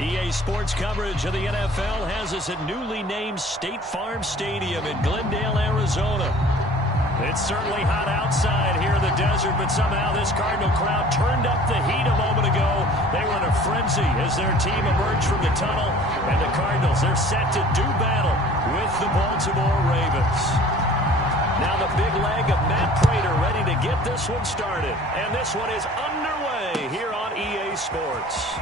EA Sports coverage of the NFL has us at newly named State Farm Stadium in Glendale, Arizona. It's certainly hot outside here in the desert, but somehow this Cardinal crowd turned up the heat a moment ago. They were in a frenzy as their team emerged from the tunnel, and the Cardinals, they're set to do battle with the Baltimore Ravens. Now the big leg of Matt Prater ready to get this one started, and this one is underway here on EA Sports.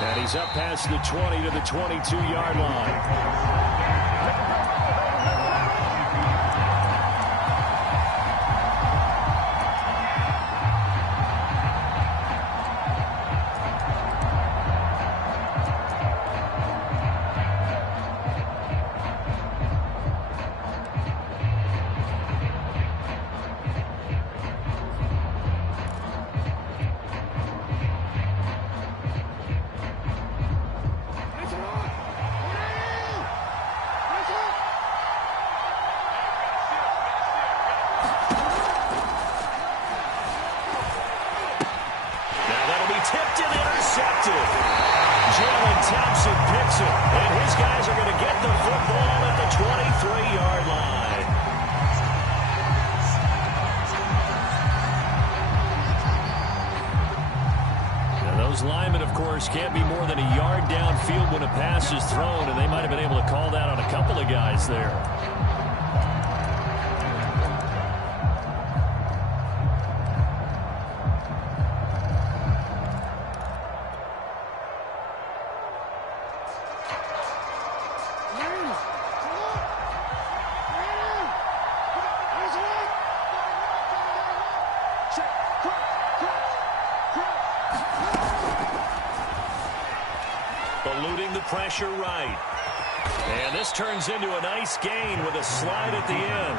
And he's up past the 20 to the 22-yard line. Tipped and intercepted. Jalen Thompson picks it, and his guys are going to get the football at the 23-yard line. Now those linemen, of course, can't be more than a yard downfield when a pass is thrown, and they might have been able to call that on a couple of guys there. Eluding the pressure right. And this turns into a nice gain with a slide at the end.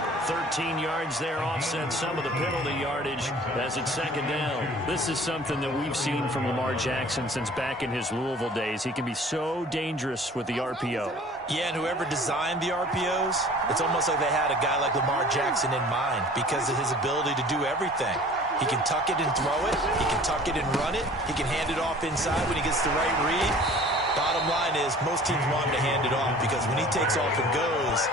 13 yards there offset some of the penalty yardage as it's second down. This is something that we've seen from Lamar Jackson since back in his Louisville days. He can be so dangerous with the RPO. Yeah, and whoever designed the RPOs, it's almost like they had a guy like Lamar Jackson in mind because of his ability to do everything. He can tuck it and throw it. He can tuck it and run it. He can hand it off inside when he gets the right read. Bottom line is most teams want him to hand it off because when he takes off and goes,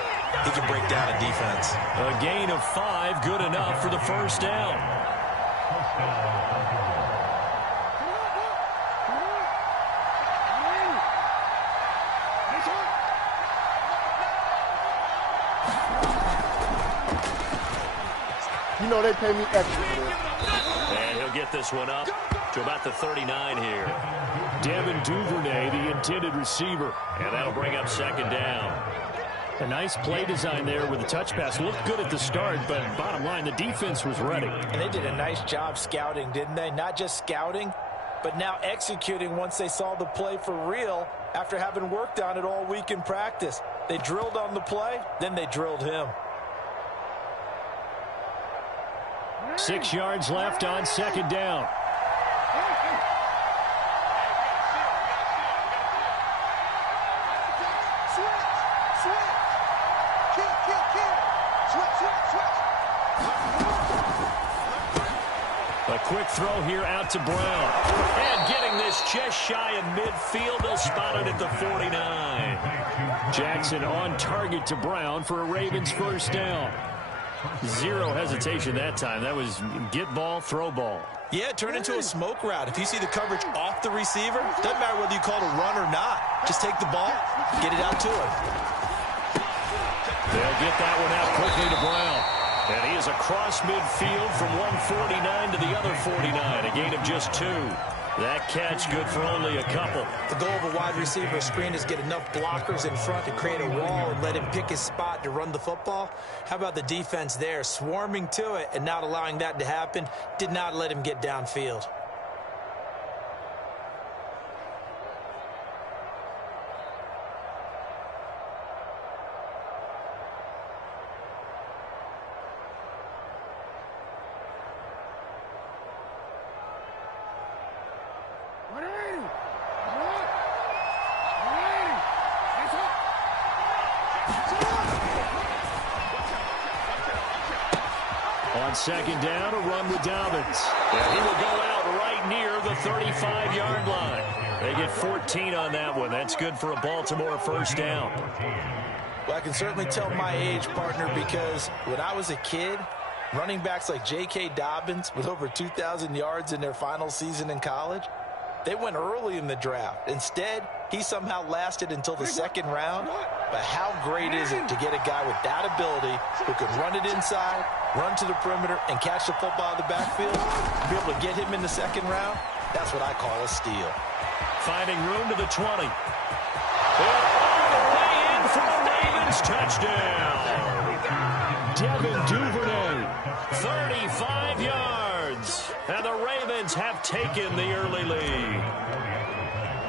he can break down a defense. A gain of 5, good enough for the first down. You know they pay me extra. And he'll get this one up to about the 39 here. Devin Duvernay, the intended receiver, and that'll bring up second down. A nice play design there with the touch pass. Looked good at the start, but bottom line, the defense was ready. And they did a nice job scouting, didn't they? Not just scouting, but now executing once they saw the play for real after having worked on it all week in practice. They drilled on the play, then they drilled him. 6 yards left on second down. A quick throw here out to Brown. And getting this just shy of midfield. They'll spot it at the 49. Jackson on target to Brown for a Ravens first down. Zero hesitation that time. That was get ball, throw ball. Yeah, turn into a smoke route. If you see the coverage off the receiver, doesn't matter whether you call it a run or not. Just take the ball, get it out to him. They'll get that one out quickly to Brown. And he is across midfield from 149 to the other 49. A gain of just 2. That catch good for only a couple. The goal of a wide receiver screen is get enough blockers in front to create a wall and let him pick his spot to run the football. How about the defense there, swarming to it and not allowing that to happen? Did not let him get downfield. On second down, a run with Dobbins. And he will go out right near the 35-yard line. They get 14 on that one. That's good for a Baltimore first down. Well, I can certainly tell my age, partner, because when I was a kid, running backs like J.K. Dobbins with over 2,000 yards in their final season in college, they went early in the draft. Instead, he somehow lasted until the second round. But how great is it to get a guy with that ability who can run it inside, run to the perimeter, and catch the football in the backfield? To be able to get him in the second round, that's what I call a steal. Finding room to the 20. And all the way in for the Ravens touchdown. Devin Duvernay, 35 yards. And the Ravens have taken the early lead.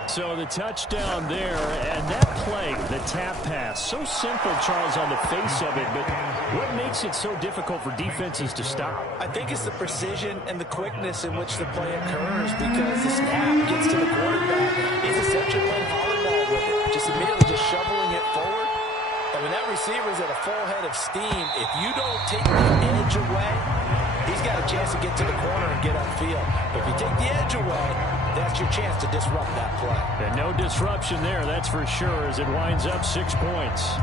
So the touchdown there, and that play, the tap pass, so simple, Charles, on the face of it, but what makes it so difficult for defenses to stop? I think it's the precision and the quickness in which the play occurs, because the snap gets to the quarterback. He's essentially playing volleyball with it, just immediately just shoveling it forward. And when that receiver's at a full head of steam, if you don't take the edge away, he's got a chance to get to the corner and get upfield. But if you take the edge away, that's your chance to disrupt that play. And no disruption there, that's for sure, as it winds up 6 points.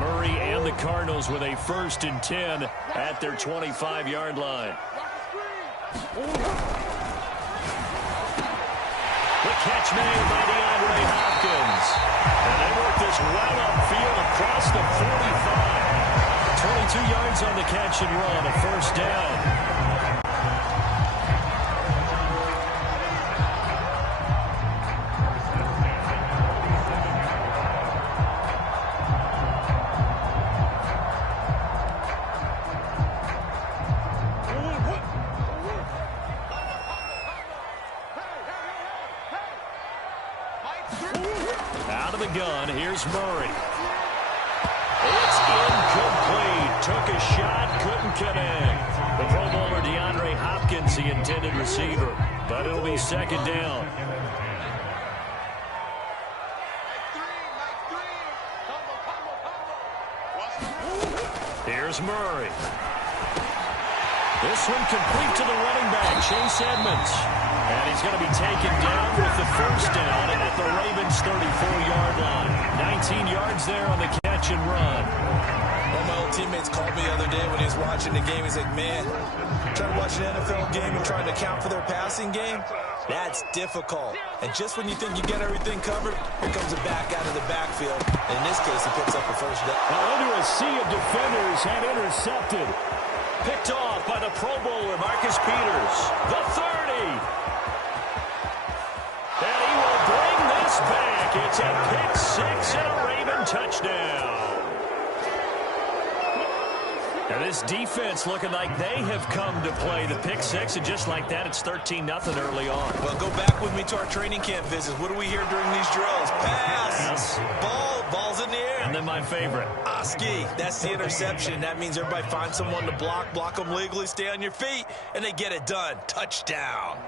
Murray and the Cardinals with a 1st and 10 at their 25-yard line. The catch made by DeAndre Hopkins. And they work this well upfield across the 45. 22 yards on the catch and run, a first down. Out of the gun, here's Murray. It's incomplete. Took a shot, couldn't connect. The Pro Bowler DeAndre Hopkins, the intended receiver. But it'll be 2nd down. Here's Murray. This one complete to the running back, Chase Edmonds. And he's going to be taken down with the first down at the Ravens' 34-yard line. 19 yards there on the catch and run. One of my old teammates called me the other day when he was watching the game. He's like, man, trying to watch an NFL game and trying to account for their passing game, that's difficult. And just when you think you get everything covered, here comes a back out of the backfield. And in this case, he picks up the first down. Under a sea of defenders and intercepted. Picked off by the Pro Bowler, Marcus Peters. The 30. And he will bring this back. It's a pick 6 and a Raven touchdown. And this defense looking like they have come to play the pick 6, and just like that, it's 13-0 early on. Well, go back with me to our training camp visits. What do we hear during these drills? Pass, ball's in the air. And then my favorite. Oski, that's the interception. That means everybody finds someone to block them legally, stay on your feet, and they get it done. Touchdown.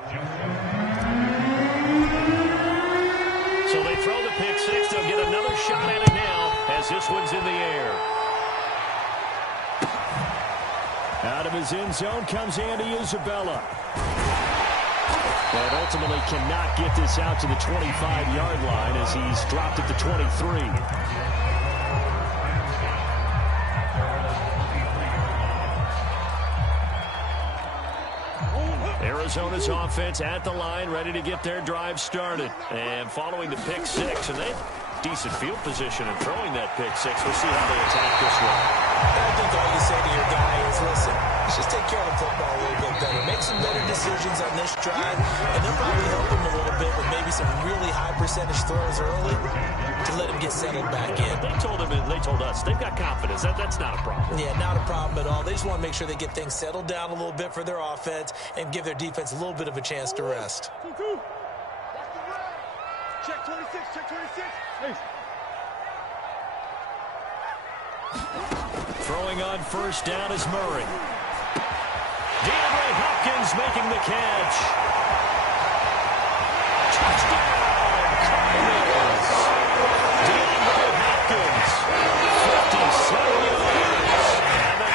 So they throw the pick 6. They'll get another shot at it now as this one's in the air. Out of his end zone comes Andy Isabella. But ultimately cannot get this out to the 25-yard line as he's dropped at the 23. Arizona's offense at the line, ready to get their drive started. And following the pick 6, and they have decent field position and throwing that pick 6. We'll see how they attack this one. I think all you say to your guy is, listen, let's just take care of the football a little bit better. Make some better decisions on this drive, and they'll probably help him a little bit with maybe some really high percentage throws early to let him get settled back in. They told us they've got confidence. That's not a problem. Yeah, not a problem at all. They just want to make sure they get things settled down a little bit for their offense and give their defense a little bit of a chance to rest. Check 26, check 26. Hey. Throwing on first down is Murray. DeAndre Hopkins making the catch. Touchdown, Cardinals. DeAndre Hopkins, 57 yards. And the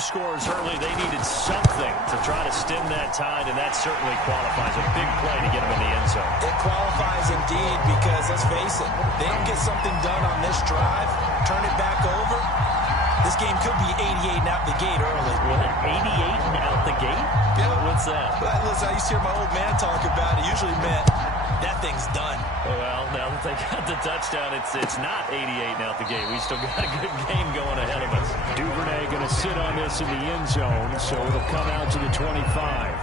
scores early. They needed something to try to stem that tide, and that certainly qualifies. A big play to get them in the end zone. It qualifies indeed because, let's face it, they don't get something done on this drive, turn it back over, this game could be 88 and out the gate early. What, 88 and out the gate? Yeah. What's that? Well, listen, I used to hear my old man talk about it. Usually meant that thing's done. Well, now that they got the touchdown, it's not 88 and out the gate. We still got a good game going ahead of us. Duvernay going to sit on this in the end zone, so it'll come out to the 25.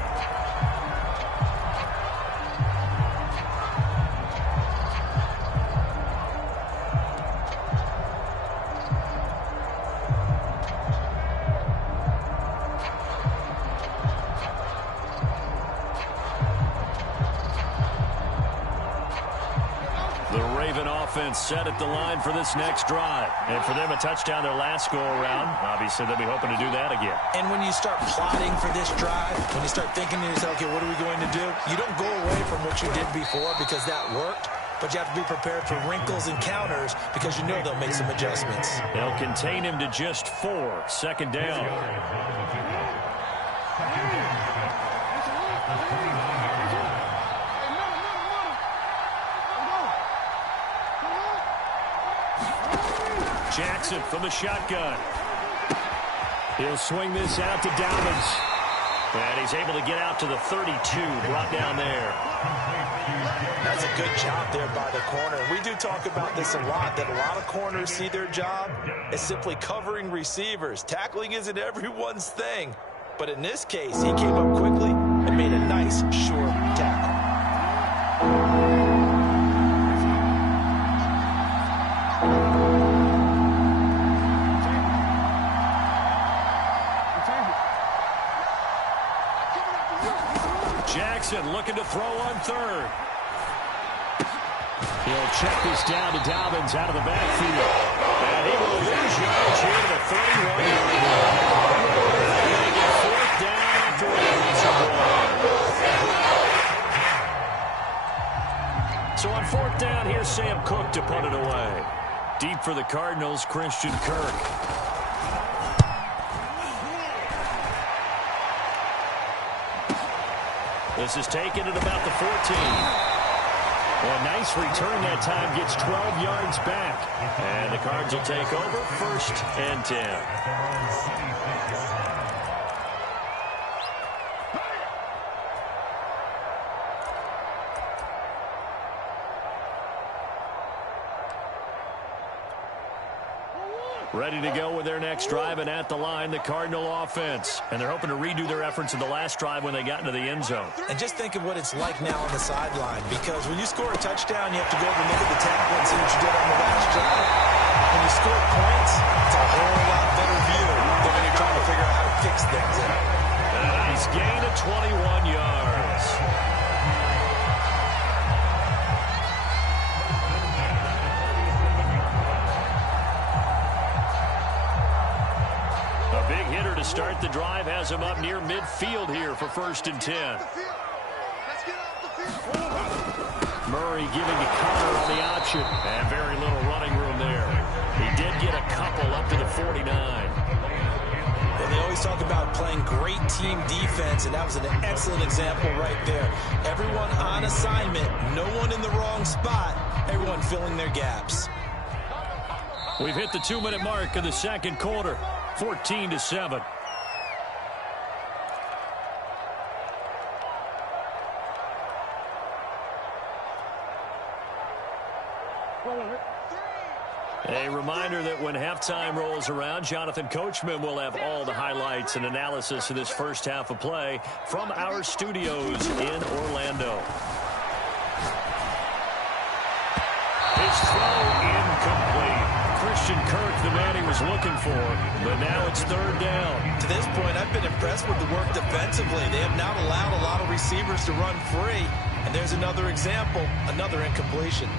Set at the line for this next drive. And for them, a touchdown their last go-around. Obviously, they'll be hoping to do that again. And when you start plotting for this drive, when you start thinking to yourself, okay, what are we going to do? You don't go away from what you did before because that worked, but you have to be prepared for wrinkles and counters because you know they'll make some adjustments. They'll contain him to just 4. Second down. Jackson from the shotgun. He'll swing this out to Dobbins. And he's able to get out to the 32, brought down there. That's a good job there by the corner. We do talk about this a lot, that a lot of corners see their job as simply covering receivers. Tackling isn't everyone's thing. But in this case, he came up quickly and made a nice, sure tackle. Looking to throw on third. He'll check this down to Dobbins out of the backfield. And he will lose yards here to the 31-yard line. They get 4th down after a So on 4th down, here's Sam Cook to punt it away. Deep for the Cardinals, Christian Kirk. This is taken at about the 14. Well, a nice return that time. Gets 12 yards back. And the Cards will take over 1st and 10. Ready to go with their next drive, and at the line, the Cardinal offense. And they're hoping to redo their efforts in the last drive when they got into the end zone. And just think of what it's like now on the sideline, because when you score a touchdown, you have to go over and look at the tackle and see what you did on the last drive. When you score points, it's a whole lot better view than when you're trying to figure out how to fix things. And a nice gain of 21 yards. To start the drive has him up near midfield here for 1st and 10. Murray giving to Connor on the option. And very little running room there. He did get a couple up to the 49. And they always talk about playing great team defense, and that was an excellent example right there. Everyone on assignment, no one in the wrong spot, everyone filling their gaps. We've hit the 2-minute mark of the second quarter. 14-7. A reminder that when halftime rolls around, Jonathan Coachman will have all the highlights and analysis of this first half of play from our studios in Orlando. His throw incomplete. Christian Kirk, the man he was looking for, but now it's 3rd down. To this point, I've been impressed with the work defensively. They have not allowed a lot of receivers to run free. And there's another example, another incompletion.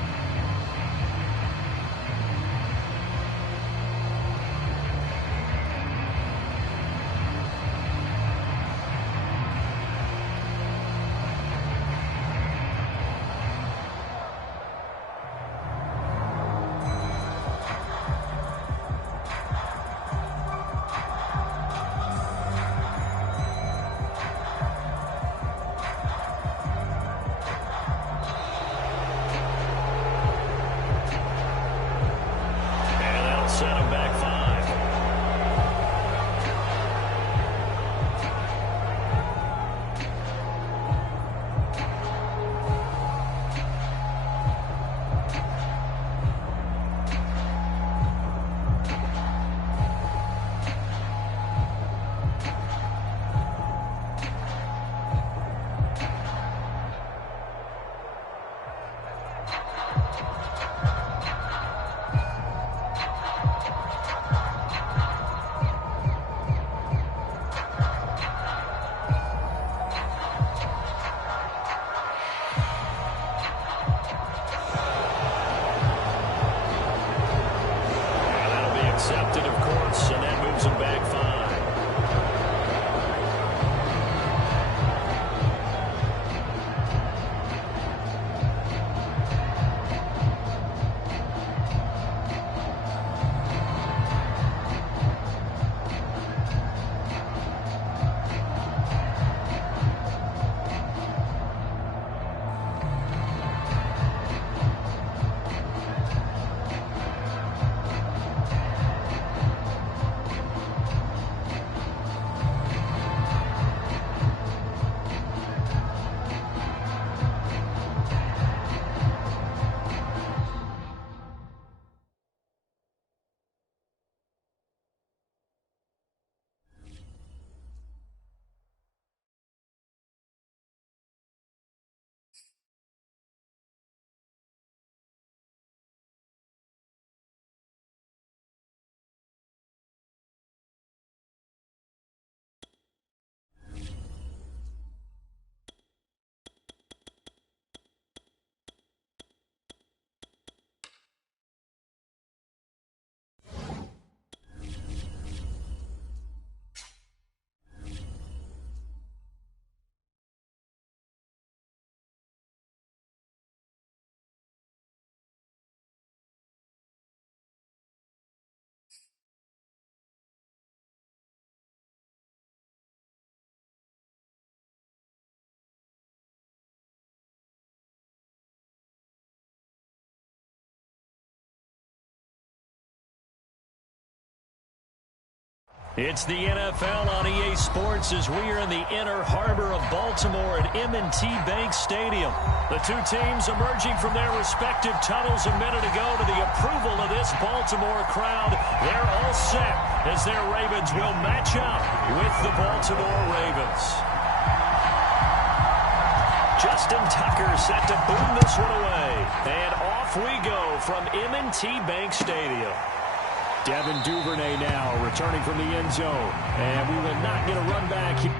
It's the NFL on EA Sports as we are in the inner harbor of Baltimore at M&T Bank Stadium. The two teams emerging from their respective tunnels a minute ago to the approval of this Baltimore crowd. They're all set as their Ravens will match up with the Baltimore Ravens. Justin Tucker set to boom this one away. And off we go from M&T Bank Stadium. Devin Duvernay now returning from the end zone. And we will not get a run back here.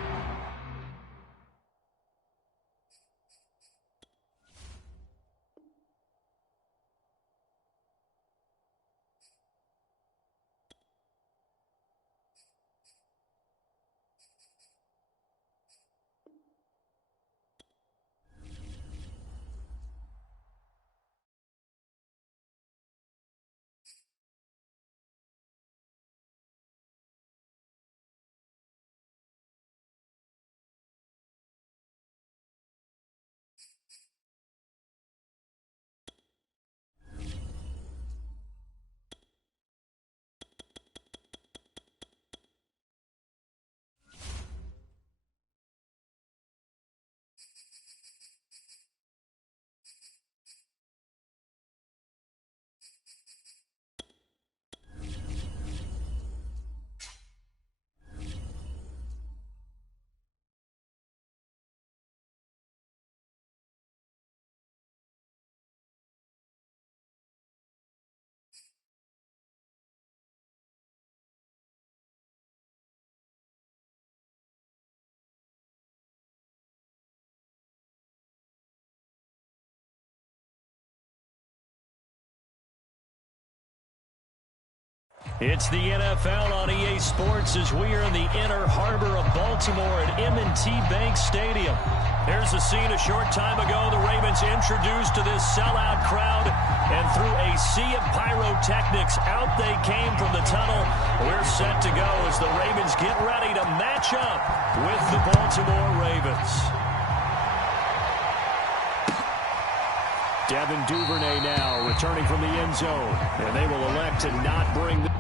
It's the NFL on EA Sports as we are in the inner harbor of Baltimore at M&T Bank Stadium. There's a scene a short time ago the Ravens introduced to this sellout crowd, and through a sea of pyrotechnics, out they came from the tunnel. We're set to go as the Ravens get ready to match up with the Baltimore Ravens. Devin Duvernay now returning from the end zone. And they will elect to not bring the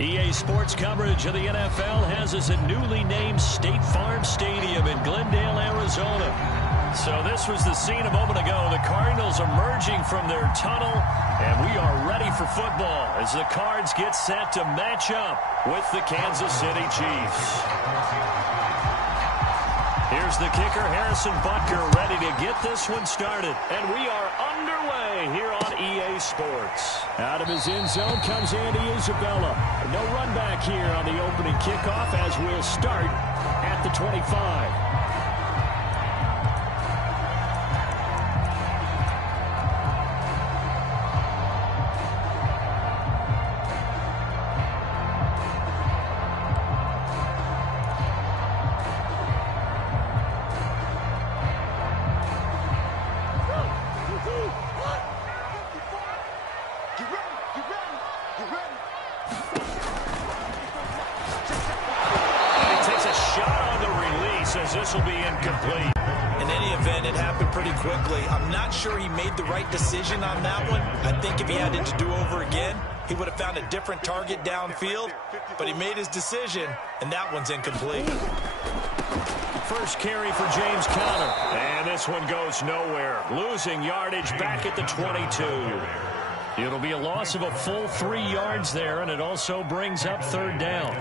EA Sports coverage of the NFL has us at newly named State Farm Stadium in Glendale, Arizona. So this was the scene a moment ago. The Cardinals emerging from their tunnel, and we are ready for football as the Cards get set to match up with the Kansas City Chiefs. Here's the kicker, Harrison Butker, ready to get this one started. And we are underway here on EA Sports. Out of his end zone comes Andy Isabella. No run back here on the opening kickoff as we'll start at the 25. incomplete. In any event, it happened pretty quickly. I'm not sure he made the right decision on that one. I think if he had it to do over again, he would have found a different target downfield. But he made his decision, and that one's incomplete. First carry for James Conner. And this one goes nowhere. Losing yardage back at the 22. It'll be a loss of a full 3 yards there, and it also brings up third down.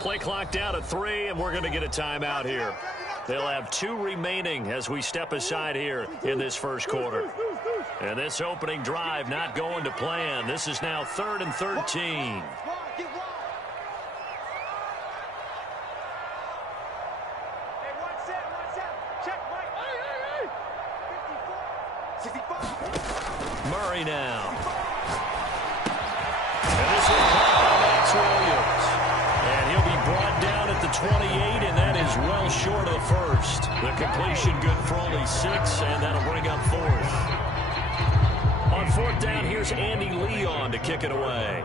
Play clock down to 3, and we're going to get a timeout here. They'll have 2 remaining as we step aside here in this first quarter. And this opening drive not going to plan. This is now 3rd and 13. Murray now. And this is Max Williams. And he'll be brought down at the 28, and that is well short of the first. The completion good for only 6, and that'll bring up 4th. On 4th down, here's Andy Leon to kick it away.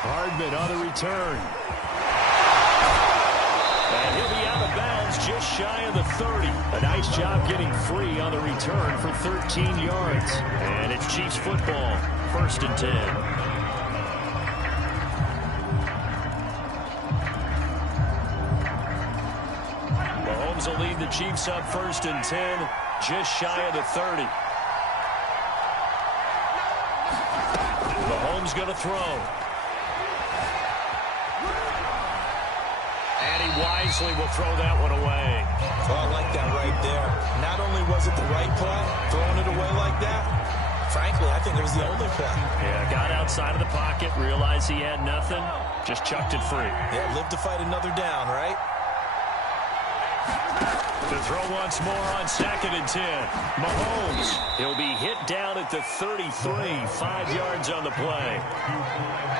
Hardman on the return. And he'll be out of bounds just shy of the 30. A nice job getting free on the return for 13 yards. And it's Chiefs football, 1st and 10. Mahomes will lead the Chiefs up 1st and 10, just shy of the 30. Mahomes going to throw. And he wisely will throw that one away. Oh, I like that right there. Not only was it the right play, throwing it away like that, frankly, I think it was the only play. Yeah, got outside of the pocket, realized he had nothing, just chucked it free. Yeah, live to fight another down, right? To throw once more on 2nd and 10. Mahomes, he'll be hit down at the 33, 5 yards on the play.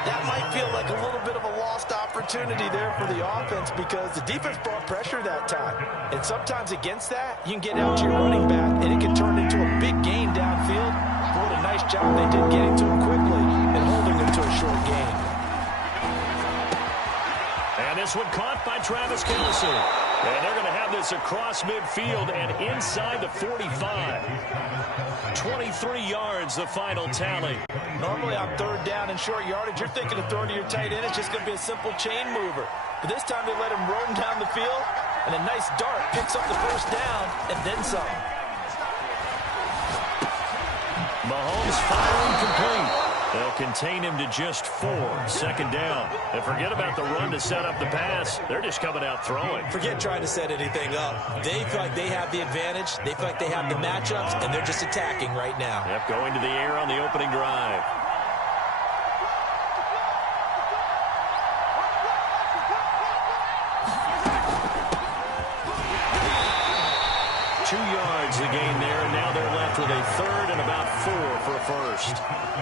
That might feel like a little bit of a lost opportunity there for the offense because the defense brought pressure that time. And sometimes against that, you can get out to your running back, and it can turn into a big gain downfield. But what a nice job they did getting to him quickly and holding him to a short gain. And this one caught by Travis Kelce. And they're going to have this across midfield and inside the 45. 23 yards, the final tally. Normally on 3rd down and short yardage, you're thinking of throwing to your tight end. It's just going to be a simple chain mover. But this time they let him roam down the field, and a nice dart picks up the 1st down and then some. Mahomes firing complete. They'll contain him to just 4. 2nd down. And forget about the run to set up the pass. They're just coming out throwing. Forget trying to set anything up. They feel like they have the advantage. They feel like they have the matchups, and they're just attacking right now. Yep, going to the air on the opening drive. The gain there, and now they're left with a 3rd and about 4 for a first.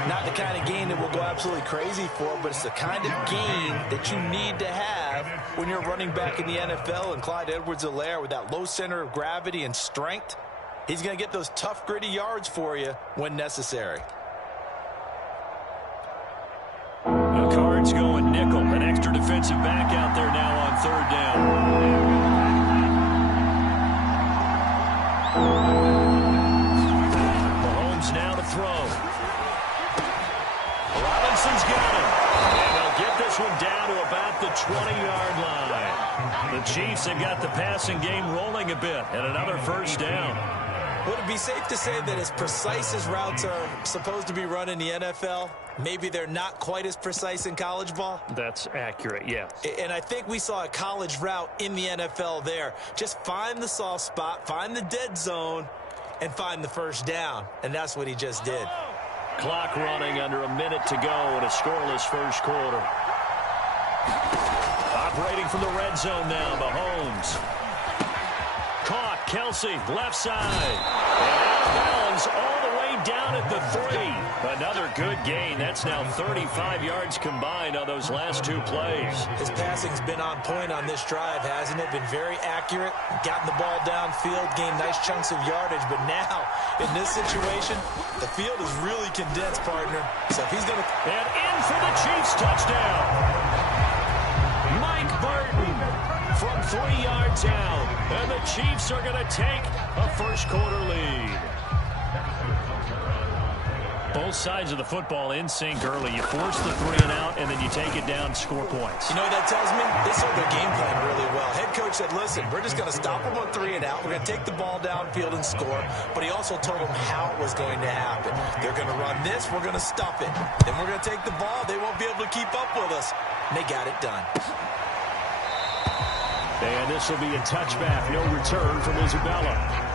Not the kind of gain that we'll go absolutely crazy for, but it's the kind of gain that you need to have when you're running back in the NFL. And Clyde Edwards-Helaire, with that low center of gravity and strength, he's going to get those tough, gritty yards for you when necessary. The Cards going nickel, an extra defensive back out there now on 3rd down. Mahomes now to throw. Robinson's got him. And they'll get this one down to about the 20-yard line. The Chiefs have got the passing game rolling a bit, and another 1st down. Would it be safe to say that as precise as routes are supposed to be run in the NFL, maybe they're not quite as precise in college ball? That's accurate, yes. And I think we saw a college route in the NFL there. Just find the soft spot, find the dead zone, and find the 1st down. And that's what he just did. Clock running under a minute to go in a scoreless first quarter. Operating from the red zone now, Mahomes. Caught, Kelsey, left side. And out of bounds all the way down at the 3. Another good gain. That's now 35 yards combined on those last 2 plays. His passing's been on point on this drive, hasn't it? Been very accurate, gotten the ball downfield, gained nice chunks of yardage. But now, in this situation, the field is really condensed, partner. So if he's going to... And in for the Chiefs touchdown. Mike Burton from 3 yards out. And the Chiefs are going to take a first quarter lead. Both sides of the football in sync early. You force the 3 and out, and then you take it down, score points. You know what that tells me? They saw their game plan really well. Head coach said, listen, we're just going to stop them on 3 and out. We're going to take the ball downfield and score. But he also told them how it was going to happen. They're going to run this. We're going to stop it. Then we're going to take the ball. They won't be able to keep up with us. And they got it done. And this will be a touchback. No return from Isabella.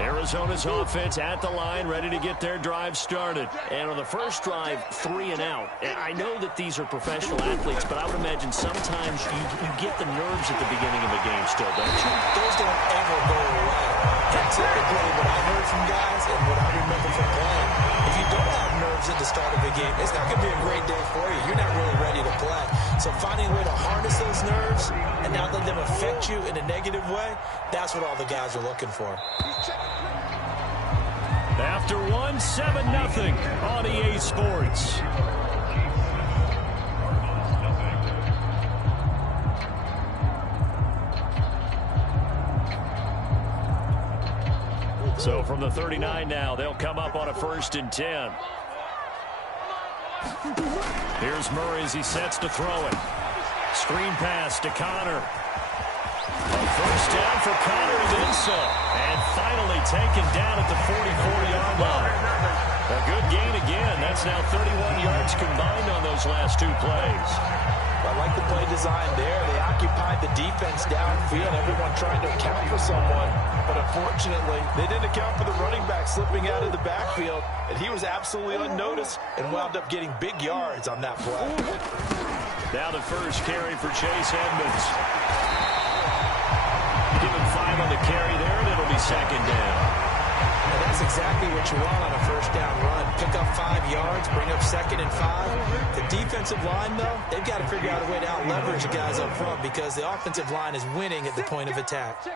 Arizona's offense at the line, ready to get their drive started. And on the first drive, 3 and out. And I know that these are professional athletes, but I would imagine sometimes you get the nerves at the beginning of a game still, don't you? Those don't ever go away. And typically what I heard from guys and what I remember from playing, if you don't have nerves at the start of a game, it's not going to be a great day for you. You're not really ready to play. So finding a way to harness those nerves and not let them affect you in a negative way, that's what all the guys are looking for. After 1, 7-0 on EA Sports. So from the 39 now, they'll come up on a 1st and 10. Here's Murray as he sets to throw it. Screen pass to Connor. A first down for Connor and then some. And finally taken down at the 44-yard line. A good gain again. That's now 31 yards combined on those last 2 plays. I like the play design there. They occupied the defense downfield. Everyone trying to account for someone. But unfortunately, they didn't account for the running back slipping out of the backfield. And he was absolutely unnoticed and wound up getting big yards on that play. Now the first carry for Chase Edmonds. Give him 5 on the carry there, and it'll be 2nd down. And that's exactly what you want on a first down run. Pick up 5 yards, bring up 2nd and 5. The defensive line, though, they've got to figure out a way to out-leverage the guys up front because the offensive line is winning at the point of attack. He's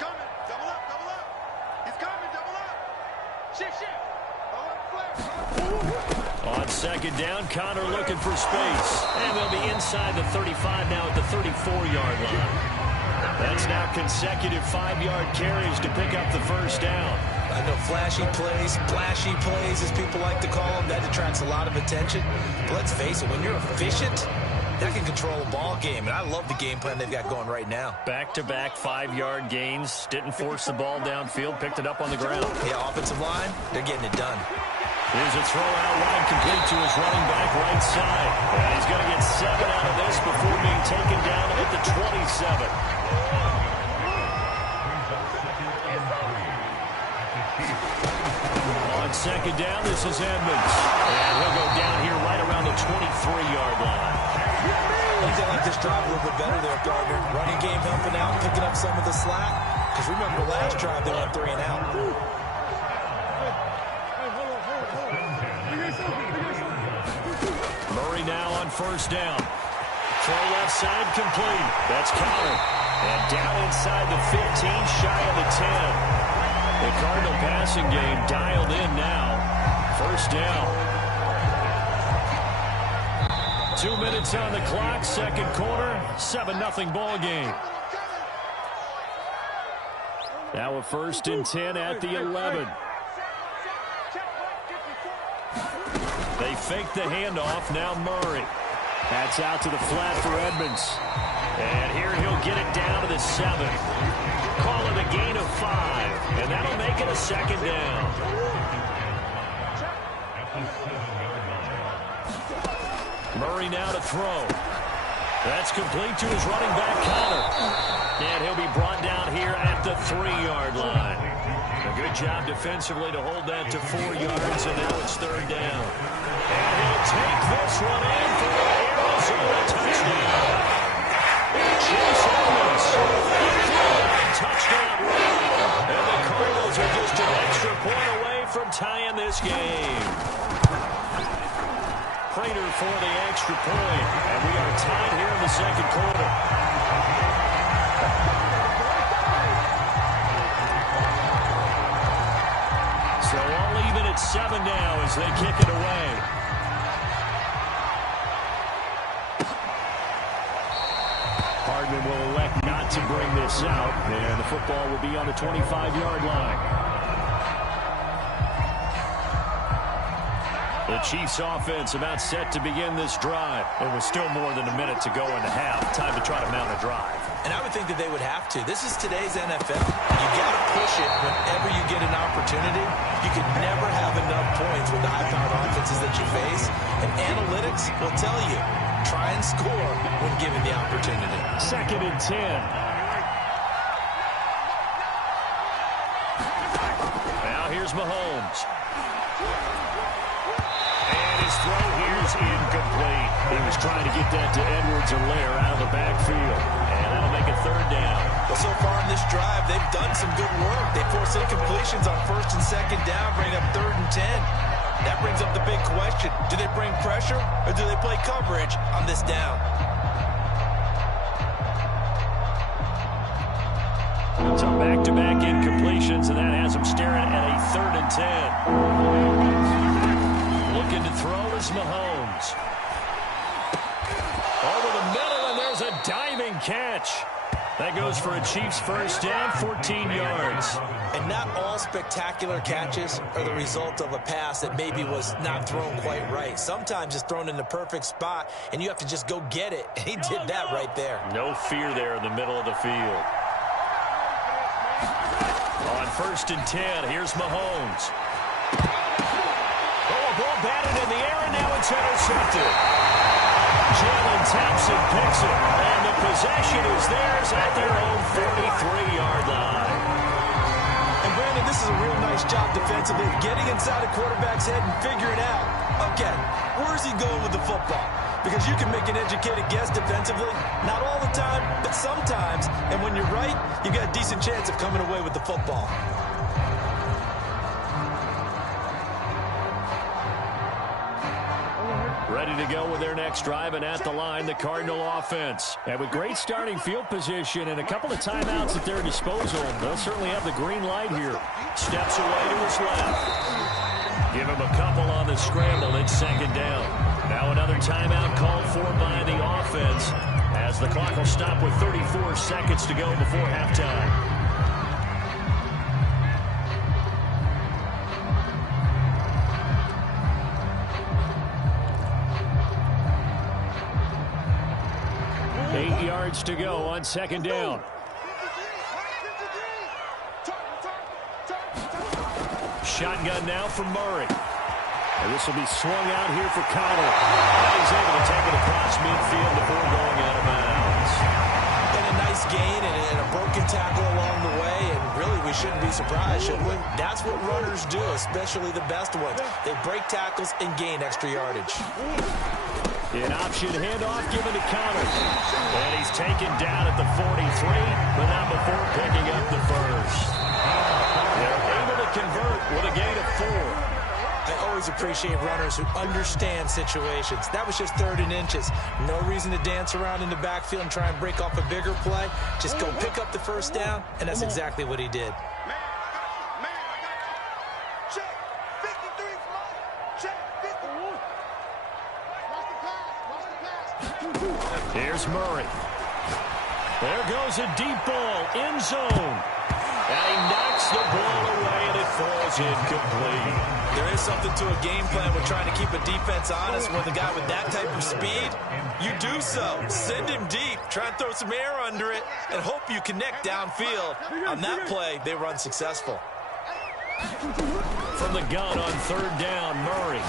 coming. Double up, double up. He's coming, double up. Shift. On 2nd down, Connor looking for space. And they'll be inside the 35 now at the 34-yard line. That's now consecutive 5-yard carries to pick up the first down. I know flashy plays, splashy plays, as people like to call them, that attracts a lot of attention. But let's face it, when you're efficient, that can control a ball game. And I love the game plan they've got going right now. Back-to-back 5-yard gains. Didn't force the ball downfield. Picked it up on the ground. Yeah, offensive line, they're getting it done. Here's a throw out wide, complete to his running back right side. And he's going to get 7 out of this before being taken down at the 27. On 2nd down, this is Edmonds. And he'll go down here right around the 23-yard line. I think they like this drive a little bit better there, partner. Running game helping out, picking up some of the slack. Because remember the last drive, they went 3 and out. Murray now on 1st down. Throw left side complete. That's Connor. And down inside the 15, shy of the 10. The Cardinal passing game dialed in now. 1st down. 2 minutes on the clock, 2nd quarter, 7-0 ball game. Now a 1st and 10 at the 11. They fake the handoff, now Murray. That's out to the flat for Edmonds. And here he'll get it down to the 7. Call it a gain of 5, and that'll make it a second down. Murray now to throw. That's complete to his running back, Connor. And he'll be brought down here at the 3-yard line. A good job defensively to hold that to 4 yards, and now it's 3rd down. And he'll take this one in for an Arizona touchdown. Chase Edmonds, touchdown run. And the Cardinals are just an extra point away from tying this game. Prater for the extra point, and we are tied here in the second quarter. So all even at 7 now as they kick it away. Hardman will elect not to bring this out, and the football will be on the 25-yard line. The Chiefs offense about set to begin this drive. It was still more than a minute to go in the half. Time to try to mount a drive. And I would think that they would have to. This is today's NFL. You got to push it whenever you get an opportunity. You can never have enough points with the high-powered offenses that you face. And analytics will tell you, try and score when given the opportunity. 2nd and 10. Now here's Mahomes. His throw here is incomplete. He was trying to get that to Edwards-Helaire out of the backfield. And that'll make it 3rd down. Well, so far in this drive, they've done some good work. They force incompletions on 1st and 2nd down, bring up 3rd and 10. That brings up the big question. Do they bring pressure or do they play coverage on this down? So back-to-back incompletions, and that has them staring at a 3rd and 10. Looking to throw is Mahomes. Over the middle, and there's a diving catch. That goes for a Chiefs first down, 14 yards. And not all spectacular catches are the result of a pass that maybe was not thrown quite right. Sometimes it's thrown in the perfect spot, and you have to just go get it. And he did that right there. No fear there in the middle of the field. On 1st and 10, here's Mahomes. Ball batted in the air, and now it's intercepted. Jalen Thompson picks it, and the possession is theirs at their own 43-yard line. And Brandon, this is a real nice job defensively, getting inside a quarterback's head and figuring out, okay, where's he going with the football? Because you can make an educated guess defensively, not all the time, but sometimes. And when you're right, you've got a decent chance of coming away with the football. Ready to go with their next drive, and at the line, the Cardinal offense. And with great starting field position and a couple of timeouts at their disposal, they'll certainly have the green light here. Steps away to his left. Give him a couple on the scramble. It's 2nd down. Now another timeout called for by the offense, as the clock will stop with 34 seconds to go before halftime. To go on 2nd down. Shotgun now from Murray. And this will be swung out here for Connor. And he's able to take it across midfield before going out of bounds. And a nice gain and a broken tackle along the way. And really, we shouldn't be surprised, should we? That's what runners do, especially the best ones. They break tackles and gain extra yardage. An option handoff given to Connor. And he's taken down at the 43, but not before picking up the first. They're able to convert with a gain of 4. I always appreciate runners who understand situations. That was just 3rd and inches. No reason to dance around in the backfield and try and break off a bigger play. Just go pick up the first down, and that's exactly what he did. Here's Murray. There goes a deep ball, end zone. And he knocks the ball away, and it falls incomplete. There is something to a game plan with trying to keep a defense honest. When the guy with that type of speed, you do so. Send him deep, try and throw some air under it, and hope you connect downfield. On that play, they were unsuccessful. From the gun on third down, Murray.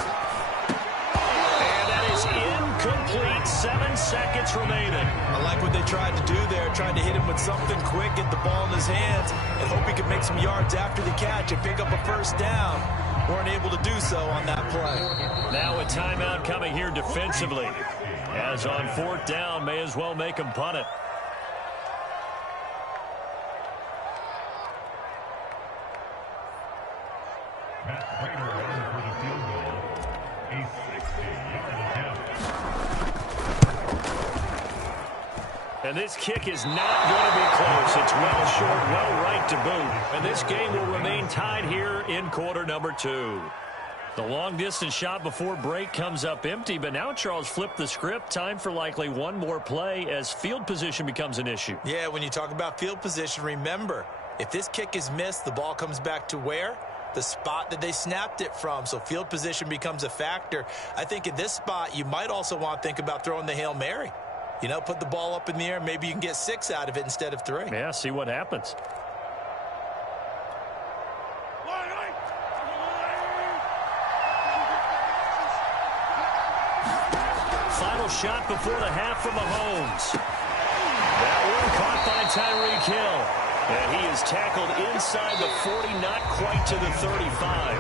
And that is incomplete. 7 seconds remaining. I like what they tried to do there, tried to hit him with something quick, get the ball in his hands, and hope he could make some yards after the catch and pick up a first down. Weren't able to do so on that play. Now a timeout coming here defensively. As on fourth down, may as well make him punt it. And this kick is not going to be close. It's well short, well right to boot. And this game will remain tied here in quarter number 2. The long-distance shot before break comes up empty, but now Charles flipped the script. Time for likely one more play as field position becomes an issue. Yeah, when you talk about field position, remember, if this kick is missed, the ball comes back to where? The spot that they snapped it from. So field position becomes a factor. I think at this spot, you might also want to think about throwing the Hail Mary. You know, put the ball up in the air. Maybe you can get 6 out of it instead of 3. Yeah, see what happens. Final shot before the half from Mahomes. That one caught by Tyreek Hill. And he is tackled inside the 40, not quite to the 35.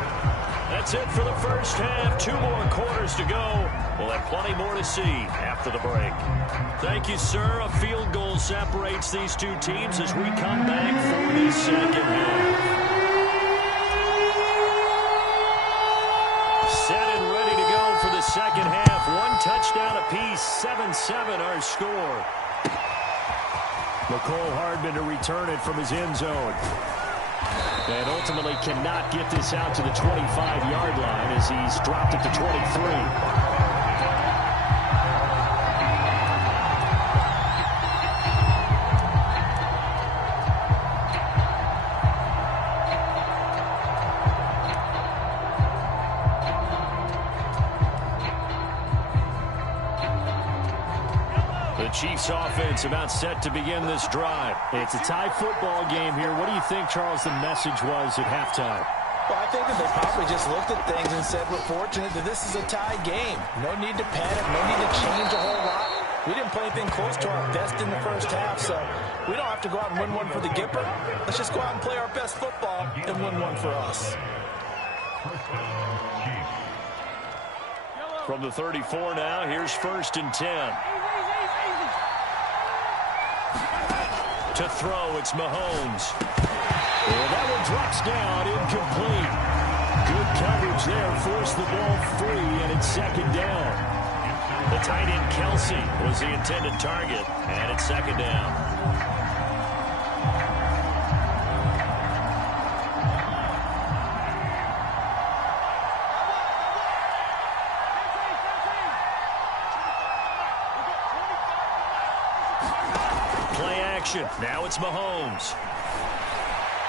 That's it for the first half. 2 more quarters to go. We'll have plenty more to see after the break. Thank you, sir. A field goal separates these two teams as we come back for the second half. Set and ready to go for the second half. 1 touchdown apiece. 7-7 our score. McCole Hardman to return it from his end zone. And ultimately cannot get this out to the 25-yard line as he's dropped it to 23. Chiefs offense about set to begin this drive. It's a tie football game here. What do you think, Charles, the message was at halftime? Well, I think that they probably just looked at things and said, we're fortunate that this is a tie game. No need to panic, no need to change a whole lot. We didn't play anything close to our best in the first half, so we don't have to go out and win one for the Gipper. Let's just go out and play our best football and win one for us. From the 34 now, here's 1st and 10. To throw, it's Mahomes. And that one drops down, incomplete. Good coverage there, forced the ball free, and it's 2nd down. The tight end, Kelsey, was the intended target, and it's 2nd down. Now it's Mahomes.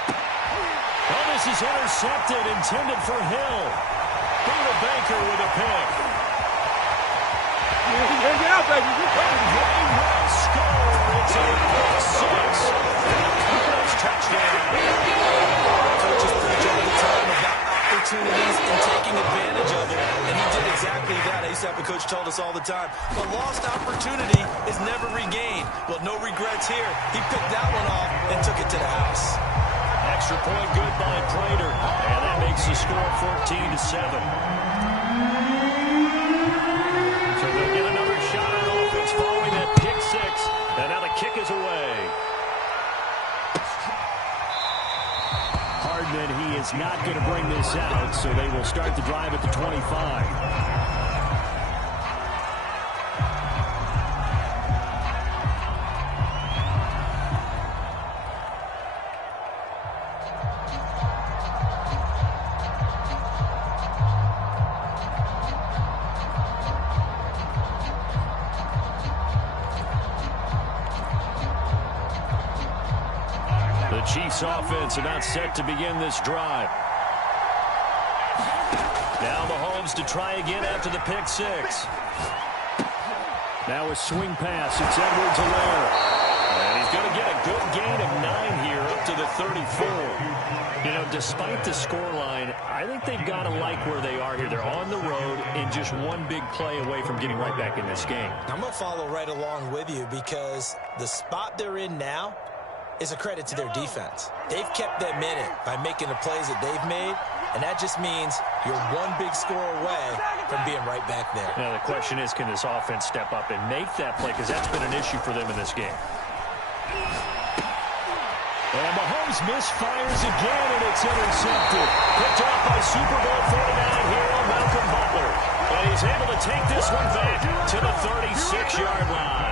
Oh, this is intercepted, intended for Hill. Buda Baker with a pick. Get out, baby. Game will score. It's a pick 6. That's touchdown. Coaches preach all the time about opportunities and taking advantage of it, and he did exactly that. I used to have a coach told us all the time, a lost opportunity is never regained. Well, no regrets here. He picked that one off and took it to the house. Extra point good by Prater, and that makes the score 14-7. So they'll get another shot on offense following that pick 6, and now the kick is away. Hardman, he is not going to bring this out, so they will start the drive at the 25. The Chiefs offense about set to begin this drive. Now Mahomes to try again after the pick six. Now a swing pass. It's Edwards-Helaire. And he's going to get a good gain of 9 here up to the 34. You know, despite the scoreline, I think they've got to like where they are here. They're on the road and just one big play away from getting right back in this game. I'm going to follow right along with you because the spot they're in now is a credit to their defense. They've kept them in it by making the plays that they've made, and that just means you're one big score away from being right back there. Now the question is, can this offense step up and make that play? Because that's been an issue for them in this game. And Mahomes misfires again, and it's intercepted. Picked off by Super Bowl 49 hero Malcolm Butler. And he's able to take this one back to the 36-yard line.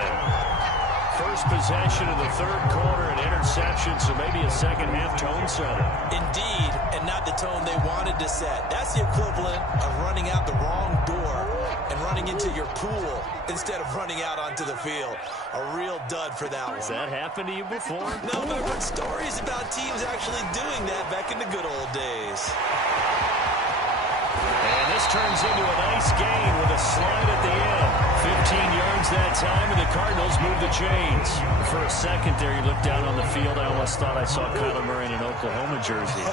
First possession of the third quarter, an interception, so maybe a second-half tone setter. Indeed, and not the tone they wanted to set. That's the equivalent of running out the wrong door and running into your pool instead of running out onto the field. A real dud for that one. Has that happened to you before? No, but I've heard stories about teams actually doing that back in the good old days. And this turns into a nice gain with a slide at the end. 15 yards that time, and the Cardinals move the chains. For a second there, you looked down on the field. I almost thought I saw Kyler Murray in an Oklahoma jersey.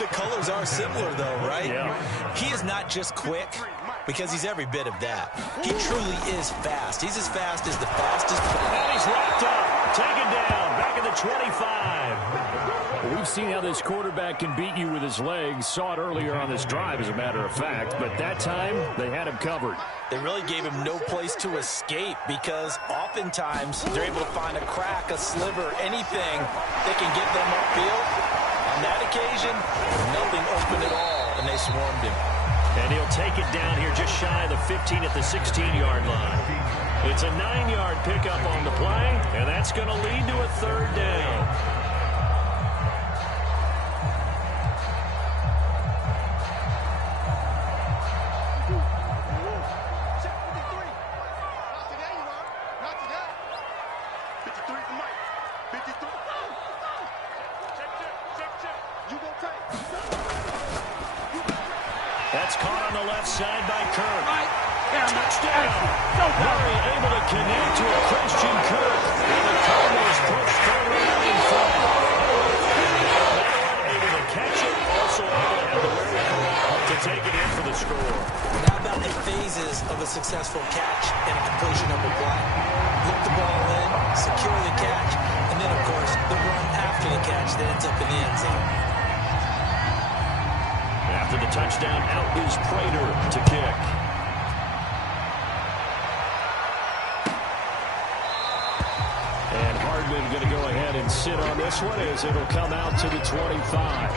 The colors are similar, though, right? Yeah. He is not just quick, because he's every bit of that. He truly is fast. He's as fast as the fastest player. And he's wrapped up, taken down, back at the 25. Well, we've seen how this quarterback can beat you with his legs. Saw it earlier on this drive, as a matter of fact. But that time, they had him covered. They really gave him no place to escape because oftentimes they're able to find a crack, a sliver, anything that can get them upfield. On that occasion, nothing open at all, and they swarmed him. And he'll take it down here just shy of the 15 at the 16-yard line. It's a 9-yard pickup on the play, and that's going to lead to a third down. That's caught on the left side by Kirk. Touchdown! Murray able to connect to a Christian Kirk. And the Cardinals push further out in front. Able to catch it, also able to have the wherewithal to take it in for the score. How about the phases of a successful catch and a completion of a play? Look the ball in, secure the catch, and then, of course, the run after the catch that ends up in the end zone. After the touchdown, out is Prater to kick. And Hardman going to go ahead and sit on this one as it'll come out to the 25.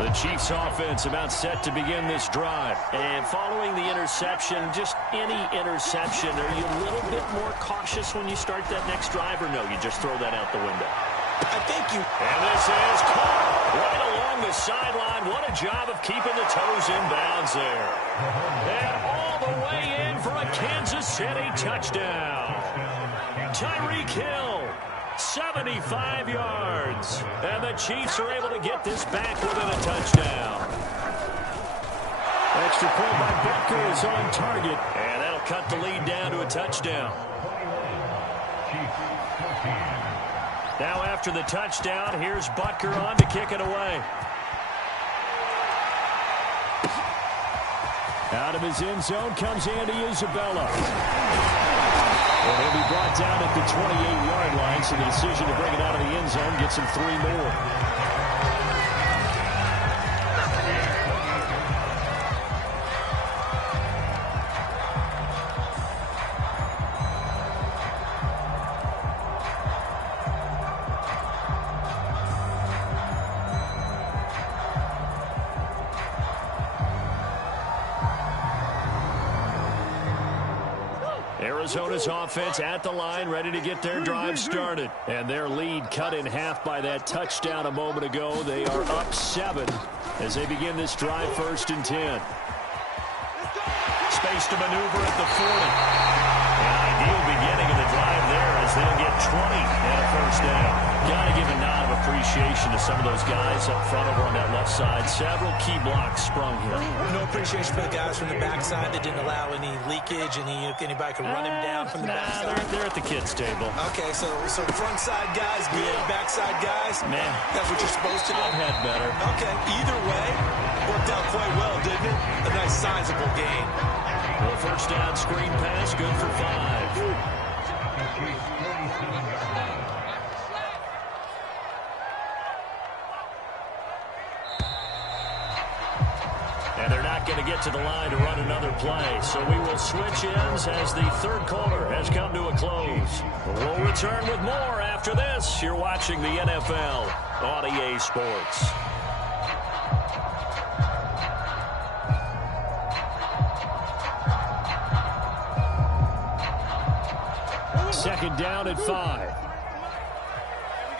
The Chiefs offense about set to begin this drive. And following the interception, just any interception, are you a little bit more cautious when you start that next drive, or no, you just throw that out the window? I think you... And this is caught right along the sideline. What a job of keeping the toes in bounds there. And all the way in for a Kansas City touchdown. Tyreek Hill, 75 yards. And the Chiefs are able to get this back within a touchdown. Extra point by Butker is on target. And that'll cut the lead down to a touchdown. Now after the touchdown, here's Butker on to kick it away. Out of his end zone comes Andy Isabella. And he'll be brought down at the 28-yard line, so the decision to bring it out of the end zone gets him 3 more. Arizona's offense at the line, ready to get their drive started. And their lead cut in half by that touchdown a moment ago. They are up 7 as they begin this drive, 1st and 10. Space to maneuver at the 40. An ideal beginning of the drive there as they'll get 20 and a 1st down. Got to give a nod of appreciation to some of those guys up front over on that left side. Several key blocks sprung here. No appreciation for the guys from the backside that didn't allow any leakage, anybody could run him down from the backside. They're at the kids' table. Okay, so front side guys, good, backside guys, man, that's what you're supposed to do. I've had better. Okay, either way, worked out quite well, didn't it? A nice sizable gain. Well, 1st down screen pass, good for 5. And they're not going to get to the line to run another play. So we will switch ends as the 3rd quarter has come to a close. We'll return with more after this. You're watching the NFL on EA Sports. Second down at 5. We got to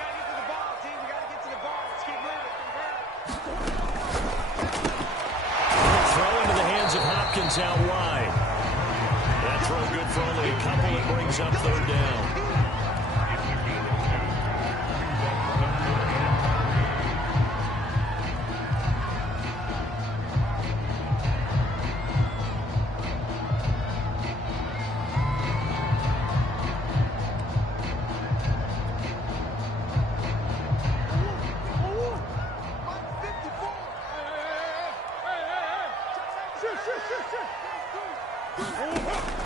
get to the ball, team. We got to get to the ball. Let's keep moving. Throw into the hands of Hopkins out wide. That throw good for only a couple. It brings up 3rd down.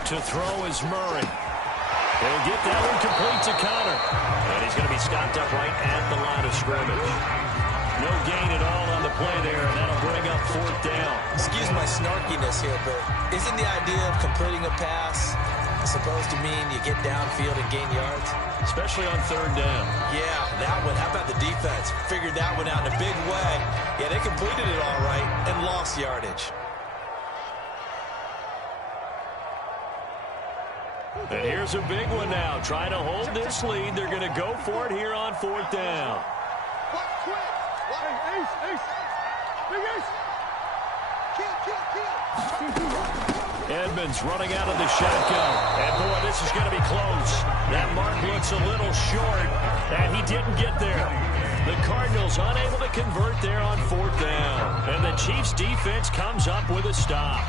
To throw is Murray. They'll get that one complete to Connor. And he's going to be stopped up right at the line of scrimmage. No gain at all on the play there, and that'll bring up 4th down. Excuse my snarkiness here, but isn't the idea of completing a pass supposed to mean you get downfield and gain yards? Especially on 3rd down. Yeah, that one. How about the defense? Figured that one out in a big way. Yeah, they completed it all right and lost yardage. And here's a big one now. Trying to hold this lead. They're going to go for it here on 4th down. Edmonds running out of the shotgun. And, boy, this is going to be close. That mark looks a little short, and he didn't get there. The Cardinals unable to convert there on 4th down. And the Chiefs' defense comes up with a stop.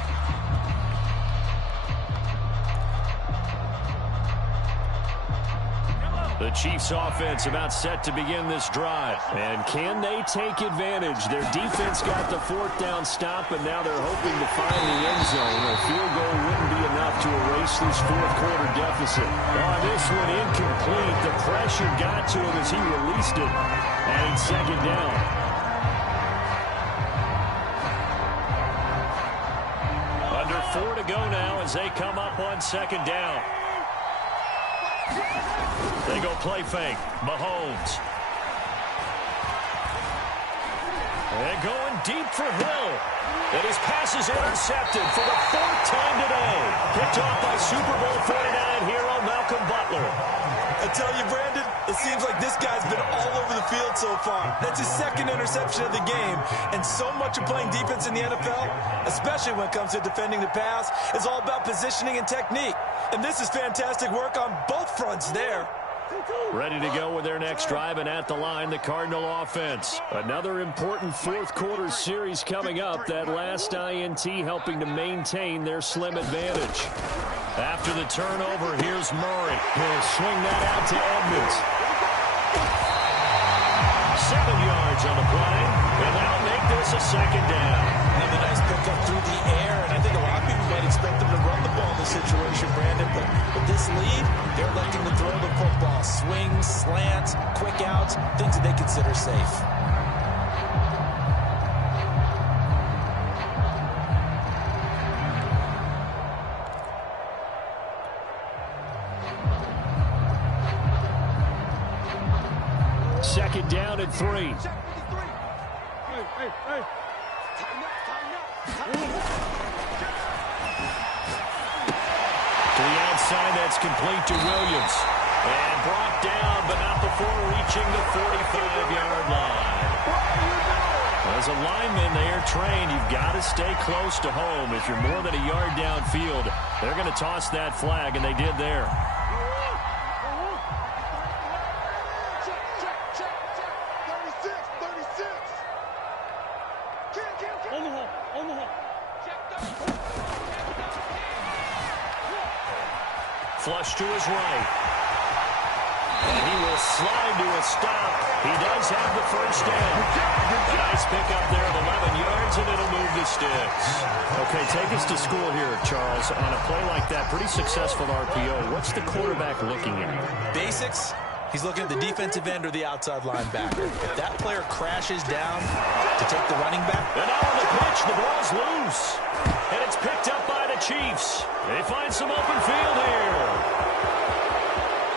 The Chiefs' offense about set to begin this drive. And can they take advantage? Their defense got the 4th down stop, and now they're hoping to find the end zone. A field goal wouldn't be enough to erase this 4th quarter deficit. On this one, incomplete. The pressure got to him as he released it. And it's 2nd down. Under 4 to go now as they come up on 2nd down. They go play fake. Mahomes. And going deep for Hill. And his pass is intercepted for the 4th time today. Picked off by Super Bowl 49 hero Malcolm Butler. I tell you, Brandon, it seems like this guy's been all over the field so far. That's his 2nd interception of the game. And so much of playing defense in the NFL, especially when it comes to defending the pass, is all about positioning and technique. And this is fantastic work on both fronts there. Ready to go with their next drive, and at the line, the Cardinal offense. Another important 4th quarter series coming up. That last INT helping to maintain their slim advantage. After the turnover, here's Murray. He'll swing that out to Edmonds. 7 yards on the play, and that'll make this a 2nd down. Another nice pickup through the air, and I think a lot of people might expect them to run the ball in this situation, Brandon, but with this lead, they're electing to throw the football. Swings, slants, quick outs, things that they consider safe. Second down at 3. Hey. Tighten up. To the sign that's complete to Williams. And brought down, but not before reaching the 45-yard line. As a lineman, they are trained. You've got to stay close to home. If you're more than a yard downfield, they're going to toss that flag, and they did there. Flush to his right. And he will slide to a stop. He does have the first down. A nice pickup there of 11 yards, and it'll move the sticks. Okay, take us to school here, Charles. On a play like that, pretty successful RPO. What's the quarterback looking at? Basics. He's looking at the defensive end or the outside linebacker. If that player crashes down to take the running back. And now on the pitch, the ball's loose. And it's picked up by the Chiefs. They find some open field here.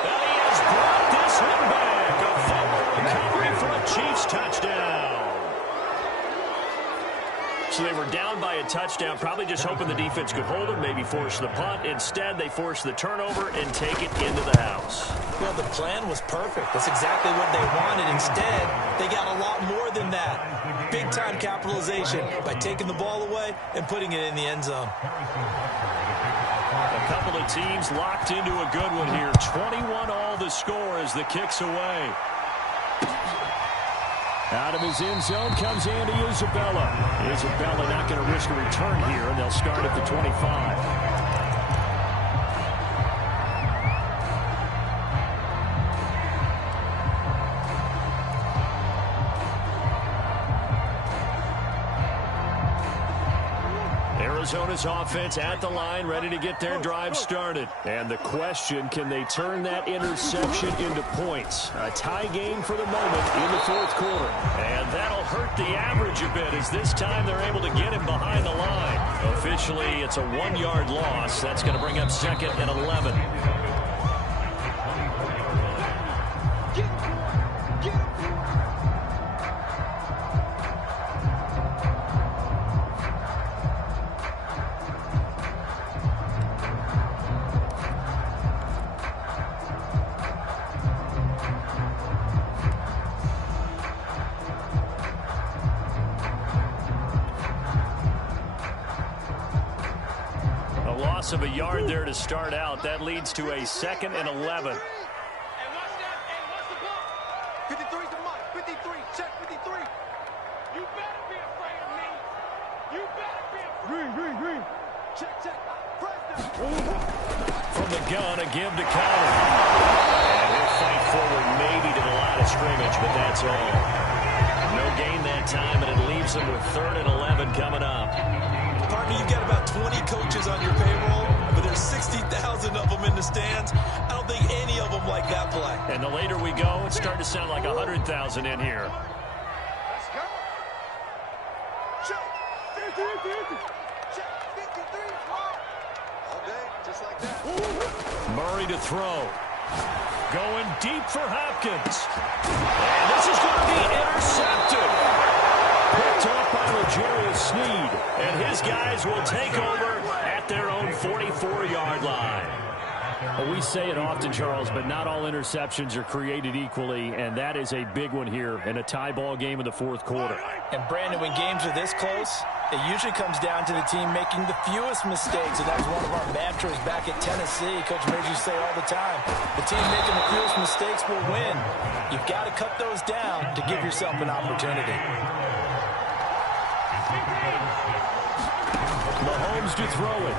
And he has brought this one back. A fumble recovery for a Chiefs touchdown. So they were down by a touchdown, probably just hoping the defense could hold them, maybe force the punt. Instead, they force the turnover and take it into the house. Well, the plan was perfect. That's exactly what they wanted. Instead, they got a lot more than that. Big-time capitalization by taking the ball away and putting it in the end zone. A couple of teams locked into a good one here. 21 all the score as the kick's away. Out of his end zone comes Andy Isabella. Isabella not going to risk a return here, and they'll start at the 25. Arizona's offense at the line, ready to get their drive started. And the question, can they turn that interception into points? A tie game for the moment in the fourth quarter. And that'll hurt the average a bit as this time they're able to get him behind the line. Officially, it's a 1-yard loss. That's going to bring up second and 11. Of a yard there to start out. That leads to a second and 11. 53's the mark. 53. Check 53. You better be afraid of me. You better be afraid. Green. Check. Press down. From the gun, a give to Connor. And he'll fight forward maybe to the line of scrimmage, but that's all. No gain that time, and it leaves them with third and 11 coming up. Partner, you've got about 20 coaches on your payroll, but there's 60,000 of them in the stands. I don't think any of them like that play. And the later we go, it's starting to sound like 100,000 in here. Let's go. Check. 53. Check. 53. All day, just like that. Murray to throw. Going deep for Hopkins. And this is going to be intercepted. Picked up by L'Jarius Sneed, and his guys will take over at their own 44-yard line. Well, we say it often, Charles, but not all interceptions are created equally, and that is a big one here in a tie ball game in the fourth quarter. And, Brandon, when games are this close, it usually comes down to the team making the fewest mistakes, and that's one of our mantras back at Tennessee. Coach Major say all the time, the team making the fewest mistakes will win. You've got to cut those down to give yourself an opportunity. Mahomes to throw it.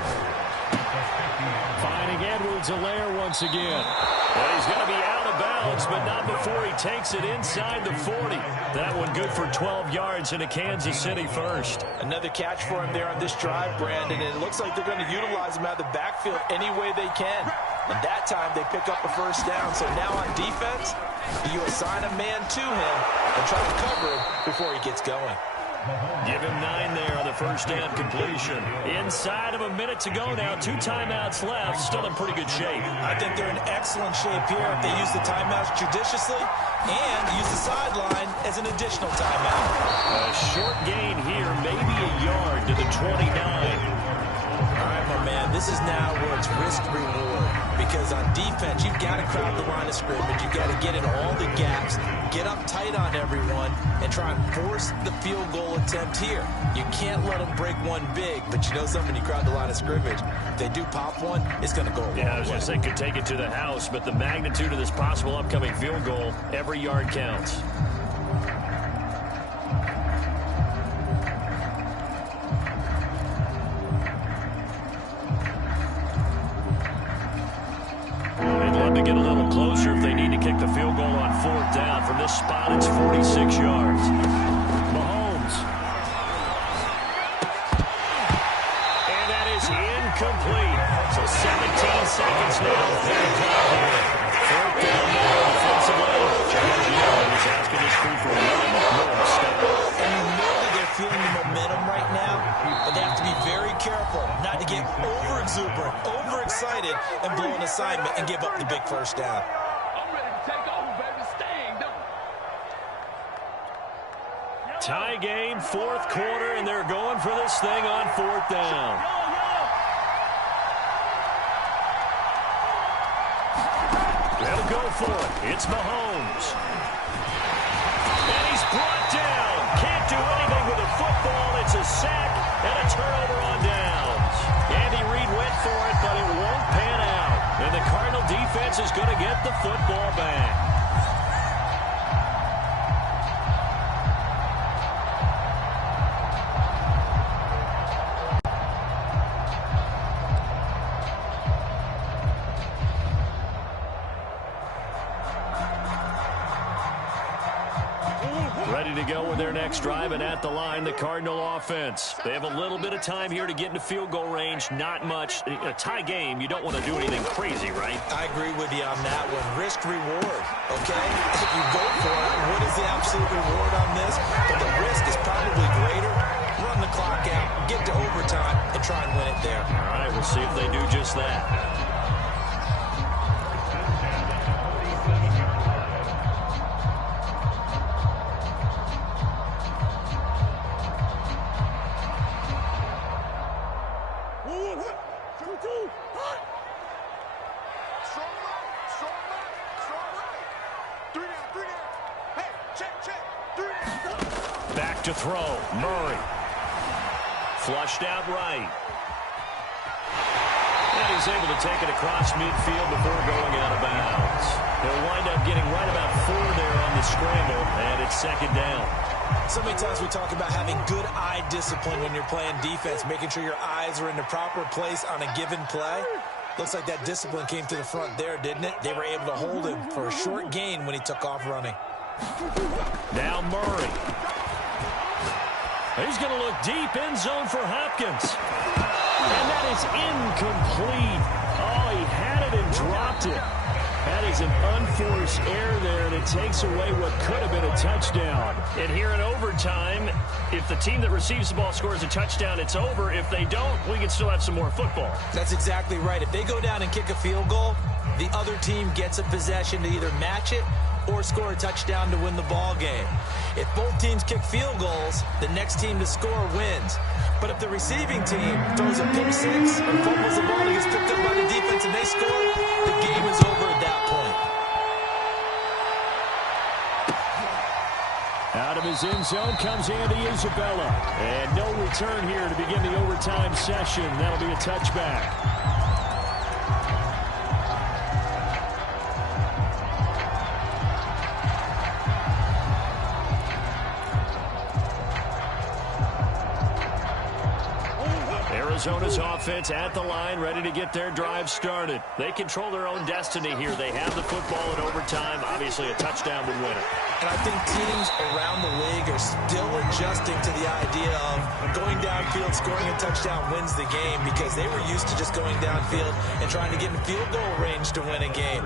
Finding Edwards-Helaire once again. And he's going to be out of bounds, but not before he takes it inside the 40. That one good for 12 yards into Kansas City first. Another catch for him there on this drive, Brandon, and it looks like they're going to utilize him out of the backfield any way they can. And that time they pick up a first down. So now on defense, you assign a man to him and try to cover him before he gets going. Give him 9 there on the first down completion. Inside of a minute to go now. 2 timeouts left. Still in pretty good shape. I think they're in excellent shape here if they use the timeouts judiciously and use the sideline as an additional timeout. A short gain here, maybe a yard to the 29. All right, my man. this is now where it's risk-reward. Because on defense, you've got to crowd the line of scrimmage. You've got to get in all the gaps, get up tight on everyone, and try and force the field goal attempt here. You can't let them break one big, but you know something, you crowd the line of scrimmage. If they do pop one, it's going to go a long way. I was going to say could take it to the house, but the magnitude of this possible upcoming field goal, every yard counts. To get a little closer if they need to kick the field goal on 4th down. From this spot, it's 46 yards. Mahomes. And that is incomplete. So 17 seconds now. 4th down now offensively. He's asking his crew for one more step. And you know that they're feeling the momentum right now, but they have to be very careful not to get over-exuberant, overexcited, and blow an assignment and give up the big first down. I'm ready to take over, baby. Staying, don't Tie game, 4th quarter, and they're going for this thing on 4th down. They'll go for it. It's Mahomes. And he's brought down. Can't do anything with the football. It's a sack and a turnover on downs. Andy Reid went for it, but it won't pan out. And the Cardinal defense is going to get the football back. Ready to go with their next drive, and at the line, the Cardinal offense. They have a little bit of time here to get into field goal range, not much. In a tie game, you don't want to do anything crazy, right? I agree with you on that one. Risk-reward, okay? If you go for it, what is the absolute reward on this? But the risk is probably greater. Run the clock out, get to overtime, and try and win it there. All right, we'll see if they do just that. Back to throw. Murray. Flushed out right. And he's able to take it across midfield before going out of bounds. He'll wind up getting right about 4 there on the scramble, and it's 2nd down. So many times we talk about having good eye discipline when you're playing defense, making sure your eyes are in the proper place on a given play. Looks like that discipline came to the front there, didn't it? They were able to hold him for a short gain when he took off running. Now Murray. He's going to look deep, end zone for Hopkins. And that is incomplete. Oh, he had it and dropped it. That is an unforced error there, and it takes away what could have been a touchdown. And here in overtime, if the team that receives the ball scores a touchdown, it's over. If they don't, we can still have some more football. That's exactly right. If they go down and kick a field goal, the other team gets a possession to either match it or score a touchdown to win the ball game. If both teams kick field goals, the next team to score wins. But if the receiving team throws a pick six or fumbles the ball and gets picked up by the defense and they score, the game is over at that point. Out of his end zone comes Andy Isabella. And no return here to begin the overtime session. That'll be a touchback. Arizona's offense at the line, ready to get their drive started. They control their own destiny here. They have the football in overtime. Obviously, a touchdown would win it. And I think teams around the league are still adjusting to the idea of going downfield, scoring a touchdown wins the game, because they were used to just going downfield and trying to get in field goal range to win a game.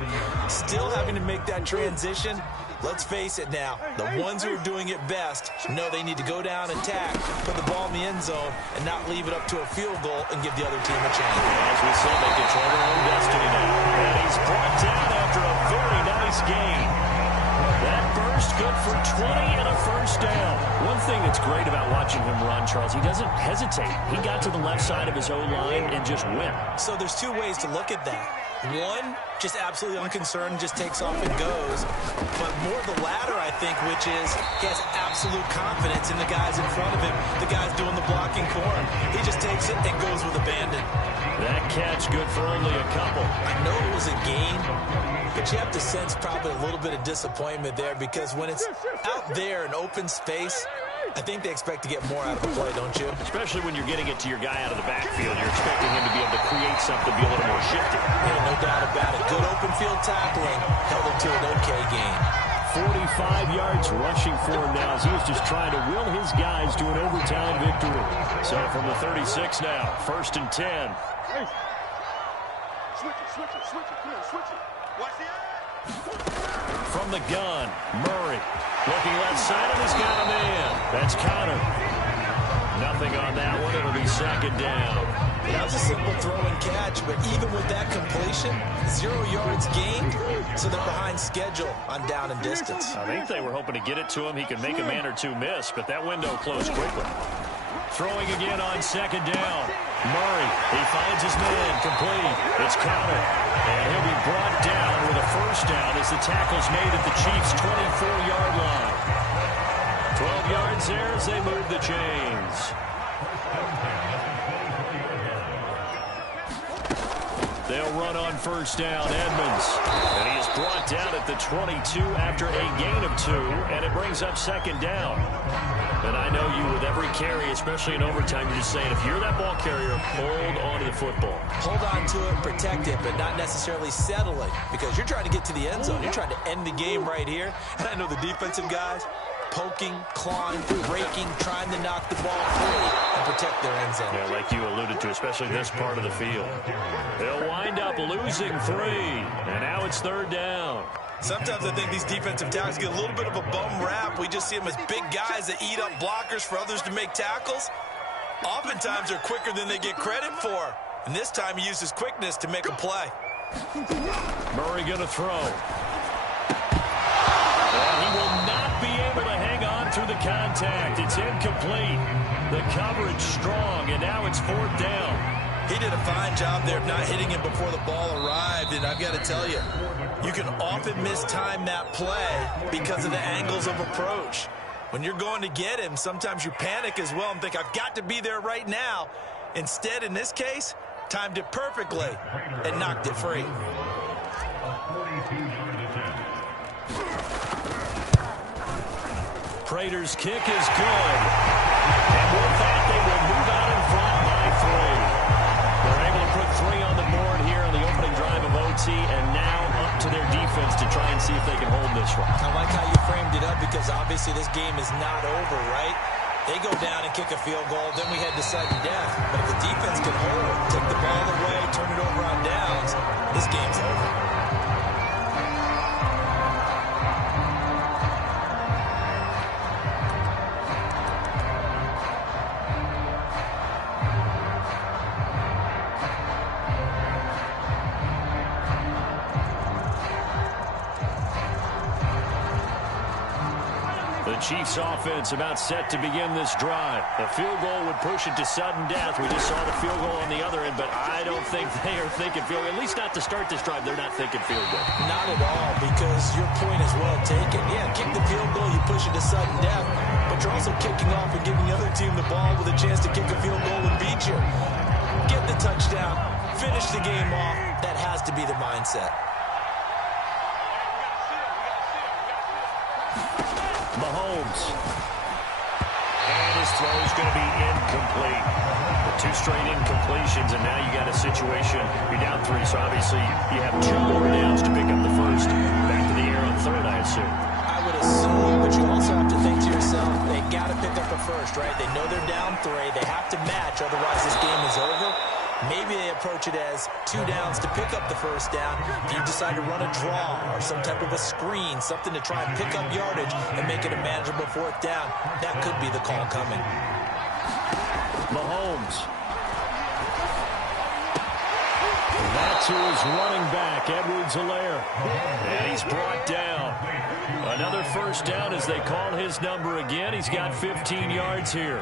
Still having to make that transition. Let's face it now, the ones who are doing it best know they need to go down, attack, put the ball in the end zone, and not leave it up to a field goal and give the other team a chance. As we said, they control their own destiny now. And he's brought down after a very nice game. That burst first, good for 20 and a first down. One thing that's great about watching him run, Charles, he doesn't hesitate. He got to the left side of his O-line and just went. So there's two ways to look at that. One, just absolutely unconcerned, just takes off and goes. But more the latter, I think, which is he has absolute confidence in the guys in front of him, the guys doing the blocking for him. He just takes it and goes with abandon. That catch good for only a couple. I know it was a gain, but you have to sense probably a little bit of disappointment there because when it's out there in open space, I think they expect to get more out of the play, don't you? Especially when you're getting it to your guy out of the backfield. You're expecting him to be able to create something, be a little more shifty. Yeah, no doubt about it. Good open field tackling held him to an okay gain. 45 yards rushing for him now as he was just trying to will his guys to an overtime victory. So from the 36 now, 1st and 10. Hey. Switch it. Come on, switch it. Watch the eye. From the gun, Murray. Looking left side, and he's got a man. That's Connor. Nothing on that one. It'll be 2nd down. That was a simple throw and catch, but even with that completion, 0 yards gained, so they're behind schedule on down and distance. I think they were hoping to get it to him. He could make a man or two miss, but that window closed quickly. Throwing again on 2nd down. Murray, he finds his man, complete. It's Connor, and he'll be brought down with a first down as the tackle's made at the Chiefs' 24-yard line. 12 yards there as they move the chains. They'll run on 1st down, Edmonds. And he is brought down at the 22 after a gain of 2, and it brings up 2nd down. And I know you, with every carry, especially in overtime, you're just saying, if you're that ball carrier, hold on to the football. Hold on to it, protect it, but not necessarily settle it, because you're trying to get to the end zone. You're trying to end the game right here. And I know the defensive guys, poking, clawing, breaking, trying to knock the ball free and protect their end zone. Yeah, like you alluded to, especially this part of the field. They'll wind up losing 3, and now it's 3rd down. Sometimes I think these defensive tackles get a little bit of a bum rap. We just see them as big guys that eat up blockers for others to make tackles. Oftentimes they're quicker than they get credit for. And this time he uses quickness to make a play. Murray going to throw. And he will not be able to hang on through the contact. It's incomplete. The coverage strong, and now it's 4th down. He did a fine job there of not hitting him before the ball arrived, and I've got to tell you, you can often mistime that play because of the angles of approach. When you're going to get him, sometimes you panic as well and think, I've got to be there right now. Instead, in this case, timed it perfectly and knocked it free. Prater's kick is good. And with that, they will move out in front by 3. They're able to put 3 on the board here on the opening drive of OT, and now up to their defense to try and see if they can hold this one. I like how you framed it up because obviously this game is not over, right? They go down and kick a field goal, then we head to sudden death. But if the defense can hold it, take the ball away, turn it over on downs, this game's over. Chiefs offense about set to begin this drive. A field goal would push it to sudden death. We just saw the field goal on the other end, but I don't think they are thinking field goal. At least not to start this drive. They're not thinking field goal. Not at all, because your point is well taken. Yeah, kick the field goal, you push it to sudden death, but you're also kicking off and giving the other team the ball with a chance to kick a field goal and beat you. Get the touchdown, finish the game off. That has to be the mindset. Mahomes. And his throw is going to be incomplete. 2 straight incompletions, and now you got a situation. You're down 3, so obviously you have 2 more downs to pick up the first. Back to the air on 3rd, I assume. I would assume, but you also have to think to yourself, they got to pick up a first, right? They know they're down 3. They have to match, otherwise this game is over. Maybe they approach it as 2 downs to pick up the first down. If you decide to run a draw or some type of a screen, something to try and pick up yardage and make it a manageable 4th down, that could be the call coming. Mahomes. That's who is running back, Edwards-Helaire. And he's brought down. Another first first down as they call his number again. He's got 15 yards here.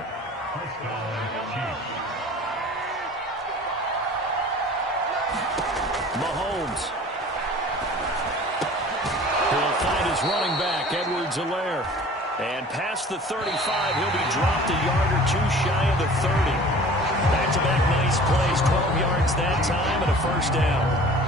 Mahomes. He'll find his running back, Edwards-Helaire. And past the 35, he'll be dropped a yard or two shy of the 30. Back-to-back nice plays, 12 yards that time and a first down.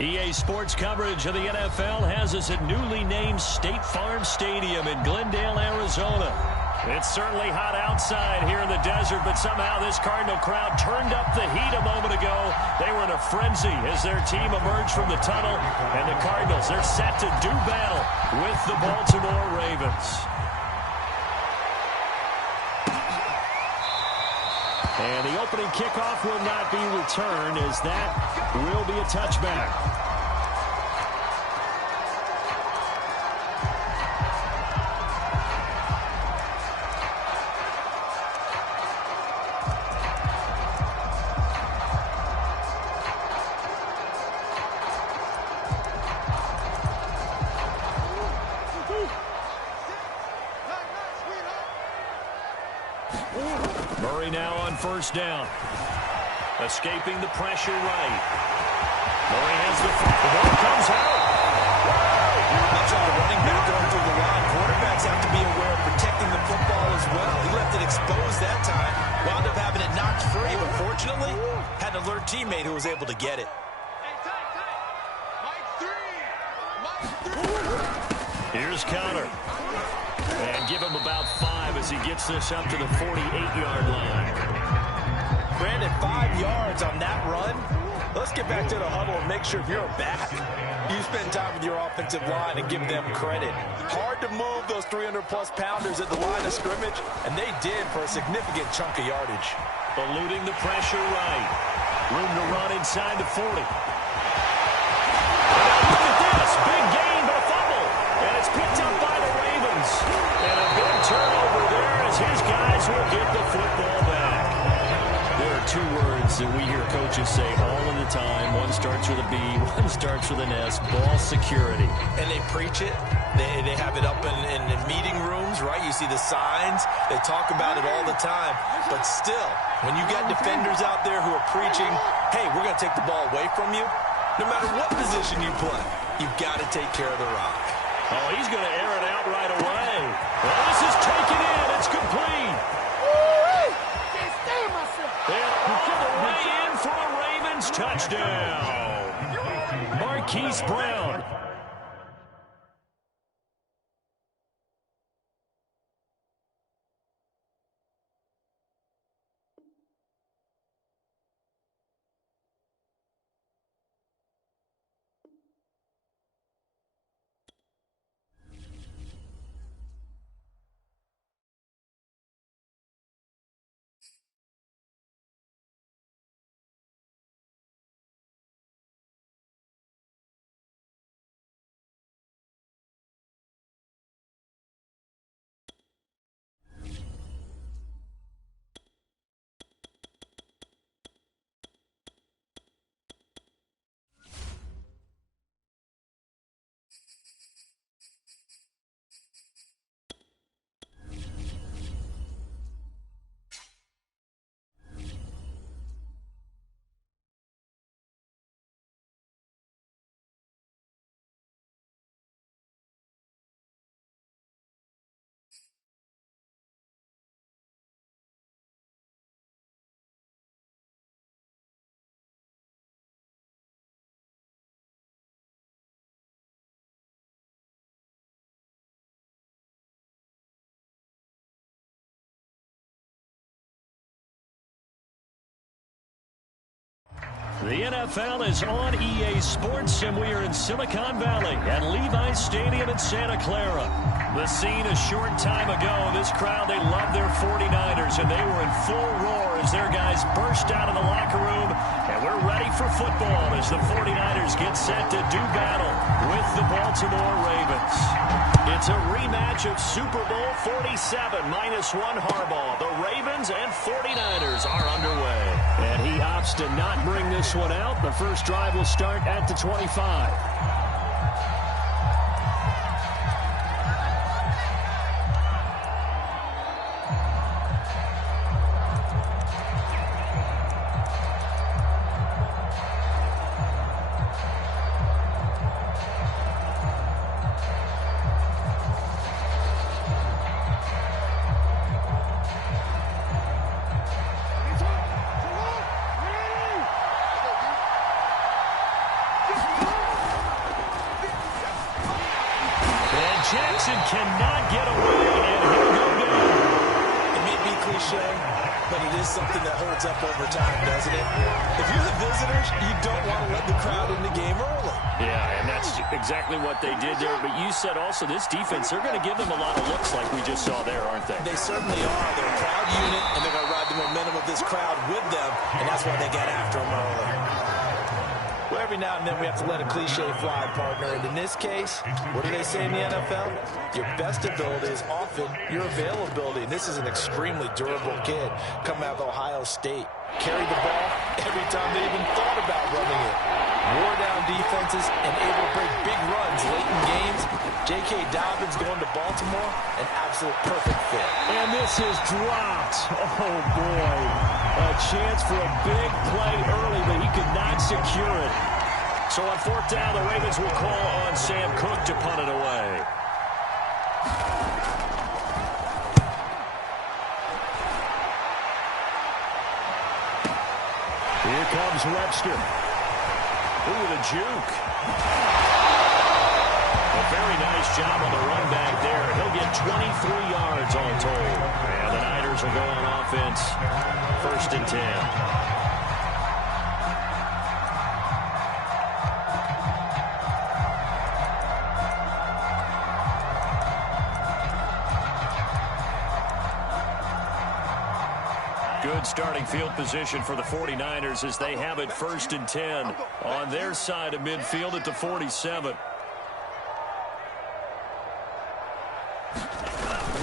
EA Sports coverage of the NFL has us at newly named State Farm Stadium in Glendale, Arizona. It's certainly hot outside here in the desert, but somehow this Cardinal crowd turned up the heat a moment ago. They were in a frenzy as their team emerged from the tunnel, and the Cardinals, they're set to do battle with the Baltimore Ravens. And the opening kickoff will not be returned, as that will be a touchback. Murray now on first down. Escaping the pressure right. Murray has the ball comes out. That's all the running back going through the line. Quarterbacks have to be aware of protecting the football as well. He left it exposed that time. Wound up having it knocked free, but fortunately, had an alert teammate who was able to get it. Here's Connor. And give him about 5 as he gets this up to the 48-yard line. Brandon, 5 yards on that run. Let's get back to the huddle and make sure if you're back, you spend time with your offensive line and give them credit. Hard to move those 300-plus pounders at the line of scrimmage, and they did for a significant chunk of yardage. Eluding the pressure right. Room to run inside the 40. Look at this. Big gain, but a fumble. And it's picked up by the Ravens. And a big turnover there as his guys will get the football back. There are 2 words that we hear coaches say all of the time. One starts with a B, one starts with an S. Ball security. And they preach it. They have it up in meeting rooms, right? You see the signs. They talk about it all the time. But still, when you got defenders out there who are preaching, hey, we're going to take the ball away from you, no matter what position you play, you've got to take care of the rock. Oh, he's going to air it out right away. Well, this is taken in. It's complete. They're all the way in for a Ravens touchdown. Marquise Brown. The NFL is on EA Sports, and we are in Silicon Valley at Levi's Stadium in Santa Clara. The scene a short time ago, this crowd, they love their 49ers, and they were in full roar as their guys burst out of the locker room, and we're ready for football as the 49ers get set to do battle with the Baltimore Ravens. It's a rematch of Super Bowl 47 -1 Harbaugh. The Ravens and 49ers are underway. And he opts to not bring this one out. The first drive will start at the 25. Jackson cannot get away, and he'll go down. It may be cliche, but it is something that holds up over time, doesn't it? If you're the visitors, you don't want to let the crowd in the game early. Yeah, and that's exactly what they did there. But you said also this defense, they're going to give them a lot of looks like we just saw there, aren't they? They certainly are. They're a proud unit, and they're going to ride the momentum of this crowd with them, and that's why they get after them early. Well, every now and then we have to let a cliche fly, partner. And in this case, what do they say in the NFL? Your best ability is often your availability. And this is an extremely durable kid coming out of Ohio State. Carried the ball every time they even thought about running it. Wore down defenses and able to break big runs late in games. J.K. Dobbins going to Baltimore, an absolute perfect fit. And this is dropped. Oh, boy. A chance for a big play early, but he could not secure it. So on fourth down, the Ravens will call on Sam Cook to punt it away. Here comes Webster. Ooh, the juke. A very nice job on the run back there. He'll get 23 yards all told. And the Niners will go on offense. 1st and 10. Good starting field position for the 49ers as they have it 1st and 10 on their side of midfield at the 47.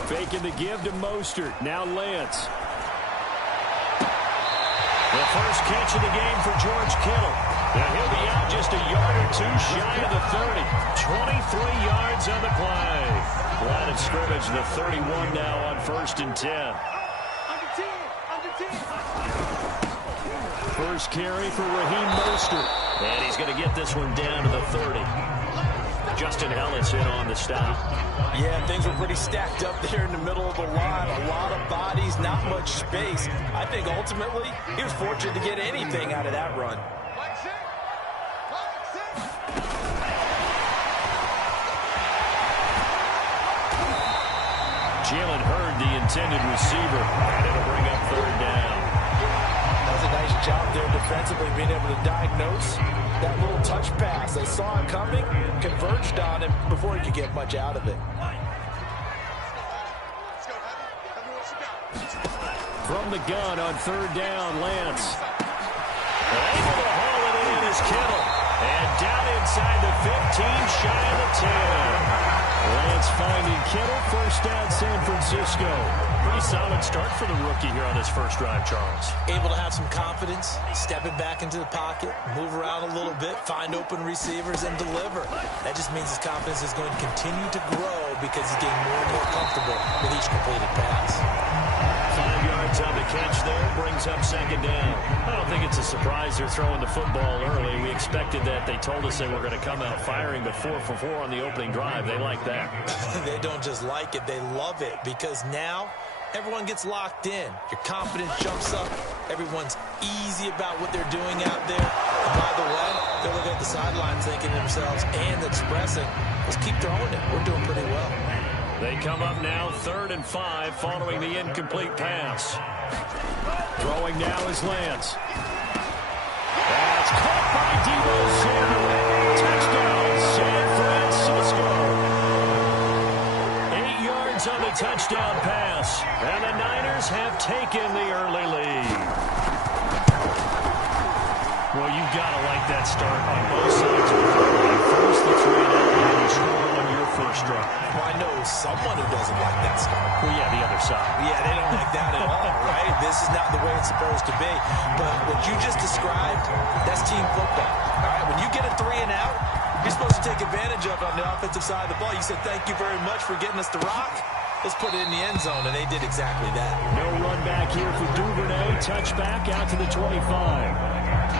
Faking the give to Mostert. Now Lance. The first catch of the game for George Kittle. And he'll be out just a yard or two shy of the 30. 23 yards on the play. Line of scrimmage, the 31 now on 1st and 10. First carry for Raheem Mostert. And he's going to get this one down to the 30. Justin Ellis in on the stop. Yeah, things were pretty stacked up there in the middle of the line. A lot of bodies, not much space. I think ultimately he was fortunate to get anything out of that run. Jalen Hurd, the intended receiver, and it'll bring up 3rd down. That was a nice job there defensively, being able to diagnose that little touch pass. They saw it coming, converged on him before he could get much out of it. From the gun on 3rd down, Lance. Able to haul it in is Kittle. And down inside the 15, shy of the 10. Lance finding Kittle, 1st down San Francisco. Pretty solid start for the rookie here on his first drive, Charles. Able to have some confidence, stepping back into the pocket, move around a little bit, find open receivers, and deliver. That just means his confidence is going to continue to grow because he's getting more and more comfortable with each completed pass. 5 yards on the catch there, brings up 2nd down. I don't think it's a surprise they're throwing the football early. We expected that. They told us they were going to come out firing, but 4 for 4 on the opening drive. They like that. They don't just like it, they love it, because now everyone gets locked in. Your confidence jumps up. Everyone's easy about what they're doing out there. And by the way, they're looking at the sidelines thinking to themselves and expressing, let's keep throwing it. We're doing pretty well. They come up now 3rd and 5 following the incomplete pass. Throwing now is Lance. That's caught by Deebo Samuel. Touchdown, San Francisco. 8 yards on the touchdown pass. And the Niners have taken the early lead. Well, you've got to like that start on both sides of the ball. First, the 3 and out, and you score on your first drive. Well, I know someone who doesn't like that start. Well, yeah, the other side. Yeah, they don't like that at all, right? This is not the way it's supposed to be. But what you just described, that's team football. All right, when you get a 3 and out, you're supposed to take advantage of it on the offensive side of the ball. You said, thank you very much for getting us the rock. Let's put it in the end zone, and they did exactly that. No run back here for Duvernay. Touchback out to the 25.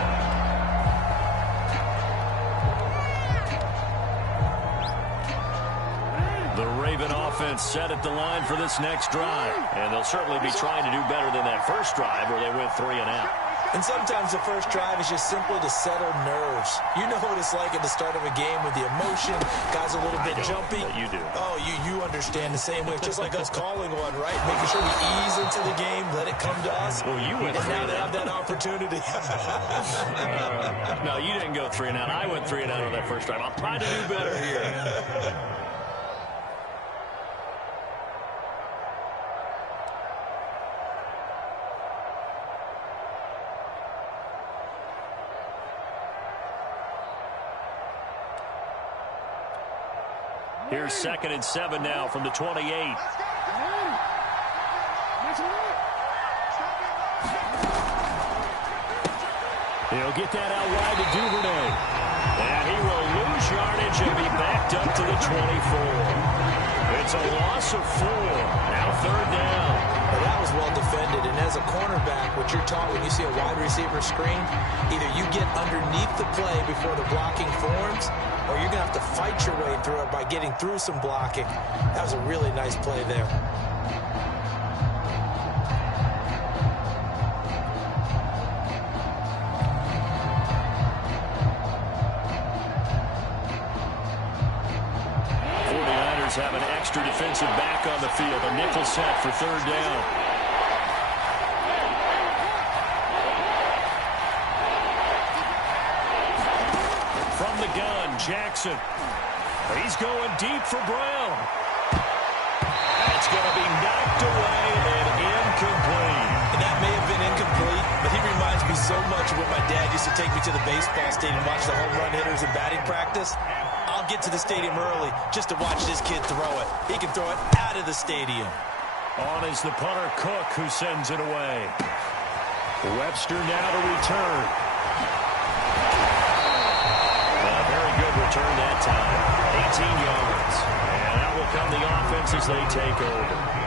The Raven offense set at the line for this next drive. And they'll certainly be trying to do better than that first drive where they went 3 and out. And sometimes the first drive is just simply to settle nerves. You know what it's like at the start of a game with the emotion. Guys a little bit jumpy. You do. Oh, you understand the same way. It's just like us calling one, right? Making sure we ease into the game, let it come to us. Well, you went and now they have that opportunity. No, you didn't go 3 and out. I went 3 and out on that first drive. I'll try to do better here. Here's 2nd and 7 now from the 28. He'll get that out wide to Duvernay. And he will lose yardage and be backed up to the 24. It's a loss of 4. Now 3rd down. Well, that was well defended. And as a cornerback, what you're taught when you see a wide receiver screen, either you get underneath the play before the blocking forms, or you're going to have to fight your way through it by getting through some blocking. That was a really nice play there. Have an extra defensive back on the field. A nickel set for 3rd down. From the gun, Jackson. He's going deep for Brown. That's going to be knocked away and incomplete. And that may have been incomplete, but he reminds me so much of when my dad used to take me to the baseball stadium and watch the home run hitters in batting practice. I'll get to the stadium early just to watch this kid throw it. He can throw it out of the stadium. On is the punter, Cook, who sends it away. Webster now to return. A very good return that time. 18 yards. And out will come the offense as they take over.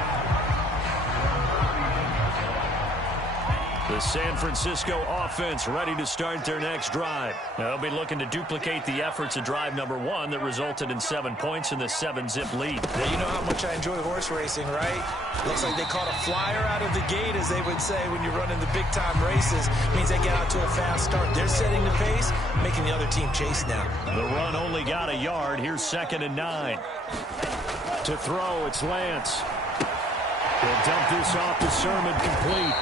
The San Francisco offense ready to start their next drive. They'll be looking to duplicate the efforts of drive number 1 that resulted in 7 points in the 7-zip lead. Now, you know how much I enjoy horse racing, right? Looks like they caught a flyer out of the gate, as they would say when you're running the big-time races. Means they get out to a fast start. They're setting the pace, making the other team chase now. The run only got a yard. Here's 2nd and 9. To throw, it's Lance. He'll dump this off to Sermon, complete.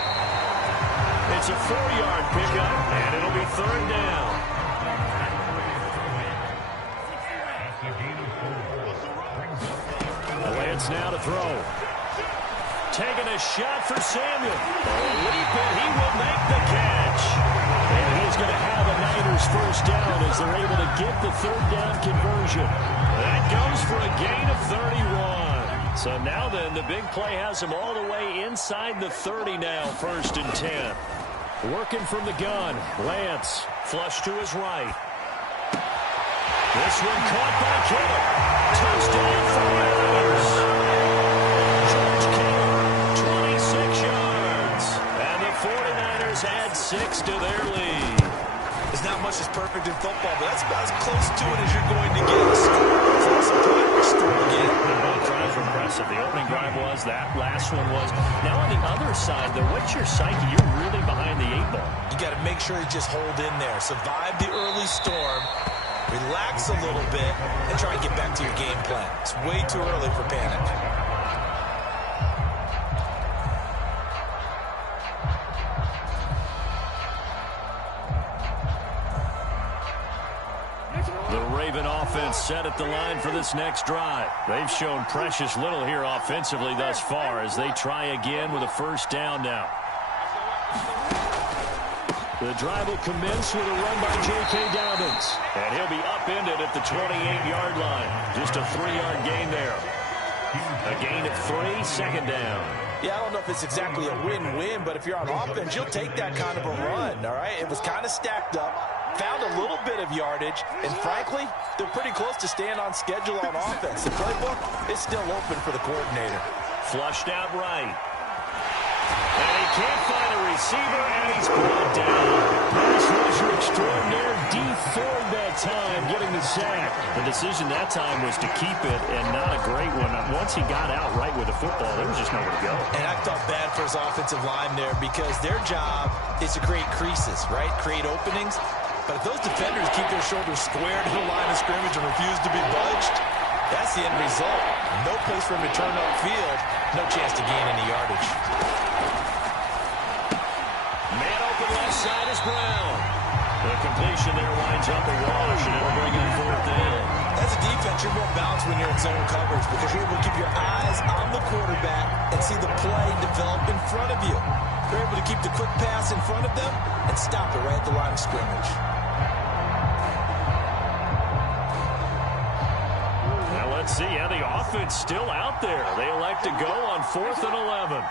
It's a 4-yard pickup, and it'll be 3rd down. Lance now to throw. Taking a shot for Samuel. Leaping, he will make the catch. And he's going to have a Niners first down as they're able to get the 3rd down conversion. That goes for a gain of 31. So now then, the big play has him all the way inside the 30 now, 1st and 10. Working from the gun, Lance, flush to his right. This one caught by Kittle. Touchdown for Niners. George Kittle, 26 yards. And the 49ers add 6 to their lead. There's not much that's perfect in football, but that's about as close to it as you're going to get. Again. Both drives were impressive. The opening drive was, that last one was. Now on the other side, though, what's your psyche? You're really behind the 8 ball. You got to make sure you just hold in there. Survive the early storm. Relax a little bit and try and get back to your game plan. It's way too early for panic. Raven offense set at the line for this next drive. They've shown precious little here offensively thus far as they try again with a first down now. The drive will commence with a run by J.K. Dobbins. And he'll be upended at the 28-yard line. Just a 3-yard gain there. A gain of 3, second down. Yeah, I don't know if it's exactly a win-win, but if you're on offense, you'll take that kind of a run, all right? It was kind of stacked up, found a little bit of yardage, and frankly, they're pretty close to staying on schedule on offense. The playbook is still open for the coordinator. Flushed out right. And he can't find a receiver, and he's brought down. Pass rusher extraordinaire, D Ford that time, getting the sack. The decision that time was to keep it, and not a great one. Once he got out right with the football, there was just nowhere to go. And I felt bad for his offensive line there because their job is to create creases, right? Create openings. But if those defenders keep their shoulders square to the line of scrimmage and refuse to be budged, that's the end result. No place for him to turn upfield. No chance to gain any yardage. Man open left side is Brown. The completion there winds up a wash, and it'll bring up fourth down. As a defense, you're more balanced when you're in zone coverage because you're able to keep your eyes on the quarterback and see the play develop in front of you. You're able to keep the quick pass in front of them and stop it right at the line of scrimmage. Now let's see how the offense still out there. They elect to go on 4th and 11.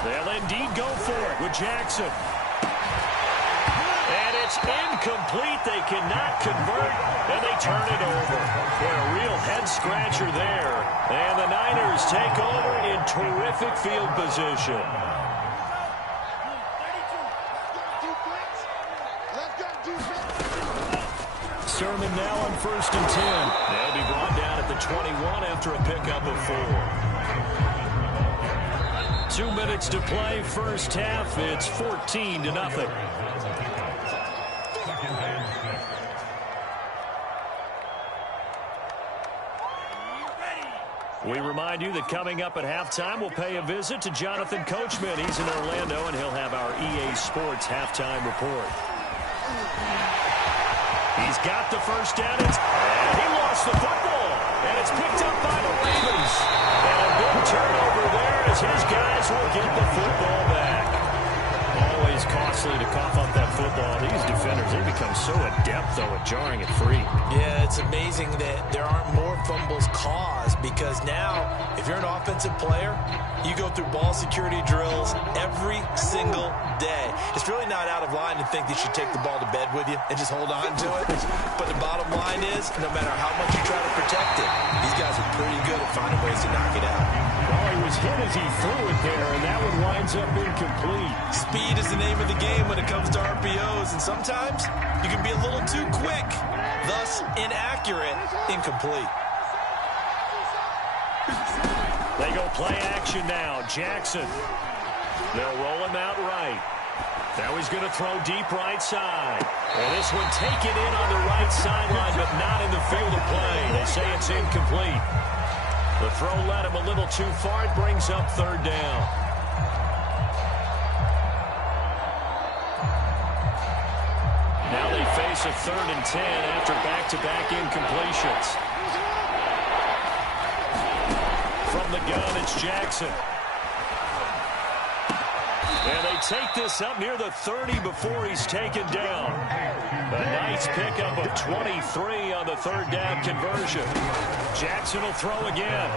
They'll indeed go for it with Jackson. And it's incomplete. They cannot convert, and they turn it over. Boy, a real head-scratcher there. And the Niners take over in terrific field position. Sermon now on 1st and 10. They'll be brought down at the 21 after a pickup of 4. 2 minutes to play, first half. It's 14-0. We remind you that coming up at halftime, we'll pay a visit to Jonathan Coachman. He's in Orlando, and he'll have our EA Sports halftime report. He's got the first down. And he lost the football, and it's picked up by the Ravens. And a big turnover there as his guys will get the football back. Always costly to cough up that football. These defenders, they become so adept, though, at jarring it free. Yeah, it's amazing that there aren't more fumbles caused because now, if you're an offensive player, you go through ball security drills every single day. It's really not out of line to think that you should take the ball to bed with you and just hold on to it. But the bottom line is, no matter how much you try to protect it, these guys are pretty good at finding ways to knock it out. Well, he was hit as he threw it there, and that one winds up incomplete. Speed is the name of the game when it comes to RPOs, and sometimes you can be a little too quick, thus inaccurate, incomplete. They go play action now. Jackson. They'll roll him out right. Now he's going to throw deep right side. And this one taken in on the right sideline, but not in the field of play. They say it's incomplete. The throw led him a little too far. It brings up 3rd down. Now they face a 3rd and 10 after back-to-back incompletions. From the gun, it's Jackson. And they take this up near the 30 before he's taken down. A nice pickup of 23 on the 3rd down conversion. Jackson will throw again.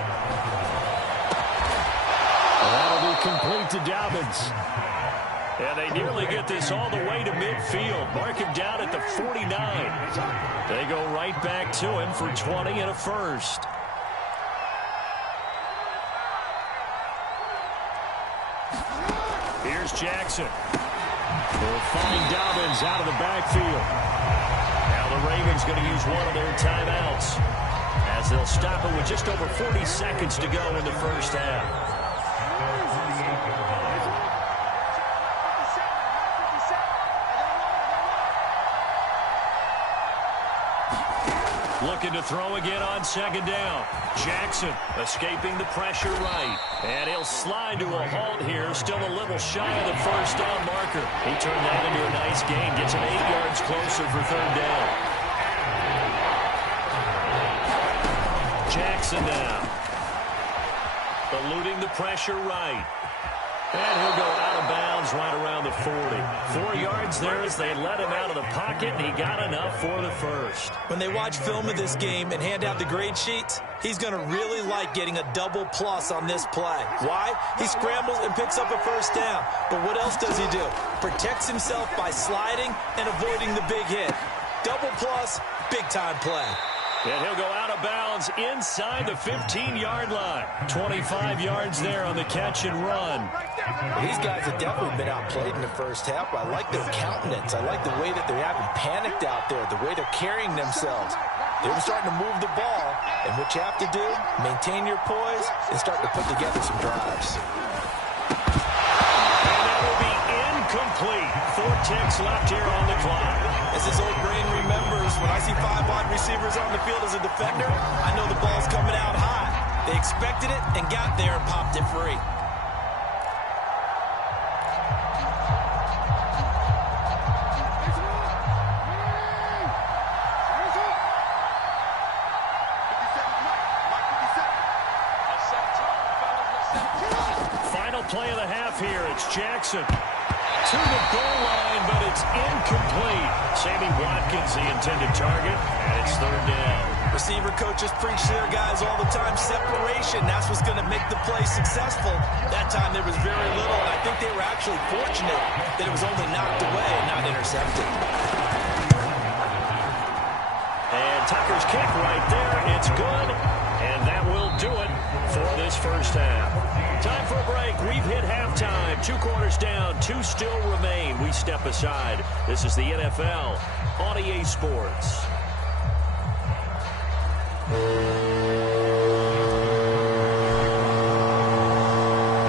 That'll be complete to Dobbins. And they nearly get this all the way to midfield. Mark him down at the 49. They go right back to him for 20 and a first. Here's Jackson. Will find Dobbins out of the backfield. Now the Ravens going to use one of their timeouts as they'll stop it with just over 40 seconds to go in the first half. Looking to throw again on second down. Jackson escaping the pressure right. And he'll slide to a halt here. Still a little shy of the first down marker. He turned that into a nice gain. Gets him 8 yards closer for third down. Jackson now. Eluding the pressure right. And he'll go out of bounds right around the 40. 4 yards there as they let him out of the pocket, and he got enough for the first. When they watch film of this game and hand out the grade sheets, he's going to really like getting a double plus on this play. Why? He scrambles and picks up a first down. But what else does he do? Protects himself by sliding and avoiding the big hit. Double plus, big-time play. And he'll go out of bounds inside the 15-yard line. 25 yards there on the catch and run. These guys have definitely been outplayed in the first half. I like their countenance. I like the way that they haven't panicked out there, the way they're carrying themselves. They were starting to move the ball, and what you have to do, maintain your poise and start to put together some drives. And that will be incomplete. 4 ticks left here on the clock. As his old brain remembers, when I see 5 wide receivers on the field as a defender, I know the ball's coming out high. They expected it and got there and popped it free. Final play of the half here. It's Jackson to the goal line, but it's incomplete. Sammy Watkins, the intended target, and it's third down. Receiver coaches preach to their guys all the time. Separation, that's what's going to make the play successful. That time there was very little, and I think they were actually fortunate that it was only knocked away and not intercepted. And Tucker's kick right there. It's good, and that will do it for this first half. Time for a break. We've hit halftime. 2 quarters down, 2 still remain. We step aside. This is the NFL on EA Sports.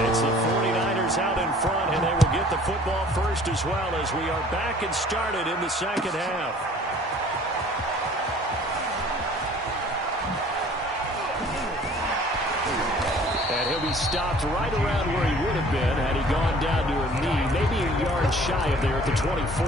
It's the 49ers out in front, and they will get the football first as well as we are back and started in the second half. And he'll be stopped right around where he would have been had he gone down to a knee, maybe a yard shy of there at the 24.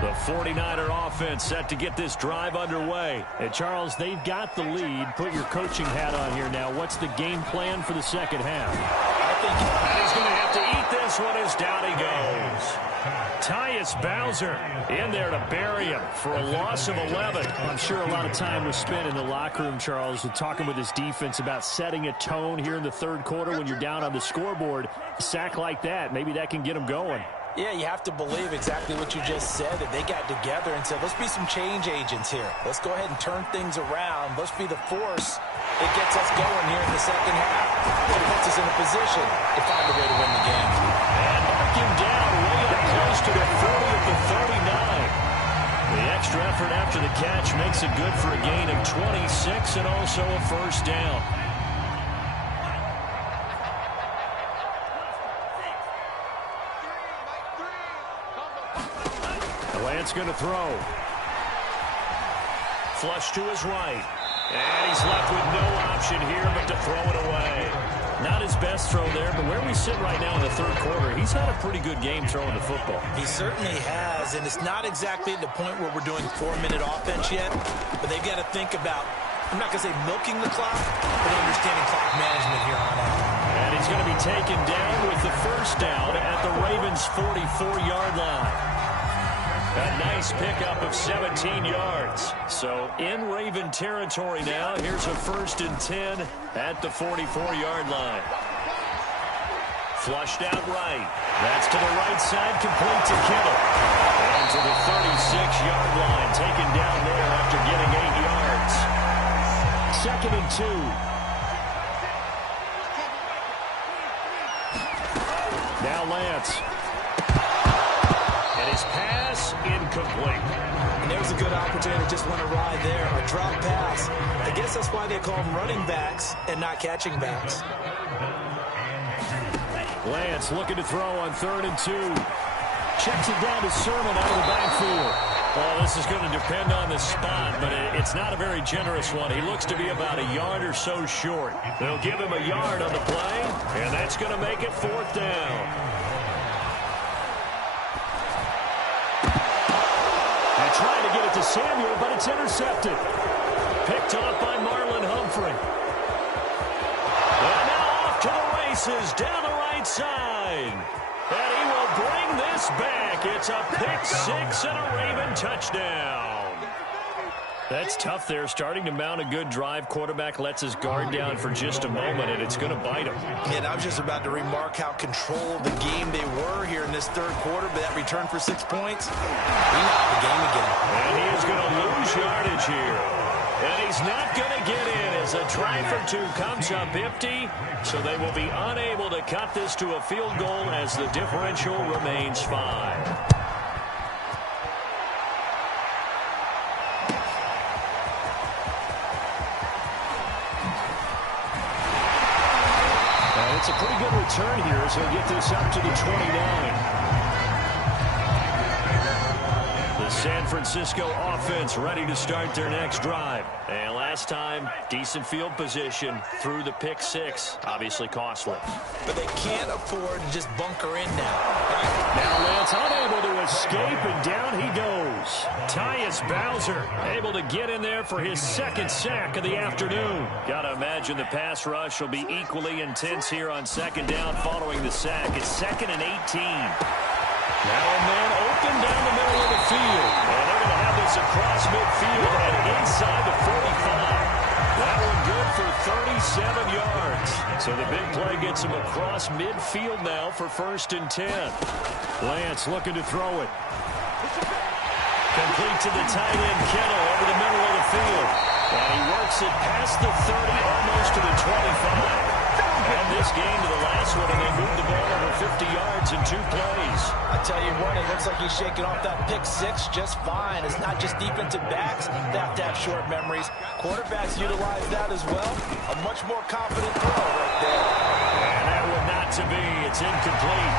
The 49er offense set to get this drive underway. And, Charles, they've got the lead. Put your coaching hat on here now. What's the game plan for the second half? I think he's going to have to eat this one as down he goes. Tyus Bowser in there to bury him for a loss of 11. I'm sure a lot of time was spent in the locker room, Charles, with talking with his defense about setting a tone here in the third quarter when you're down on the scoreboard. A sack like that, maybe that can get them going. Yeah, you have to believe exactly what you just said, that they got together and said, let's be some change agents here. Let's go ahead and turn things around. Let's be the force that gets us going here in the second half. It puts us in a position to find a way to win the game. And mark him down way up close to the 40 at the 39. The extra effort after the catch makes it good for a gain of 26 and also a first down. Lance going to throw. Flush to his right. And he's left with no option here but to throw it away. Not his best throw there, but where we sit right now in the third quarter, he's had a pretty good game throwing the football. He certainly has, and it's not exactly at the point where we're doing 4-minute offense yet, but they've got to think about, I'm not going to say milking the clock, but understanding clock management here on out. And he's going to be taken down with the first down at the Ravens' 44-yard line. A nice pickup of 17 yards. So in Raven territory now. Here's a 1st and 10 at the 44-yard line. Flushed out right. That's to the right side, complete to Kittle. And to the 36-yard line, taken down there after getting 8 yards. 2nd and 2. Now Lance. And his pass incomplete. And there was a good opportunity to just want to ride there. A drop pass. I guess that's why they call them running backs and not catching backs. Lance looking to throw on 3rd and 2. checks it down to Sermon out of the backfield. Well, this is going to depend on the spot, but it's not a very generous one. He looks to be about a yard or so short. They'll give him a yard on the play, and that's going to make it 4th down. They try to get it to Samuel, but it's intercepted. Picked off by Marlon Humphrey. And now off to the races down the right side. And he will bring this back. It's a pick 6 and a Raven touchdown. That's tough there. Starting to mount a good drive. Quarterback lets his guard down for just a moment, and it's going to bite him. And I was just about to remark how controlled the game they were here in this 3rd quarter, but that return for 6 points, we now have the game again. And he is going to lose yardage here. And he's not going to get in as a try for 2 comes up empty. So they will be unable to cut this to a field goal as the differential remains 5. It's a pretty good return here as he'll get this up to the 29. The San Francisco offense ready to start their next drive. And last time, decent field position through the pick 6. Obviously costly. But they can't afford to just bunker in now. Now Lance unable to escape, and down he goes. Tyus Bowser able to get in there for his 2nd sack of the afternoon. Got to imagine the pass rush will be equally intense here on 2nd down following the sack. It's 2nd and 18. Now a man open down the middle of the field. And they're going to have this across midfield and inside the 45. That one good for 37 yards. So the big play gets him across midfield now for 1st and 10. Lance looking to throw it. Complete to the tight end Kittle over the middle of the field. And he works it past the 30, almost to the 25. And this game to the last one, and they moved the ball over 50 yards in 2 plays. I tell you what, it looks like he's shaking off that pick 6 just fine. It's not just defensive backs that have to have short memories. Quarterbacks utilize that as well. A much more confident throw right there. And that one not to be. It's incomplete.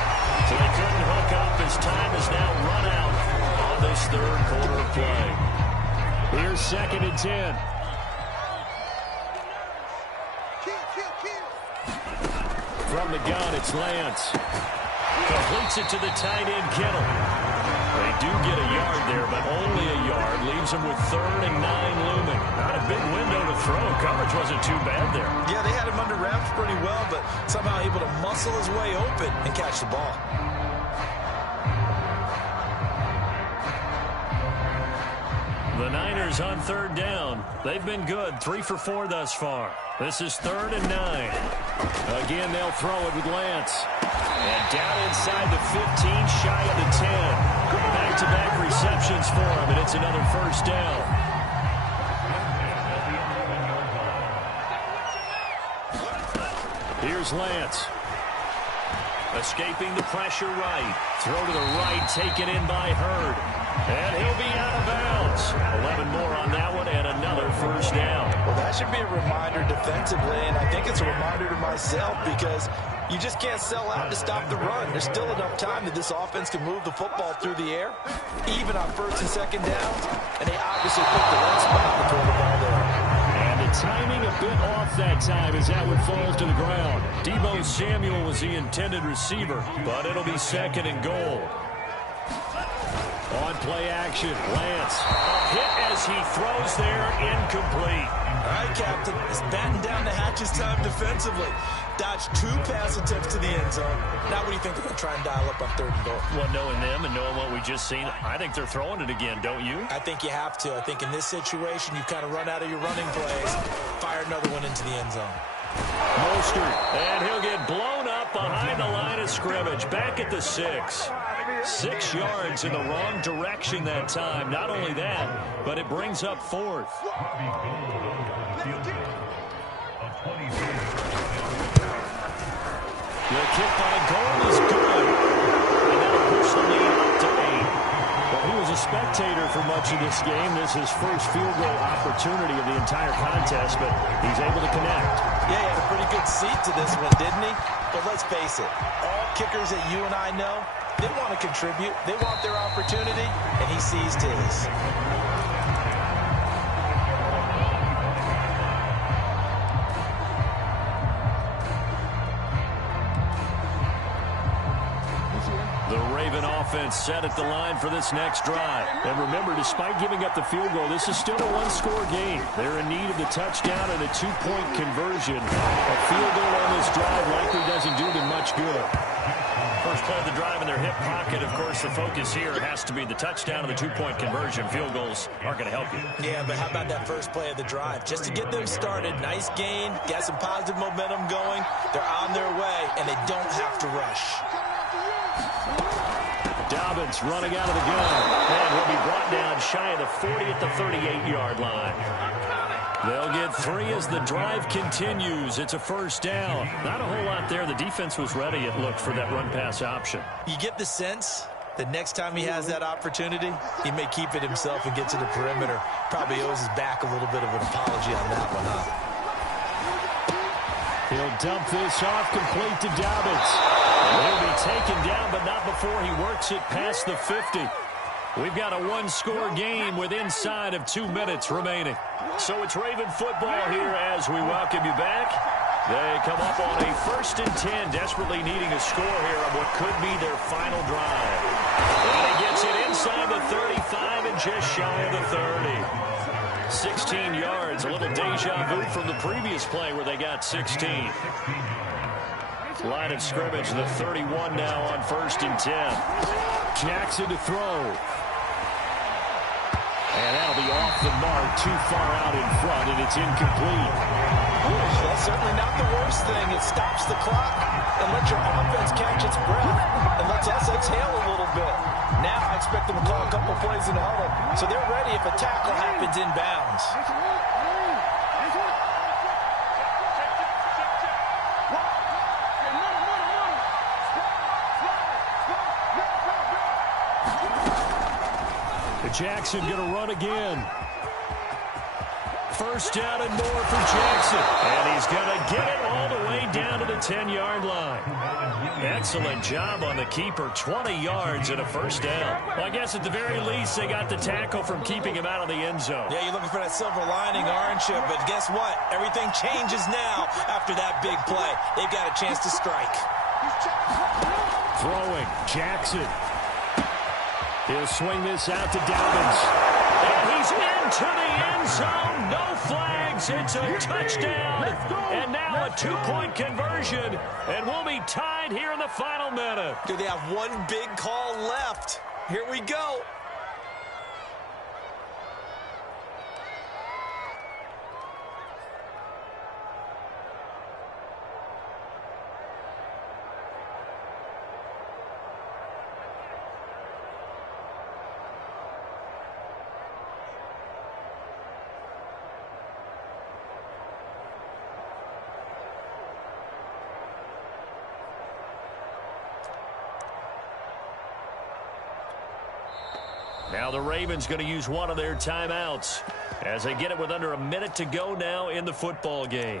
So they couldn't hook up as time has now run out on this 3rd quarter of play. Here's 2nd and 10. From the gun, it's Lance. Completes it to the tight end, Kittle. They do get a yard there, but only a yard. Leaves them with 3rd and 9 looming. Not a big window to throw. Coverage wasn't too bad there. Yeah, they had him under wraps pretty well, but somehow able to muscle his way open and catch the ball. The Niners on 3rd down. They've been good. 3 for 4 thus far. This is 3rd and 9. Again, they'll throw it with Lance. And down inside the 15, shy of the 10. Back-to-back receptions for him, and it's another 1st down. Here's Lance. Escaping the pressure right. Throw to the right, taken in by Hurd. And he'll be out of bounds. 11 more on that one, and another 1st down. Well, that should be a reminder defensively, and I think it's a reminder to myself because you just can't sell out to stop the run. There's still enough time that this offense can move the football through the air, even on 1st and 2nd downs, and they obviously picked the right spot to throw the ball there. And the timing a bit off that time as that one falls to the ground. Deebo Samuel was the intended receiver, but it'll be 2nd and goal. On play action, Lance. A hit as he throws there, incomplete. All right, Captain. It's batting down the hatches time defensively. Dodged 2 pass attempts to the end zone. Now what do you think they're going to try and dial up on 3rd and goal? Well, knowing them and knowing what we just seen, I think they're throwing it again, don't you? I think you have to. I think in this situation, you've kind of run out of your running plays. Fire another one into the end zone. Mostert, and he'll get blown up behind the line of scrimmage. Back at the 6. 6 yards in the wrong direction that time. Not only that, but it brings up 4th. The kick by goal is good. And that'll push the lead up to 8. Well, he was a spectator for much of this game. This is his first field goal opportunity of the entire contest, but he's able to connect. Yeah, he had a pretty good seat to this one, didn't he? But let's face it, all kickers that you and I know, They want to contribute. They want their opportunity, and he seized his. The Raven offense set at the line for this next drive. And remember, despite giving up the field goal, this is still a one-score game. They're in need of the touchdown and a two-point conversion. A field goal on this drive likely doesn't do them much good. First play of the drive in their hip pocket. Of course, the focus here has to be the touchdown and the two-point conversion. Field goals aren't going to help you. Yeah, but how about that first play of the drive? Just to get them started, nice gain, got some positive momentum going. They're on their way, and they don't have to rush. Dobbins running out of the gun. And will be brought down shy of the 40 at the 38-yard line. They'll get 3 as the drive continues. It's a first down. Not a whole lot there. The defense was ready, it looked, for that run-pass option. You get the sense that next time he has that opportunity, he may keep it himself and get to the perimeter. Probably owes his back a little bit of an apology on that one, huh? He'll dump this off, complete to Dobbins. He'll be taken down, but not before he works it past the 50. We've got a one-score game with inside of 2 minutes remaining. So it's Raven football here as we welcome you back. They come up on a 1st and 10, desperately needing a score here on what could be their final drive. And he gets it inside the 35 and just shy of the 30. 16 yards, a little deja vu from the previous play where they got 16. Line of scrimmage, the 31 now on 1st and 10. Jackson to throw. And that'll be off the mark, too far out in front, and it's incomplete. That's certainly not the worst thing. It stops the clock and lets your offense catch its breath and lets us exhale a little bit. Now I expect them to call a couple plays in the huddle, so they're ready if a tackle happens inbounds. Jackson going to run again. First down and more for Jackson. And he's going to get it all the way down to the 10-yard line. Excellent job on the keeper. 20 yards and a first down. Well, I guess at the very least they got the tackle from keeping him out of the end zone. Yeah, you're looking for that silver lining, aren't you? But guess what? Everything changes now after that big play. They've got a chance to strike. Throwing. Jackson. He'll swing this out to Dobbins. And he's into the end zone. No flags. It's a touchdown. And now a two-point conversion. And we'll be tied here in the final minute. Do they have one big call left? Here we go. Now the Ravens going to use one of their timeouts as they get it with under a minute to go now in the football game.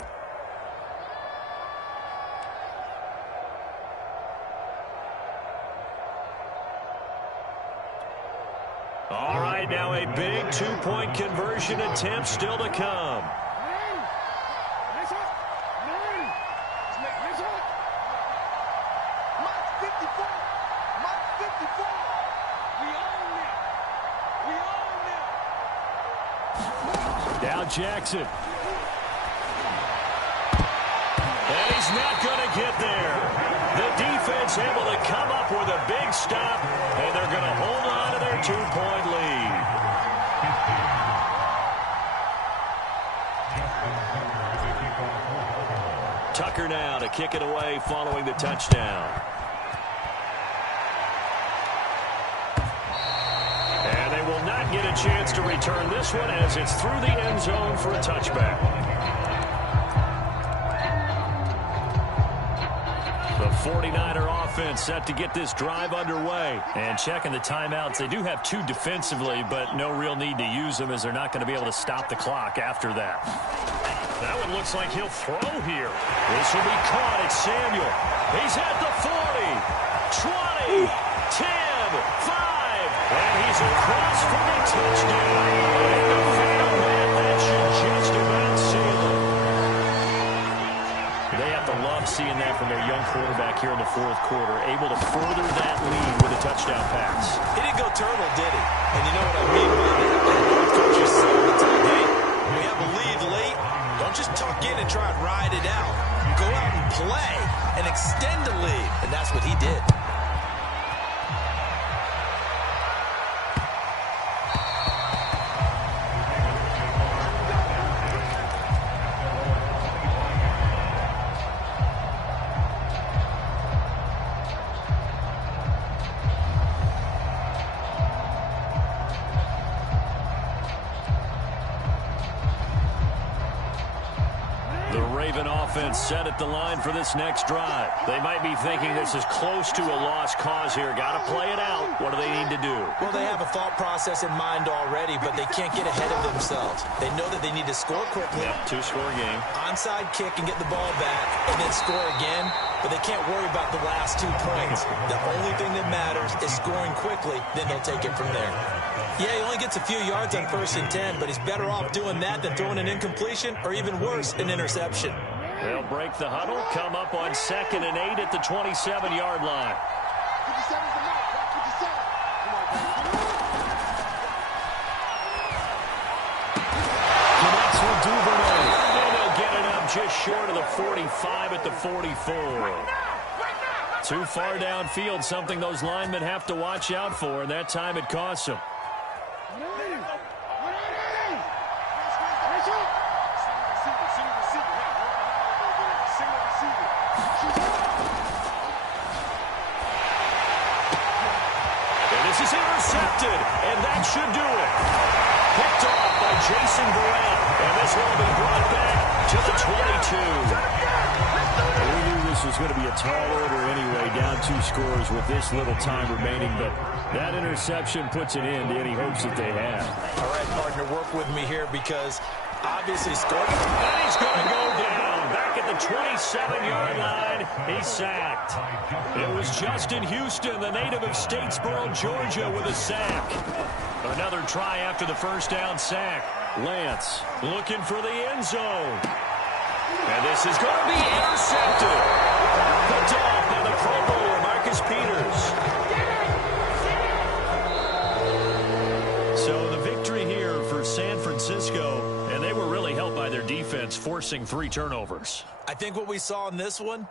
All right, now a big two-point conversion attempt still to come. Now Jackson. And he's not going to get there. The defense able to come up with a big stop, and they're going to hold on to their two-point lead. Tucker now to kick it away following the touchdown. And they will not get a chance to return this one as it's through the end zone for a touchback. The 49er offense set to get this drive underway. And checking the timeouts, they do have two defensively, but no real need to use them as they're not going to be able to stop the clock after that. That one looks like he'll throw here. This will be caught. It's Samuel. He's at the 40. 20, 10, 5, and he's across for the touchdown. And the final man, that should just about seal it. They have to love seeing that from their young quarterback here in the fourth quarter, able to further that lead with a touchdown pass. He didn't go turtle, did he? And you know what I mean by that. Coaches say all the time, hey, when we have a lead late, don't just tuck in and try and ride it out. Go out and play and extend the lead. And that's what he did. Offense set at the line for this next drive. They might be thinking this is close to a lost cause here. Got to play it out. What do they need to do? Well, they have a thought process in mind already, but they can't get ahead of themselves. They know that they need to score quickly. Yep, two-score game. Onside kick and get the ball back and then score again. But they can't worry about the last 2 points. The only thing that matters is scoring quickly. Then they'll take it from there. Yeah, he only gets a few yards on 1st and 10, but he's better off doing that than throwing an incompletion or even worse, an interception. They'll break the huddle, come up on 2nd and 8 at the 27-yard line. 57's the mark. 57. Come on, baby. Connects with Duvernay. And they'll get it up just short of the 45 at the 44. Too far downfield, something those linemen have to watch out for, and that time it costs them. This is intercepted, and that should do it. Picked off by Jason Verrett, and this will be brought back to the 22. We knew this was going to be a tall order anyway, down 2 scores with this little time remaining, but that interception puts an end to any hopes that they had. All right, partner, work with me here because obviously scoring. And he's going to go down back at the 27-yard line. He's sacked. It was Justin Houston, the native of Statesboro, Georgia, with a sack. Another try after the first down sack. Lance looking for the end zone. And this is going to be intercepted. Picked off by the Pro Bowler, Marcus Peters. So the victory here for San Francisco, and they were really helped by their defense, forcing 3 turnovers. I think what we saw in this one,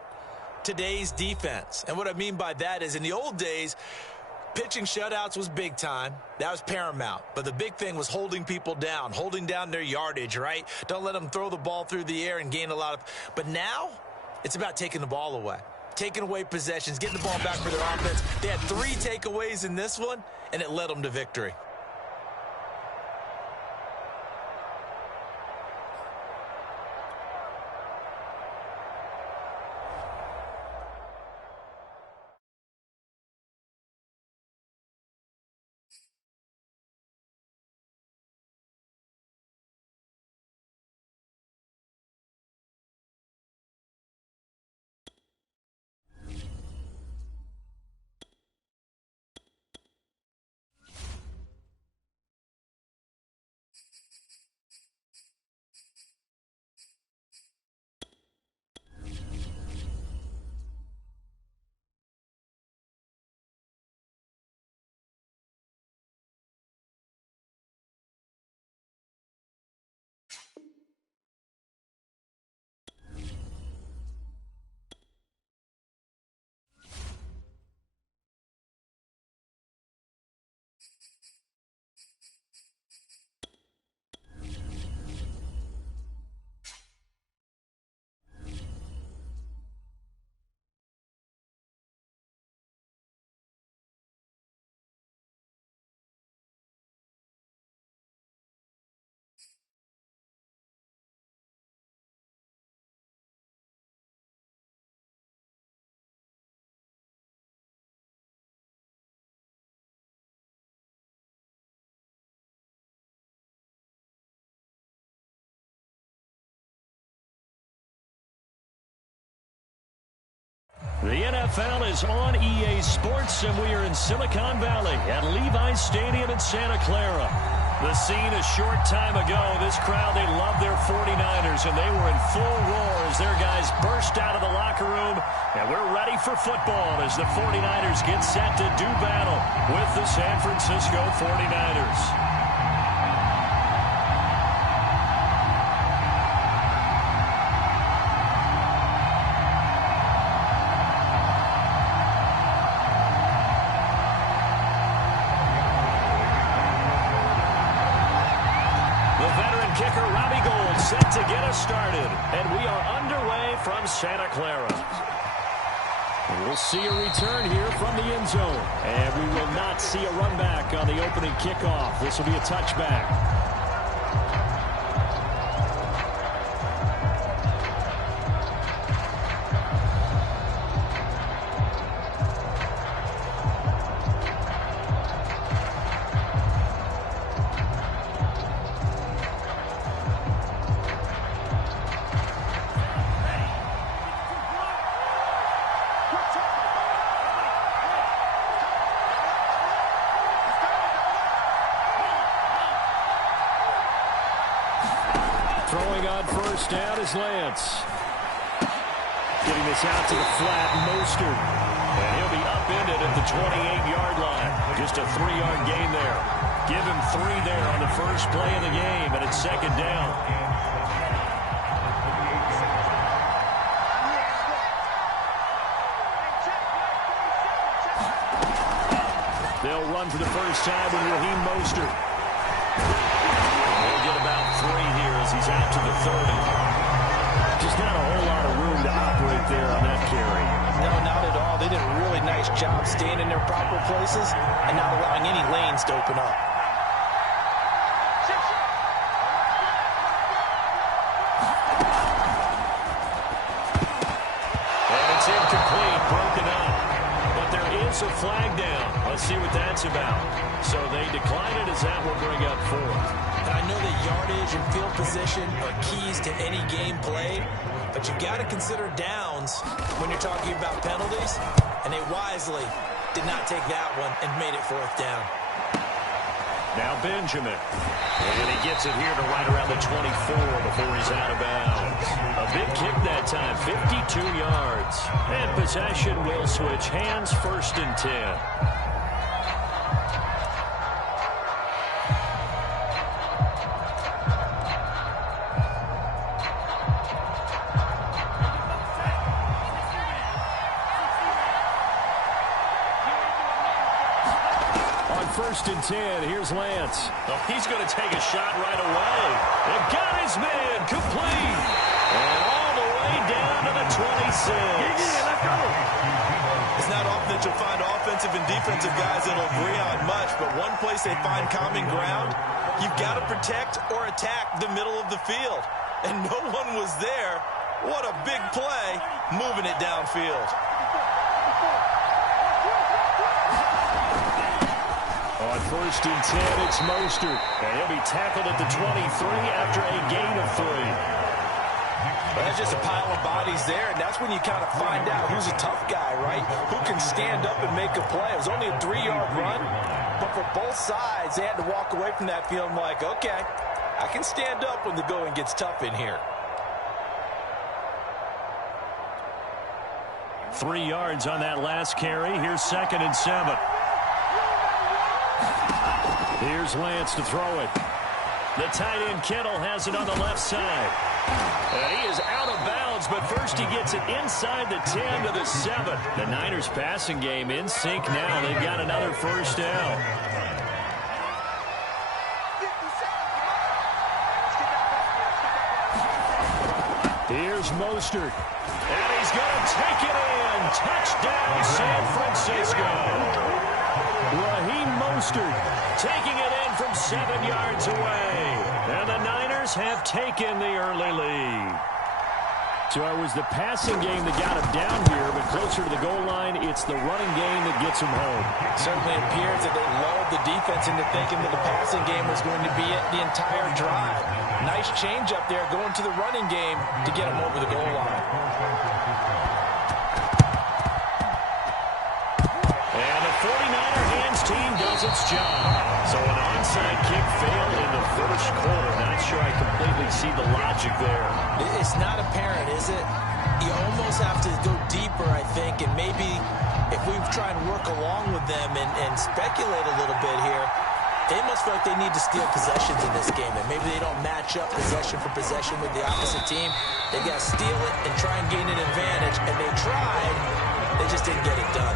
today's defense. And what I mean by that is in the old days, pitching shutouts was big time. That was paramount. But the big thing was holding people down, holding down their yardage, right? Don't let them throw the ball through the air and gain a lot of... But now, it's about taking the ball away. Taking away possessions, getting the ball back for their offense. They had 3 takeaways in this one, and it led them to victory. The NFL is on EA Sports, and we are in Silicon Valley at Levi's Stadium in Santa Clara. The scene a short time ago, this crowd, they love their 49ers, and they were in full roar as their guys burst out of the locker room. And we're ready for football as the 49ers get set to do battle with the San Francisco 49ers. Set to get us started, and we are underway from Santa Clara. We'll see a return here from the end zone, and we will not see a run back on the opening kickoff. This will be a touchback. Throwing on first down is Lance. Getting this out to the flat, Mostert. And he'll be upended at the 28-yard line. Just a 3-yard gain there. Give him 3 there on the first play of the game, and it's second down. They'll run for the first time with Raheem Mostert. They'll get about 3 here as he's out to the 30. Just not a whole lot of room to operate there on that carry. No, not at all. They did a really nice job staying in their proper places and not allowing any lanes to open up. And it's incomplete, broken up. But there is a flag down. Let's see what that's about. So they decline it as that will bring up 4th. And I know that yardage and field position are keys to any game played, but you've got to consider downs when you're talking about penalties, and they wisely did not take that one and made it 4th down. Now Benjamin. And he gets it here to right around the 24 before he's out of bounds. A big kick that time, 52 yards. And possession will switch hands, 1st and 10. First and 10. Here's Lance. Oh, he's going to take a shot right away. They've got his man complete. And all the way down to the 26. Let's go. It's not often that you'll find offensive and defensive guys that'll agree on much, but one place they find common ground, you've got to protect or attack the middle of the field. And no one was there. What a big play, moving it downfield. On 1st and 10, it's Mostert. And he'll be tackled at the 23 after a gain of 3. Well, there's just a pile of bodies there, and that's when you kind of find out who's a tough guy, right? Who can stand up and make a play. It was only a 3-yard run, but for both sides, they had to walk away from that feeling like, okay, I can stand up when the going gets tough in here. 3 yards on that last carry. Here's 2nd and 7. Here's Lance to throw it. The tight end Kittle has it on the left side. And he is out of bounds, but first he gets it inside the 10 to the 7. The Niners passing game in sync now. They've got another first down. Here's Mostert. And he's going to take it in. Touchdown, San Francisco. Raheem Mostert taking it in from 7 yards away. And the Niners have taken the early lead. So it was the passing game that got him down here, but closer to the goal line, it's the running game that gets him home. It certainly appears that they lulled the defense into thinking that the passing game was going to be it the entire drive. Nice change up there going to the running game to get him over the goal line. 49er hands team does its job. So an onside kick failed in the first quarter. Not sure I completely see the logic there. It's not apparent, is it? You almost have to go deeper, I think, and maybe if we try and work along with them and speculate a little bit here, they must feel like they need to steal possessions in this game, and maybe they don't match up possession for possession with the opposite team. They got to steal it and try and gain an advantage, and they tried. They just didn't get it done.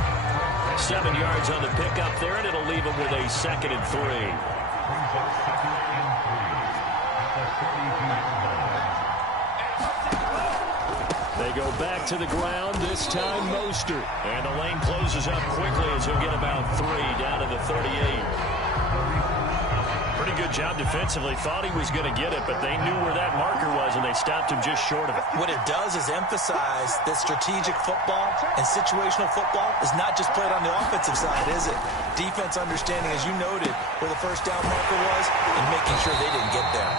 7 yards on the pickup there, and it'll leave them with a 2nd and 3. They go back to the ground, this time Mostert. And the lane closes up quickly as he'll get about 3 down to the 38. Pretty good job defensively. Thought he was going to get it, but they knew where that marker was, and they stopped him just short of it. What it does is emphasize that strategic football and situational football is not just played on the offensive side, is it? Defense understanding, as you noted, where the first down marker was and making sure they didn't get there.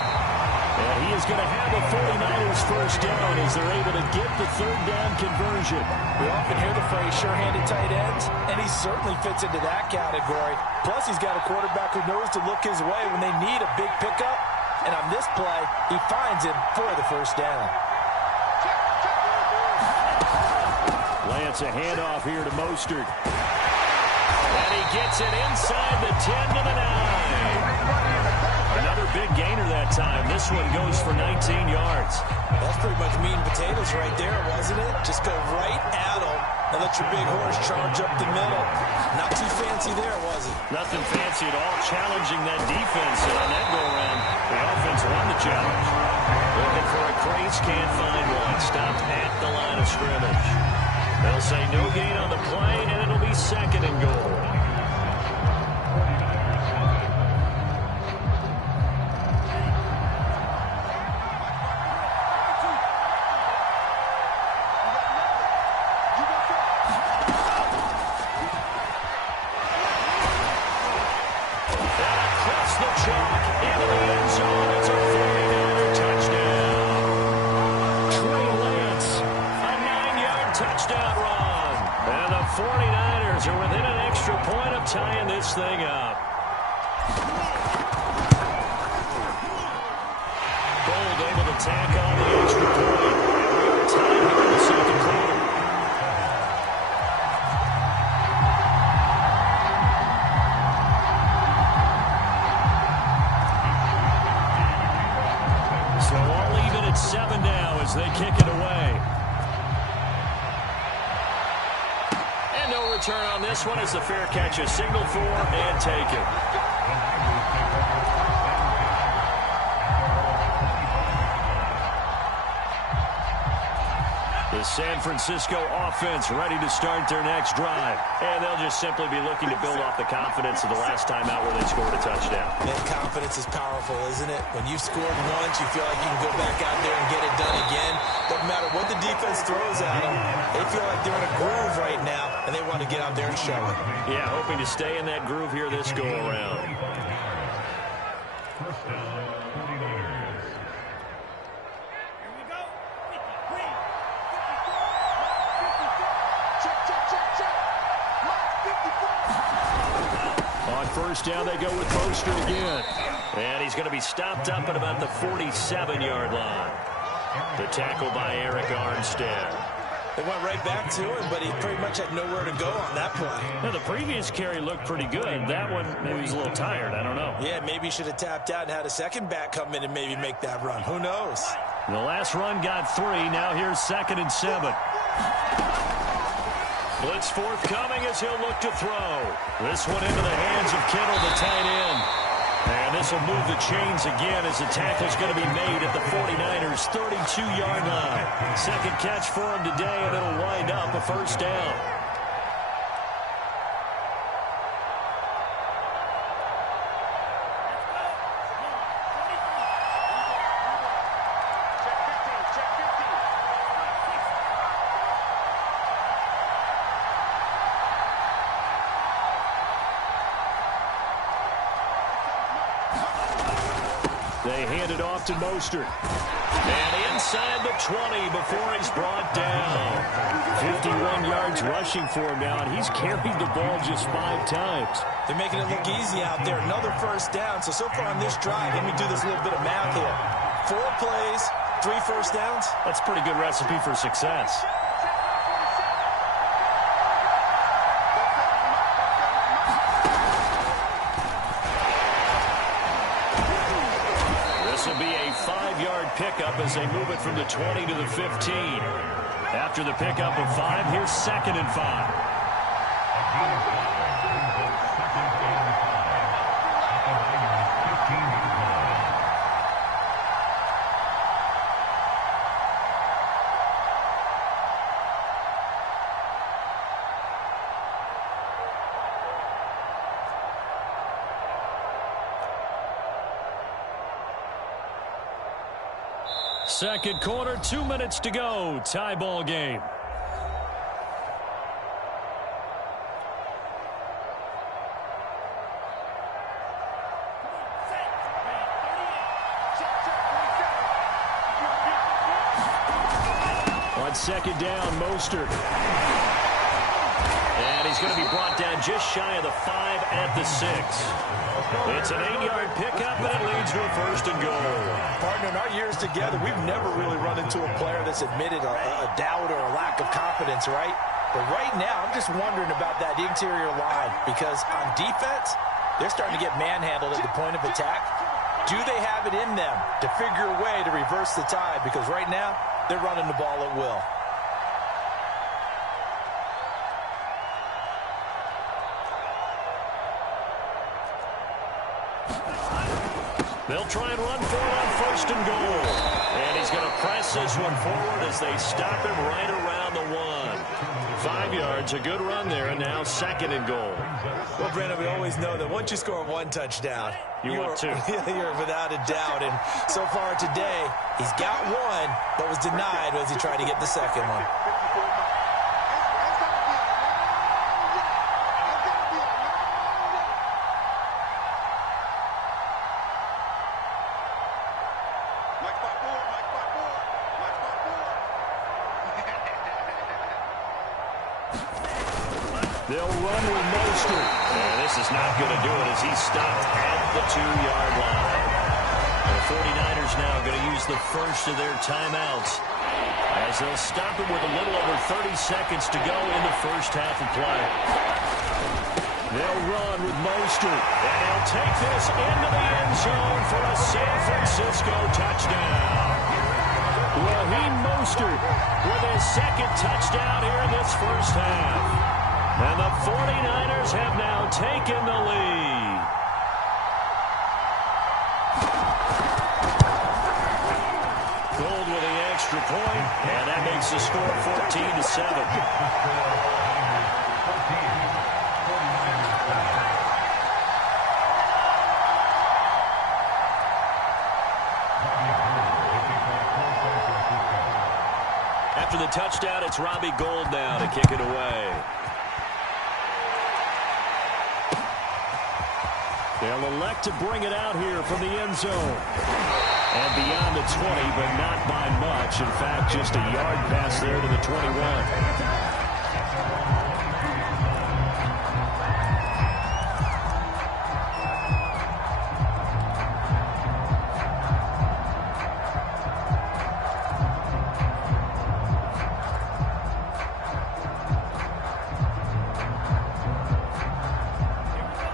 And he is going to have a 49ers first down as they're able to get the 3rd down conversion. We often hear the phrase sure-handed tight ends, and he certainly fits into that category. Plus, he's got a quarterback who knows to look his way when they need a big pickup. And on this play, he finds him for the first down. Lance, a handoff here to Mostert. And he gets it inside the 10 to the 9. Another big gainer that time. This one goes for 19 yards. That's pretty much meat and potatoes right there, wasn't it? Just go right at him and let your big horse charge up the middle. Not too fancy there, was it? Nothing fancy at all. Challenging that defense, and on that go-around, the offense won the challenge. Looking for a crease, can't find one. Stopped at the line of scrimmage. They'll say no gain on the play, and it'll be 2nd and goal. Tying this thing up. Gold able to tack on the extra point. And we are tied here in the 2nd quarter. So all even at 7 now as they kick it away. Return on this one as the fair catch is signaled for and taken. The San Francisco offense ready to start their next drive. And they'll just simply be looking to build off the confidence of the last time out where they scored a touchdown. That confidence is powerful, isn't it? When you've scored once, you feel like you can go back out there and get it done again. Doesn't matter what the defense throws at them. They feel like they're in a groove right now, and they want to get out there and show it. Yeah, hoping to stay in that groove here this go-around. On first down, they go with Mostert again. And he's going to be stopped up at about the 47-yard line. The tackle by Eric Armstead. They went right back to him, but he pretty much had nowhere to go on that play. Now, the previous carry looked pretty good. That one, maybe he's a little tired. I don't know. Yeah, maybe he should have tapped out and had a second back come in and maybe make that run. Who knows? The last run got 3. Now here's 2nd and 7. Blitz forthcoming as he'll look to throw. This one into the hands of Kittle, the tight end. And this will move the chains again as the tackle's going to be made at the 49ers' 32-yard line. Second catch for him today, and it'll wind up a first down. They hand it off to Mostert. And inside the 20 before he's brought down. 51 yards rushing for him now, and he's carried the ball just 5 times. They're making it look easy out there. Another first down. So far on this drive, let me do this little bit of math here. 4 plays, 3 first downs. That's a pretty good recipe for success. This will be a 5-yard pickup as they move it from the 20 to the 15. After the pickup of 5, here's 2nd and 5. Second quarter, 2 minutes to go. Tie ball game. On second down, Mostert. And he's going to be brought down just shy of the 5 at the 6. It's an 8-yard pickup, and it leads to a 1st and goal. Partner, in our years together, we've never really run into a player that's admitted a doubt or a lack of confidence, right? But right now, I'm just wondering about that interior line because on defense, they're starting to get manhandled at the point of attack. Do they have it in them to figure a way to reverse the tide? Because right now, they're running the ball at will. They'll try and run for it on 1st and goal. And he's going to press this one forward as they stop him right around the 1. 5 yards, a good run there, and now 2nd and goal. Well, Brandon, we always know that once you score 1 touchdown, you want 2. You're without a doubt. And so far today, he's got 1, but was denied as he tried to get the 2nd one. They'll run with Mostert. And this is not going to do it as he's stopped at the 2-yard line. The 49ers now going to use the first of their timeouts as they'll stop him with a little over 30 seconds to go in the first half of play. They'll run with Mostert, and he'll take this into the end zone for a San Francisco touchdown. Raheem Mostert with his 2nd touchdown here in this first half. And the 49ers have now taken the lead. Gold with the extra point, and that makes the score 14-7. After the touchdown, it's Robbie Gould now to kick it away. They'll elect to bring it out here from the end zone. And beyond the 20, but not by much. In fact, just a yard pass there to the 21.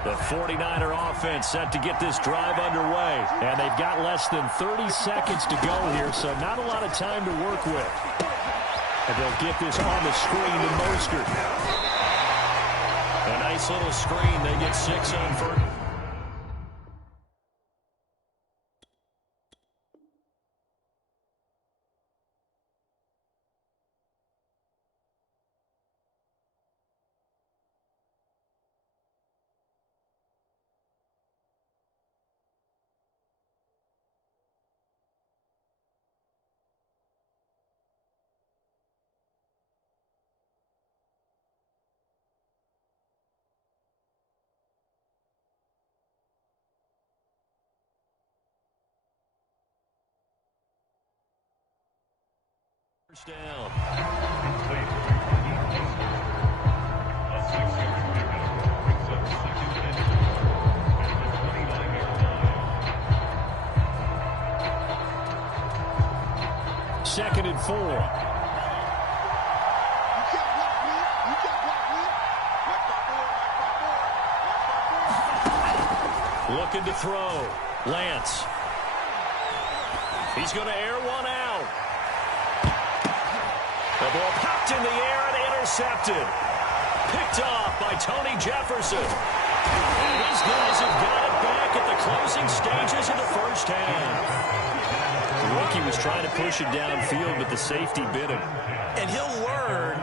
The 49er offense set to get this drive underway. And they've got less than 30 seconds to go here, so not a lot of time to work with. And they'll get this on the screen to Mostert. A nice little screen. They get 6 on first. First down. Second and 4. Looking to throw. Lance. He's going to air one out. The ball popped in the air and intercepted. Picked off by Tony Jefferson. And these guys have got it back at the closing stages of the first half. The rookie was trying to push it downfield, but the safety bit him. And he'll learn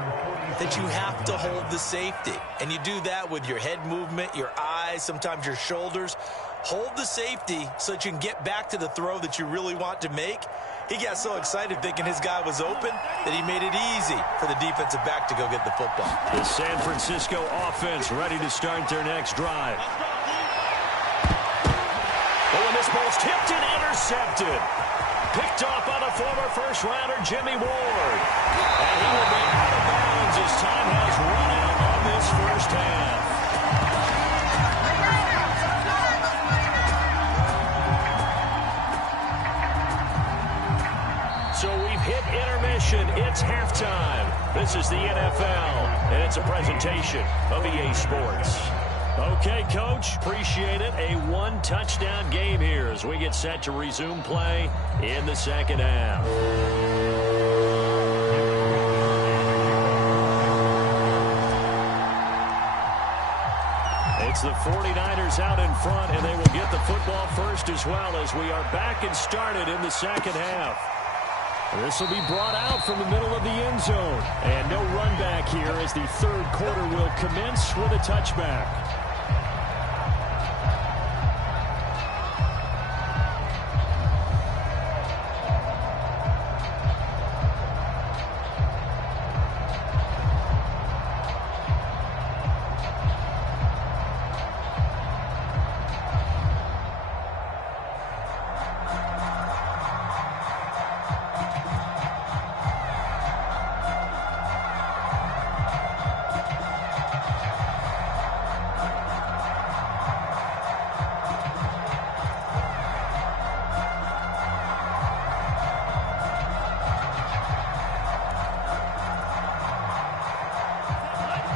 that you have to hold the safety. And you do that with your head movement, your eyes, sometimes your shoulders. Hold the safety so that you can get back to the throw that you really want to make. He got so excited thinking his guy was open that he made it easy for the defensive back to go get the football. The San Francisco offense ready to start their next drive. Oh, and this ball's tipped and intercepted. Picked off by the former first-rounder Jimmy Ward. And he will be out of bounds as time has run out on this first half. So we've hit intermission. It's halftime. This is the NFL, and it's a presentation of EA Sports. Okay, Coach, appreciate it. A one-touchdown game here as we get set to resume play in the second half. It's the 49ers out in front, and they will get the football first as well as we are back and started in the second half. This will be brought out from the middle of the end zone. And no run back here as the third quarter will commence with a touchback.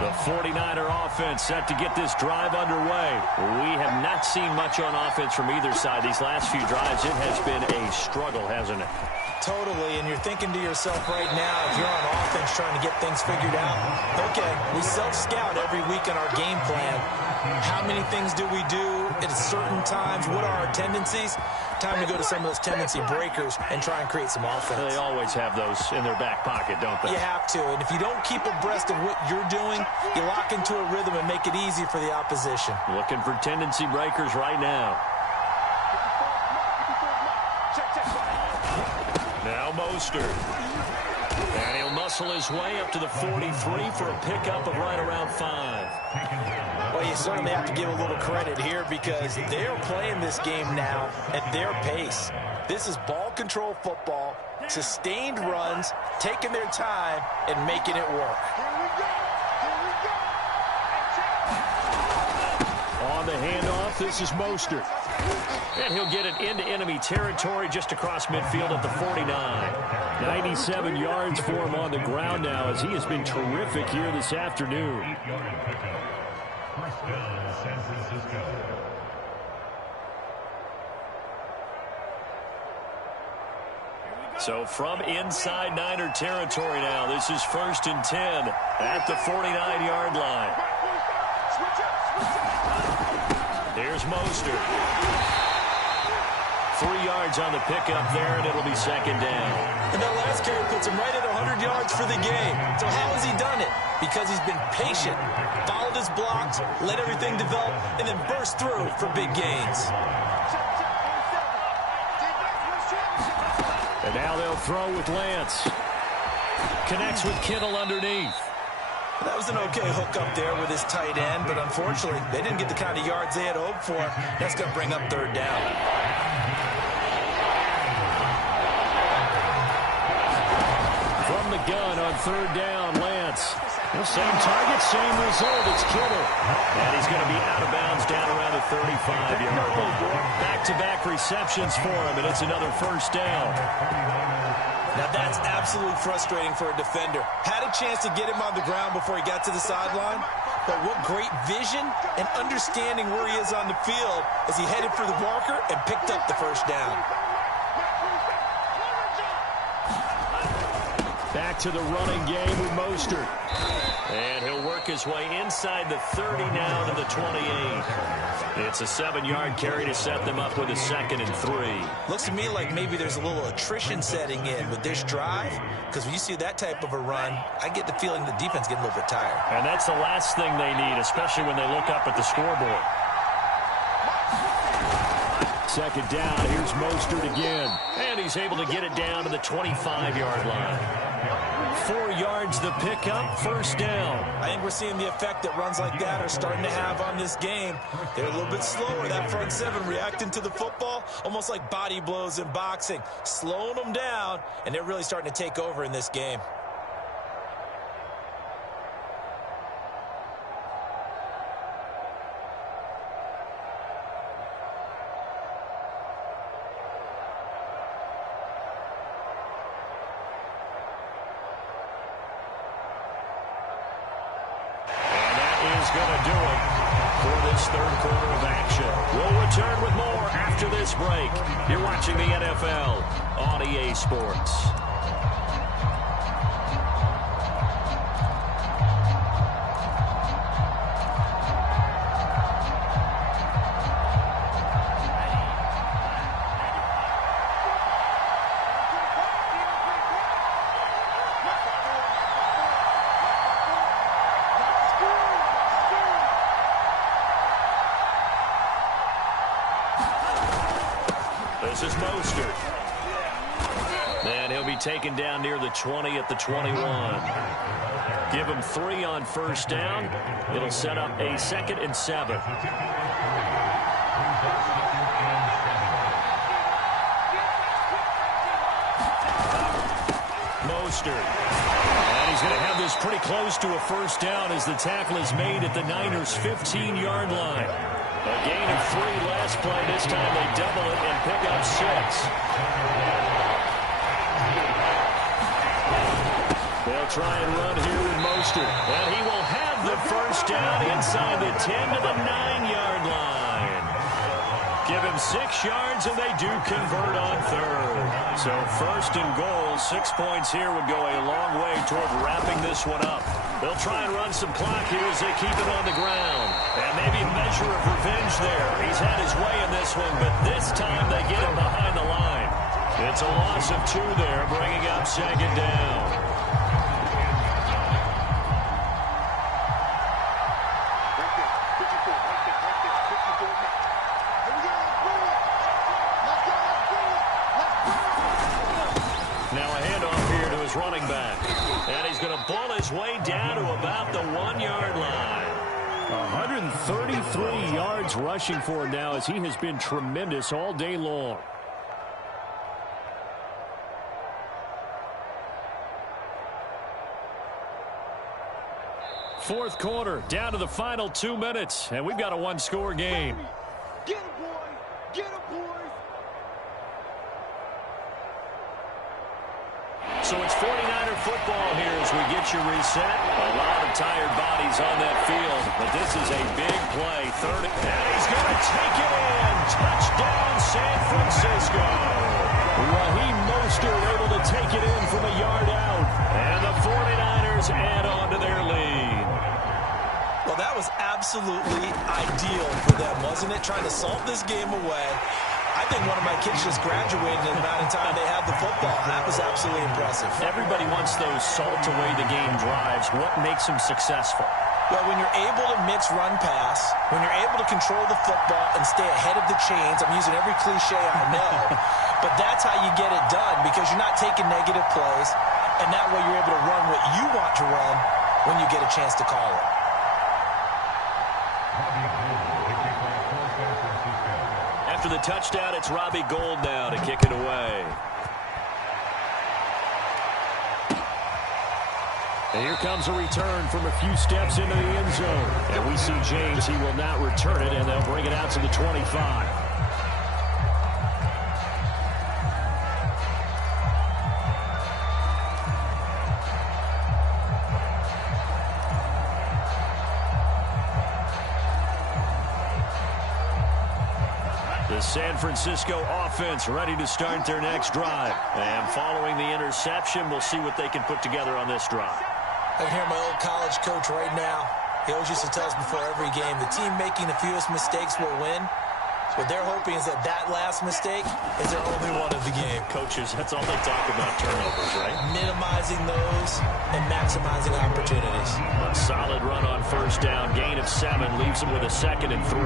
The 49er offense set to get this drive underway. We have not seen much on offense from either side these last few drives. It has been a struggle, hasn't it? Totally, and you're thinking to yourself right now, if you're on offense trying to get things figured out, okay, we self-scout every week in our game plan. How many things do we do at certain times? What are our tendencies? Time to go to some of those tendency breakers and try and create some offense. They always have those in their back pocket, don't they? You have to, and if you don't keep abreast of what you're doing, you lock into a rhythm and make it easy for the opposition. Looking for tendency breakers right now. Now Mostert. And he'll muscle his way up to the 43 for a pickup of right around 5. Well, you certainly have to give a little credit here because they're playing this game now at their pace. This is ball control football, sustained runs, taking their time, and making it work. On the handoff, this is Mostert. And he'll get it into enemy territory just across midfield at the 49. 97 yards for him on the ground now as he has been terrific here this afternoon. So from inside Niner territory now, this is 1st and 10 at the 49-yard line. Here's Mostert. 3 yards on the pickup there, and it'll be second down. And that last carry puts him right at 100 yards for the game. So how has he done it? Because he's been patient, followed his blocks, let everything develop, and then burst through for big gains. And now they'll throw with Lance. Connects with Kittle underneath. That was an okay hook up there with his tight end, but unfortunately, they didn't get the kind of yards they had hoped for. That's going to bring up third down. From gun on third down. Lance. The same target, same result. It's Kittle. And he's going to be out of bounds down around the 35-yard line. Back-to-back receptions for him, and it's another first down. Now that's absolutely frustrating for a defender. Had a chance to get him on the ground before he got to the sideline, but what great vision and understanding where he is on the field as he headed for the marker and picked up the first down. Back to the running game with Mostert. And he'll work his way inside the 30 now to the 28. It's a 7-yard carry to set them up with a 2nd and 3. Looks to me like maybe there's a little attrition setting in with this drive, because when you see that type of a run, I get the feeling the defense getting a little bit tired. And that's the last thing they need, especially when they look up at the scoreboard. 2nd down, here's Mostert again. And he's able to get it down to the 25-yard line. 4 yards the pickup, first down. I think we're seeing the effect that runs like that are starting to have on this game. They're a little bit slower, that front 7 reacting to the football, almost like body blows in boxing, slowing them down, and they're really starting to take over in this game. Going to do it for this third quarter of action. We'll return with more after this break. You're watching the NFL on EA Sports. This is Mostert. And he'll be taken down near the 20 at the 21. Give him 3 on first down. It'll set up a 2nd and 7. Mostert. And he's going to have this pretty close to a first down as the tackle is made at the Niners' 15-yard line. A gain of 3 last play. This time they double it and pick up 6. They'll try and run here with Mostert. And he will have the first down inside the 10 to the 9-yard line. Give him 6 yards, and they do convert on third. So first and goal, 6 points here would go a long way toward wrapping this one up. They'll try and run some clock here as they keep it on the ground. And maybe a measure of revenge there. He's had his way in this one, but this time they get him behind the line. It's a loss of 2 there, bringing up 2nd down. Running back, and he's going to ball his way down to about the 1-yard line. 133 yards rushing for him now as he has been tremendous all day long. Fourth quarter, down to the final 2 minutes, and we've got a 1-score game. Get him, boys! Get him, boys! So it's 49er football here as we get you reset. A lot of tired bodies on that field, but this is a big play. Third, and he's going to take it in. Touchdown, San Francisco. Raheem Mostert able to take it in from a yard out. And the 49ers add on to their lead. Well, that was absolutely ideal for them, wasn't it? Trying to salt this game away. I think one of my kids just graduated in the amount of time they had the football. That was absolutely impressive. Everybody wants those salt-away-the-game drives. What makes them successful? Well, when you're able to mix run-pass, when you're able to control the football and stay ahead of the chains, I'm using every cliche I know, but that's how you get it done because you're not taking negative plays, and that way you're able to run what you want to run when you get a chance to call it. After the touchdown, it's Robbie Gould now to kick it away. And here comes a return from a few steps into the end zone. And we see James, he will not return it, and they'll bring it out to the 25. The San Francisco offense ready to start their next drive. And following the interception, we'll see what they can put together on this drive. I can hear my old college coach right now. He always used to tell us before every game, the team making the fewest mistakes will win. What they're hoping is that last mistake is their only one of the game. Coaches, that's all they talk about, turnovers, right? Minimizing those and maximizing opportunities. A solid run on first down. Gain of 7 leaves them with a 2nd and 3.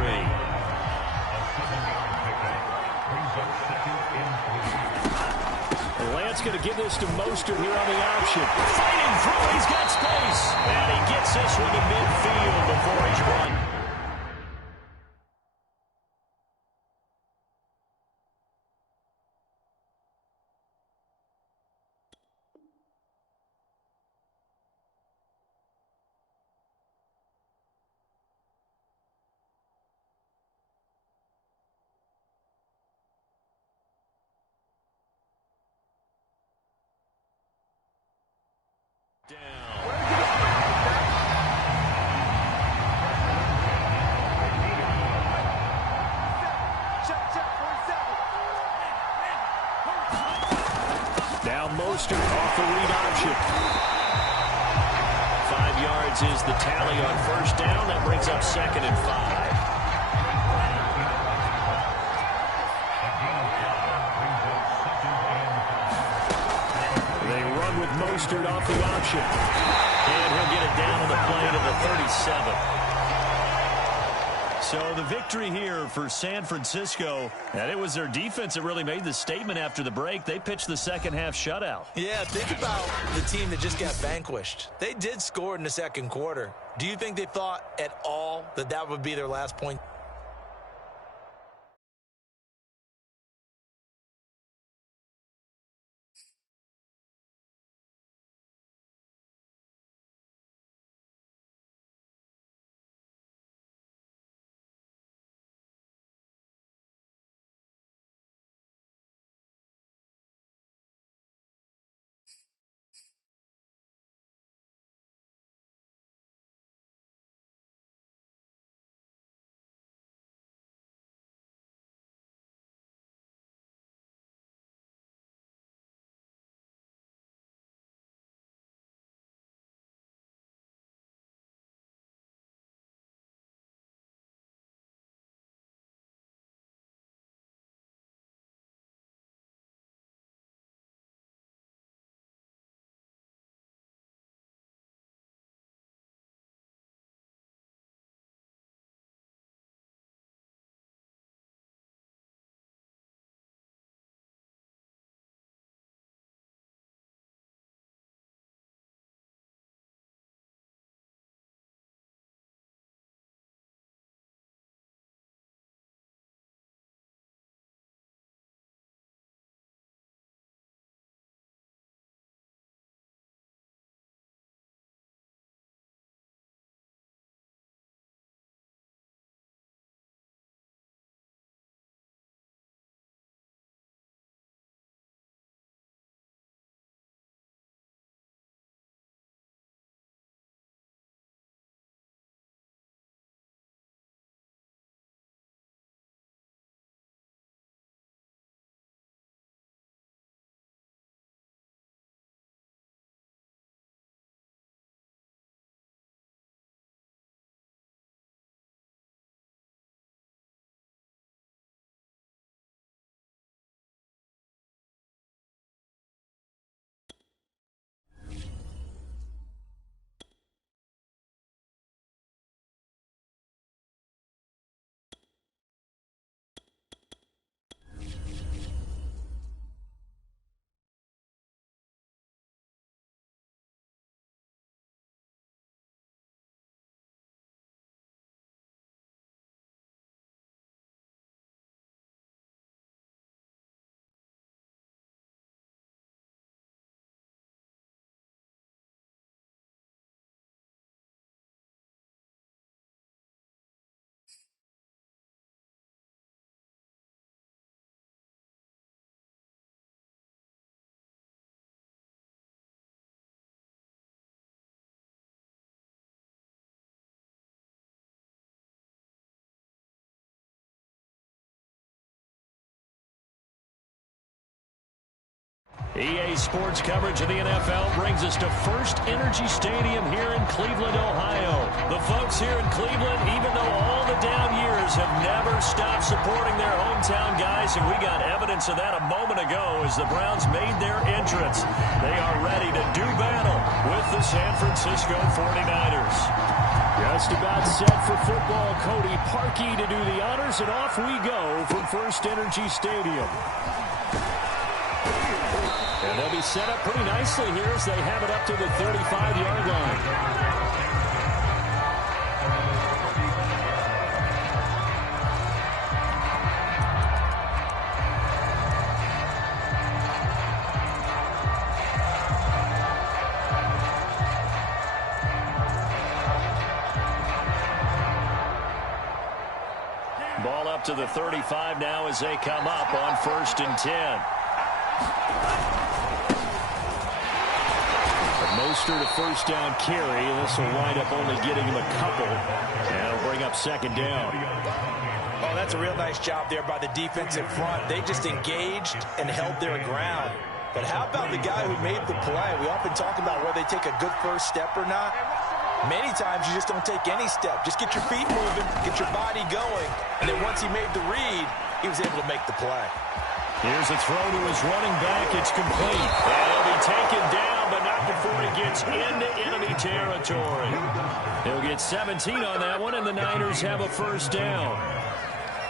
Lance going to give this to Mostert here on the option. Fighting through, he's got space. And he gets this one to midfield before he's run. Now Mostert off the read option. 5 yards is the tally on first down. That brings up 2nd and 5. They run with Mostert off the option. And he'll get it down on the play to the 37. So the victory here for San Francisco, and it was their defense that really made the statement after the break. They pitched the second-half shutout. Yeah, think about the team that just got vanquished. They did score in the second quarter. Do you think they thought at all that that would be their last point? EA Sports coverage of the NFL brings us to First Energy Stadium here in Cleveland, Ohio. The folks here in Cleveland, even though all the down years, have never stopped supporting their hometown guys, and we got evidence of that a moment ago as the Browns made their entrance. They are ready to do battle with the San Francisco 49ers. Just about set for football. Cody Parkey to do the honors, and off we go from First Energy Stadium. And they'll be set up pretty nicely here as they have it up to the 35-yard line. Ball up to the 35 now as they come up on 1st and 10. Mostert a first down carry. This will wind up only getting him a couple. And it'll bring up 2nd down. Oh, that's a real nice job there by the defensive front. They just engaged and held their ground. But how about the guy who made the play? We often talk about whether they take a good first step or not. Many times you just don't take any step. Just get your feet moving, get your body going. And then once he made the read, he was able to make the play. Here's a throw to his running back. It's complete. And he'll be taken down, but not before he gets into enemy territory. He'll get 17 on that one, and the Niners have a first down.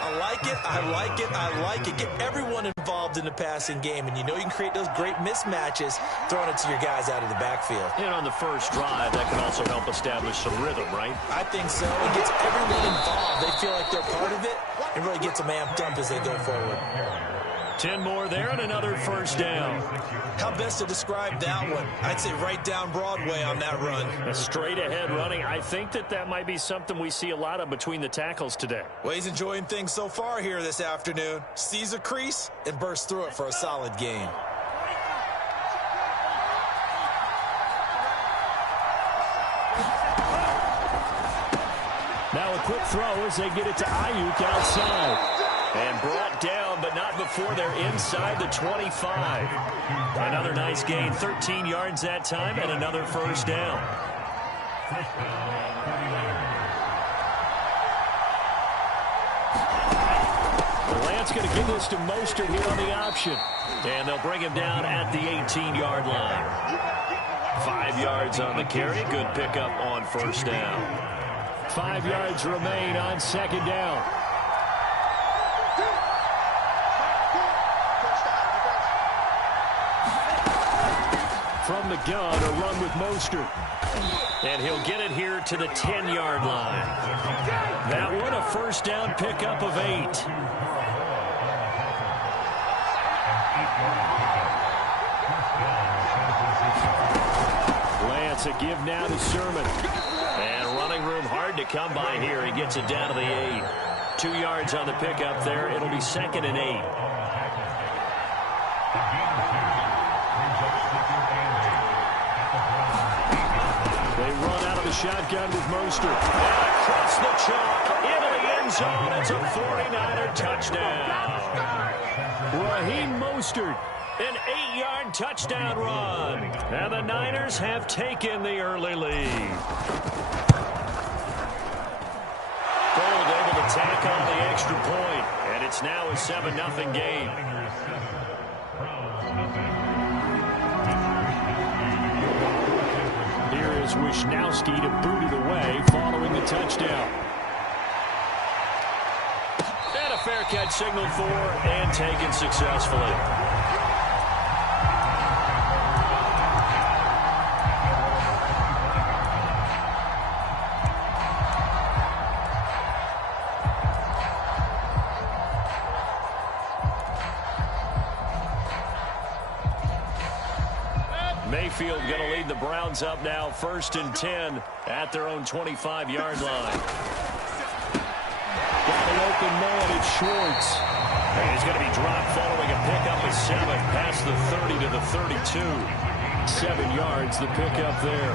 I like it, I like it, I like it. Get everyone involved in the passing game, and you know you can create those great mismatches throwing it to your guys out of the backfield. And on the first drive, that can also help establish some rhythm, right? I think so. It gets everyone involved. They feel like they're part of it, and really gets them amped up as they go forward. 10 more there and another first down. How best to describe that one? I'd say right down Broadway on that run. A straight ahead running. I think that might be something we see a lot of between the tackles today. Well, he's enjoying things so far here this afternoon. Sees a crease and bursts through it for a solid gain. Now a quick throw as they get it to Ayuk outside. And brought down, but not before they're inside the 25. Another nice gain, 13 yards that time, and another first down. Lance going to give this to Mostert here on the option. And they'll bring him down at the 18-yard line. 5 yards on the carry. Good pickup on first down. 5 yards remain on 2nd down. From the gun, a run with Mostert. And he'll get it here to the 10-yard line. That one, a first down pickup of 8. Lance, a give now to Sermon. And running room hard to come by here. He gets it down to the 8. 2 yards on the pickup there. It'll be 2nd and 8. They run out of the shotgun with Mostert. And across the chalk, into the end zone. It's a 49er touchdown. Raheem Mostert, an 8-yard touchdown run. And the Niners have taken the early lead. Gold able to tack on the extra point. And it's now a 7-0 game. Wishnowski to boot it away following the touchdown. And a fair catch signaled for and taken successfully. Mayfield going to lead the Browns up now, 1st and 10 at their own 25-yard line. Got an open man, it's Schwartz. And he's going to be dropped following a pickup of 7 past the 30 to the 32. 7 yards, the pickup there.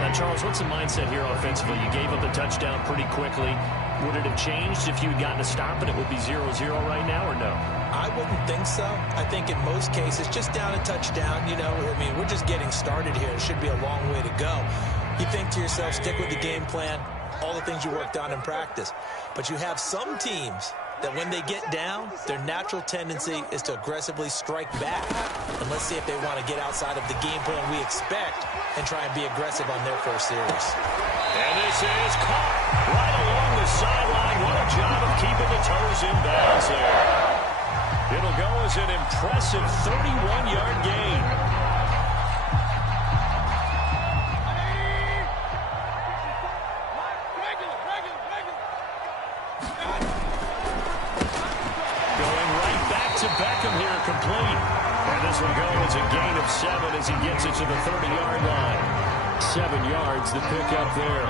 Now, Charles, what's the mindset here offensively? You gave up the touchdown pretty quickly. Would it have changed if you had gotten a stop and it would be 0-0 right now, or no? I wouldn't think so. I think in most cases, just down a touchdown, you know, I mean, we're just getting started here. It should be a long way to go. You think to yourself, stick with the game plan, all the things you worked on in practice. But you have some teams that when they get down, their natural tendency is to aggressively strike back. And let's see if they want to get outside of the game plan we expect and try and be aggressive on their first series. And this is caught right along the sideline. What a job of keeping the toes in bounds there. It'll go as an impressive 31-yard gain. Going right back to Beckham here, complete. And this will go as a gain of 7 as he gets it to the 30-yard line. 7 yards, the pickup there.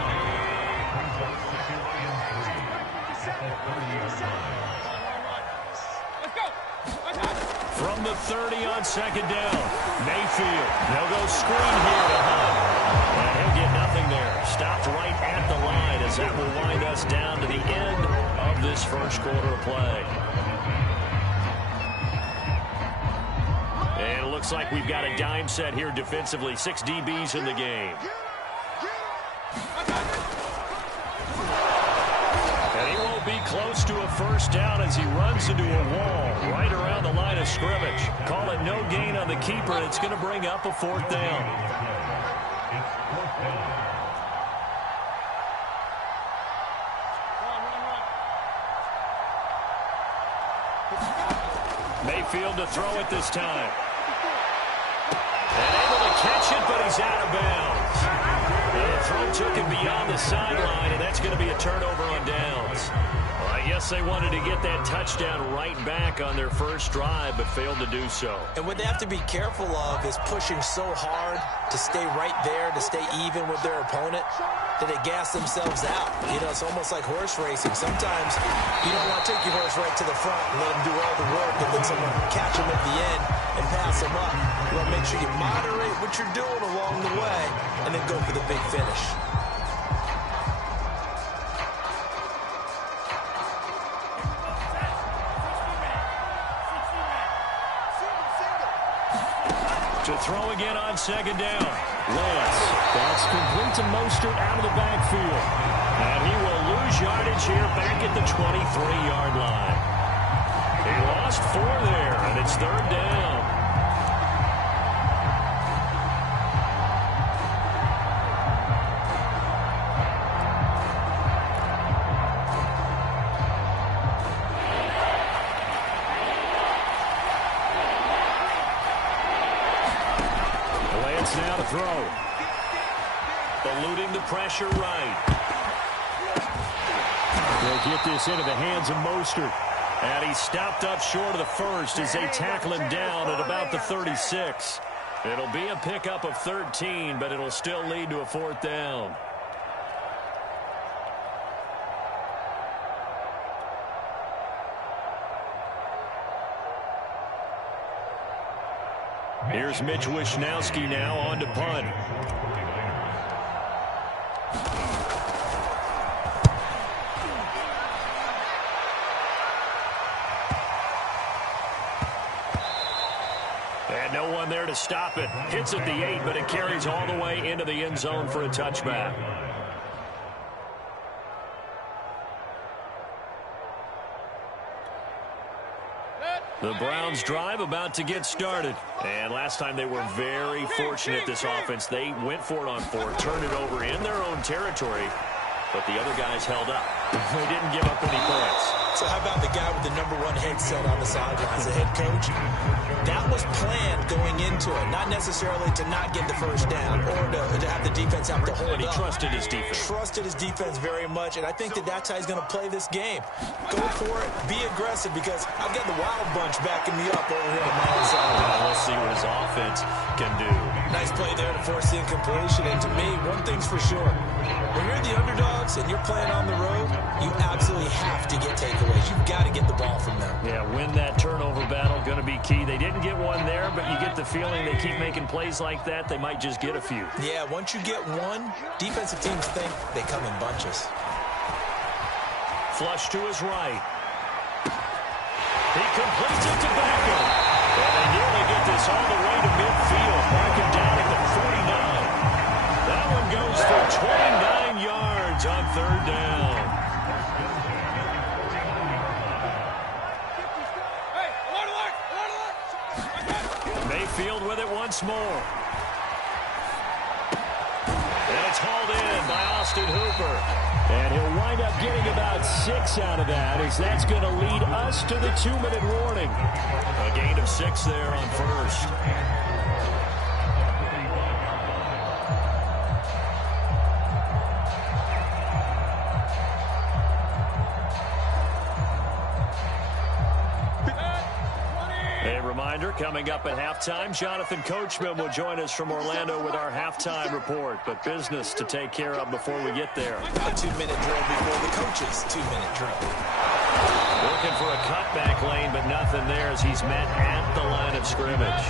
From the 30 on second down, Mayfield. They'll go screen here to Hunt. And he'll get nothing there. Stopped right at the line as that will wind us down to the end of this first quarter of play. And it looks like we've got a dime set here defensively. 6 DBs in the game. And he won't be close to a first down as he runs into a wall right around the line of scrimmage. Call it no gain on the keeper, and it's going to bring up a 4th down. Mayfield to throw it this time. And able to catch it, but he's out of bounds. The throw took him beyond the sideline, and that's going to be a turnover on downs. Well, I guess they wanted to get that touchdown right back on their first drive, but failed to do so. And what they have to be careful of is pushing so hard to stay right there, to stay even with their opponent, that they gas themselves out. You know, it's almost like horse racing. Sometimes you don't want to take your horse right to the front and let them do all the work, and then someone catch them at the end and pass them up. You want to make sure you moderate what you're doing along the way and then go for the big finish. To throw again on second down. Lance. That's complete to Mostert out of the backfield. And he will lose yardage here back at the 23-yard line. He lost 4 there, and it's 3rd down. Now to throw. Eluding the pressure right. They'll get this into the hands of Mostert. And he stopped up short of the first as they tackle him down at about the 36. It'll be a pickup of 13, but it'll still lead to a 4th down. Here's Mitch Wishnowsky now on to punt. And no one there to stop it. Hits at the 8, but it carries all the way into the end zone for a touchback. The Browns drive about to get started. And last time they were very fortunate, this offense. They went for it on 4, turned it over in their own territory, but the other guys held up. They didn't give up any points. So how about the guy with the #1 headset on the sidelines, the head coach? That was planned going into it, not necessarily to not get the first down or to have the defense have to hold up. And he trusted his defense. Trusted his defense very much, and I think that's how he's going to play this game. Go for it, be aggressive, because I've got the Wild Bunch backing me up over here on my own side. We'll see what his offense can do. Nice play there to force the incompletion. And to me, one thing's for sure. When you're the underdogs and you're playing on the road, you absolutely have to get takeaways. You've got to get the ball from them. Yeah, win that turnover battle, going to be key. They didn't get one there, but you get the feeling they keep making plays like that, they might just get a few. Yeah, once you get one, defensive teams think they come in bunches. Flush to his right. He completes it to Beckham. And they nearly get this all the way to midfield. Mark him down at the 49. That one goes for 29 yards on third down. Mayfield with it once more. And it's hauled in by Austin Hooper. And he'll wind up getting about 6 out of that, as that's going to lead us to the 2-minute warning. A gain of 6 there on first. A reminder, coming up at halftime, Jonathan Coachman will join us from Orlando with our halftime report. But business to take care of before we get there. A 2-minute drill before the coach's 2-minute drill. Looking for a cutback lane, but nothing there as he's met at the line of scrimmage.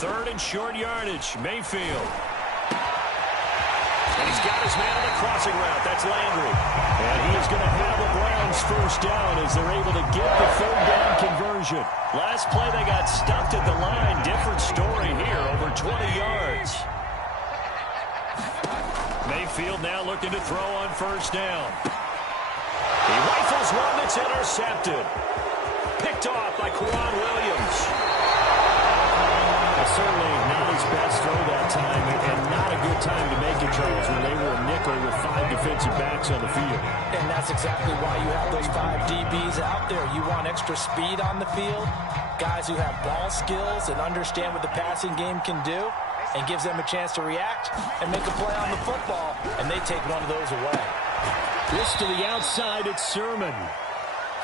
Third and short yardage, Mayfield. And he's got his man on the crossing route. That's Landry. And he is going to have the Browns first down as they're able to get the third down conversion. Last play, they got stuffed at the line. Different story here, over 20 yards. Mayfield now looking to throw on first down. He rifles one that's intercepted. Picked off by Quan Williams. Certainly not his best throw that time, and not a good time to make it, Charles, when they were a nickel with 5 defensive backs on the field. And that's exactly why you have those 5 DBs out there. You want extra speed on the field, guys who have ball skills and understand what the passing game can do, and gives them a chance to react and make a play on the football, and they take one of those away. This to the outside, it's Sermon.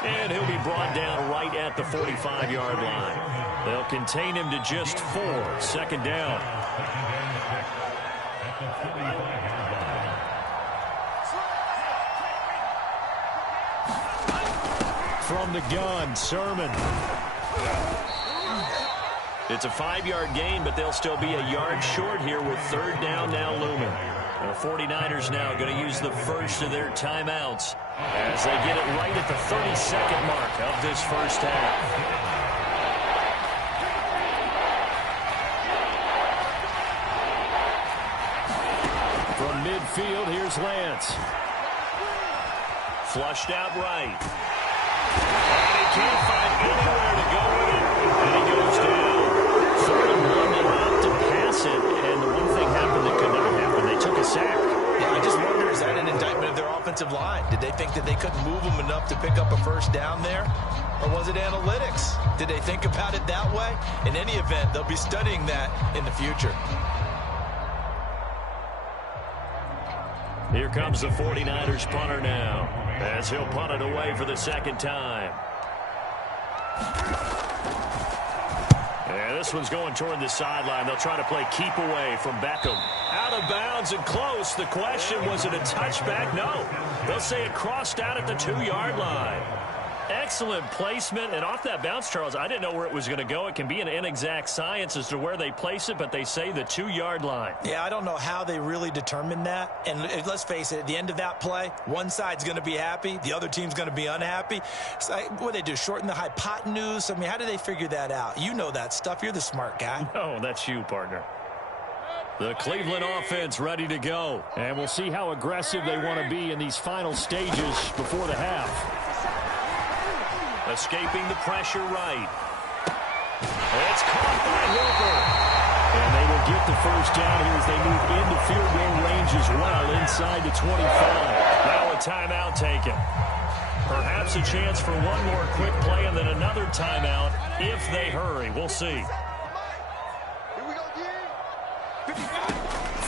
And he'll be brought down right at the 45-yard line. They'll contain him to just 4. Second down. From the gun, Sermon. It's a 5-yard gain, but they'll still be a yard short here with third down now looming. The 49ers now going to use the first of their timeouts as they get it right at the 32nd mark of this first half. From midfield, here's Lance. Flushed out right. And he can't find anywhere to go with it. And he goes down. Third and 1, they have to pass it. And the one thing happened that could not happen. They took a sack. Yeah, I just wonder, is that an indictment of their offensive line? Did they think that they couldn't move them enough to pick up a first down there? Or was it analytics? Did they think about it that way? In any event, they'll be studying that in the future. Here comes the 49ers punter now, as he'll punt it away for the second time. And this one's going toward the sideline. They'll try to play keep away from Beckham. Out of bounds and close. The question, was it a touchback? No. They'll say it crossed out at the 2-yard line. Excellent placement, and off that bounce, Charles, I didn't know where it was going to go. It can be an inexact science as to where they place it, but they say the 2-yard line. Yeah, I don't know how they really determined that. And let's face it, at the end of that play, one side's going to be happy, the other team's going to be unhappy. So, what do they do, shorten the hypotenuse? I mean, how do they figure that out? You know that stuff. You're the smart guy. No, that's you, partner. The Cleveland offense ready to go. And we'll see how aggressive they want to be in these final stages before the half. Escaping the pressure right. It's caught by Hooper. And they will get the first down here as they move into field goal range as well, inside the 25. Now a timeout taken. Perhaps a chance for one more quick play and then another timeout if they hurry. We'll see.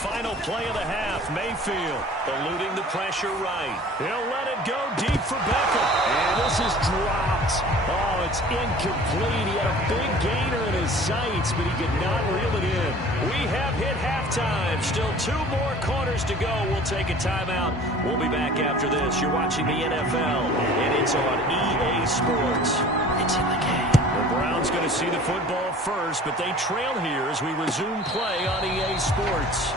Final play of the half. Mayfield eluding the pressure right. He'll let it go deep for Beckham. And this is dropped. Oh, it's incomplete. He had a big gainer in his sights, but he could not reel it in. We have hit halftime. Still 2 more quarters to go. We'll take a timeout. We'll be back after this. You're watching the NFL, and it's on EA Sports. It's in the game. The Browns going to see the football first, but they trail here as we resume play on EA Sports.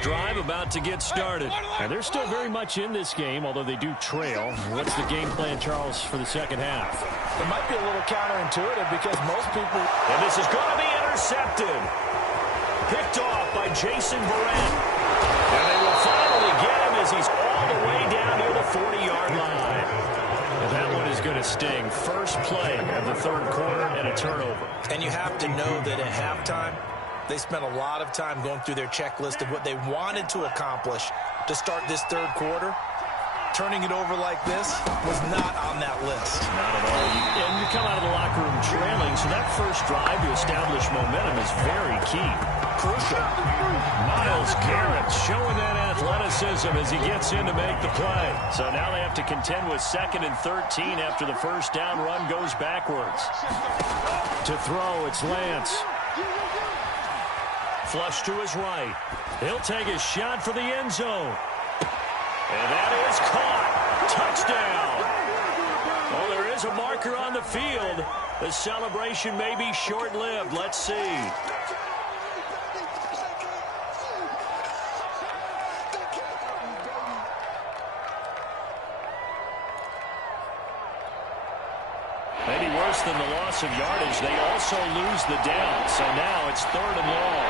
Drive about to get started. And they're still very much in this game, although they do trail. What's the game plan, Charles, for the second half? It might be a little counterintuitive because most people... And this is going to be intercepted. Picked off by Jason Verrett. And they will finally get him as he's all the way down near the 40-yard line. And that one is going to sting. First play of the third quarter and a turnover. And you have to know that at halftime, they spent a lot of time going through their checklist of what they wanted to accomplish to start this third quarter. Turning it over like this was not on that list. Not at all. And you come out of the locker room trailing, so that first drive to establish momentum is very key. Crucial. Myles Garrett showing that athleticism as he gets in to make the play. So now they have to contend with 2nd and 13 after the first down run goes backwards. To throw, it's Lance. Flush to his right. He'll take his shot for the end zone. And that is caught. Touchdown. Well, there is a marker on the field. The celebration may be short-lived. Let's see. Maybe worse than the loss of yardage, they also lose the down. So now it's 3rd and long.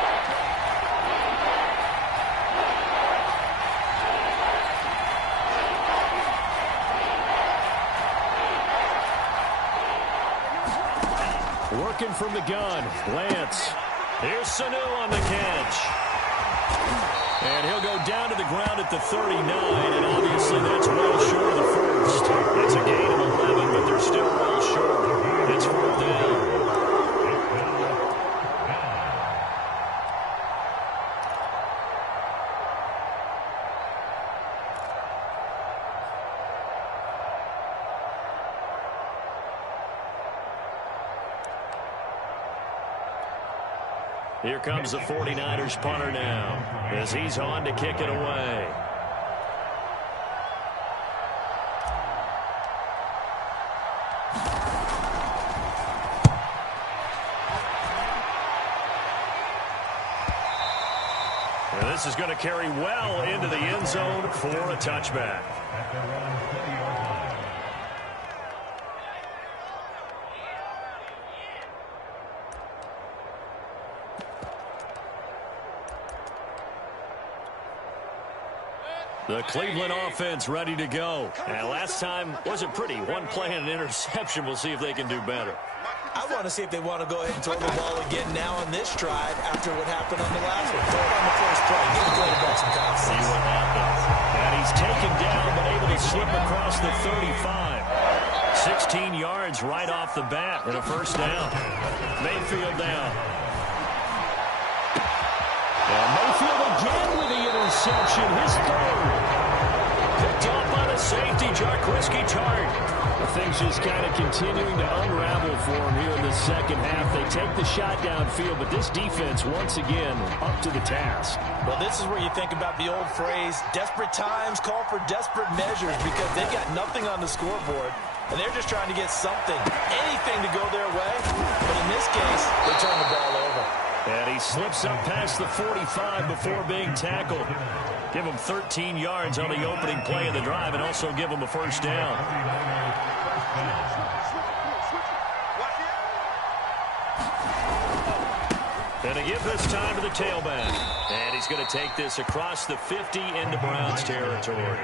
Working from the gun, Lance. Here's Sanu on the catch. And he'll go down to the ground at the 39, and obviously that's well short of the first. It's a gain of 11, but they're still well short. It's 4th down. Here comes the 49ers punter now as he's on to kick it away. And this is going to carry well into the end zone for a touchback. The Cleveland offense ready to go. And last time wasn't pretty. One play and an interception. We'll see if they can do better. I want to see if they want to go ahead and throw the ball again now on this drive after what happened on the last one. Throw it on the first play. Give the quarterback some confidence. See what happens. And he's taken down but able to slip across the 35. 16 yards right off the bat and a first down. Mayfield down. And Mayfield again with the interception. His 3rd. Picked off by the safety, Jarquiski Tart. Things just kind of continuing to unravel for him here in the second half. They take the shot downfield, but this defense, once again, up to the task. Well, this is where you think about the old phrase, desperate times call for desperate measures, because they've got nothing on the scoreboard, and they're just trying to get something, anything to go their way. But in this case, they turn the ball over. And he slips up past the 45 before being tackled. Give him 13 yards on the opening play of the drive and also give him a first down. And to give this time to the tailback. And he's going to take this across the 50 into Browns territory.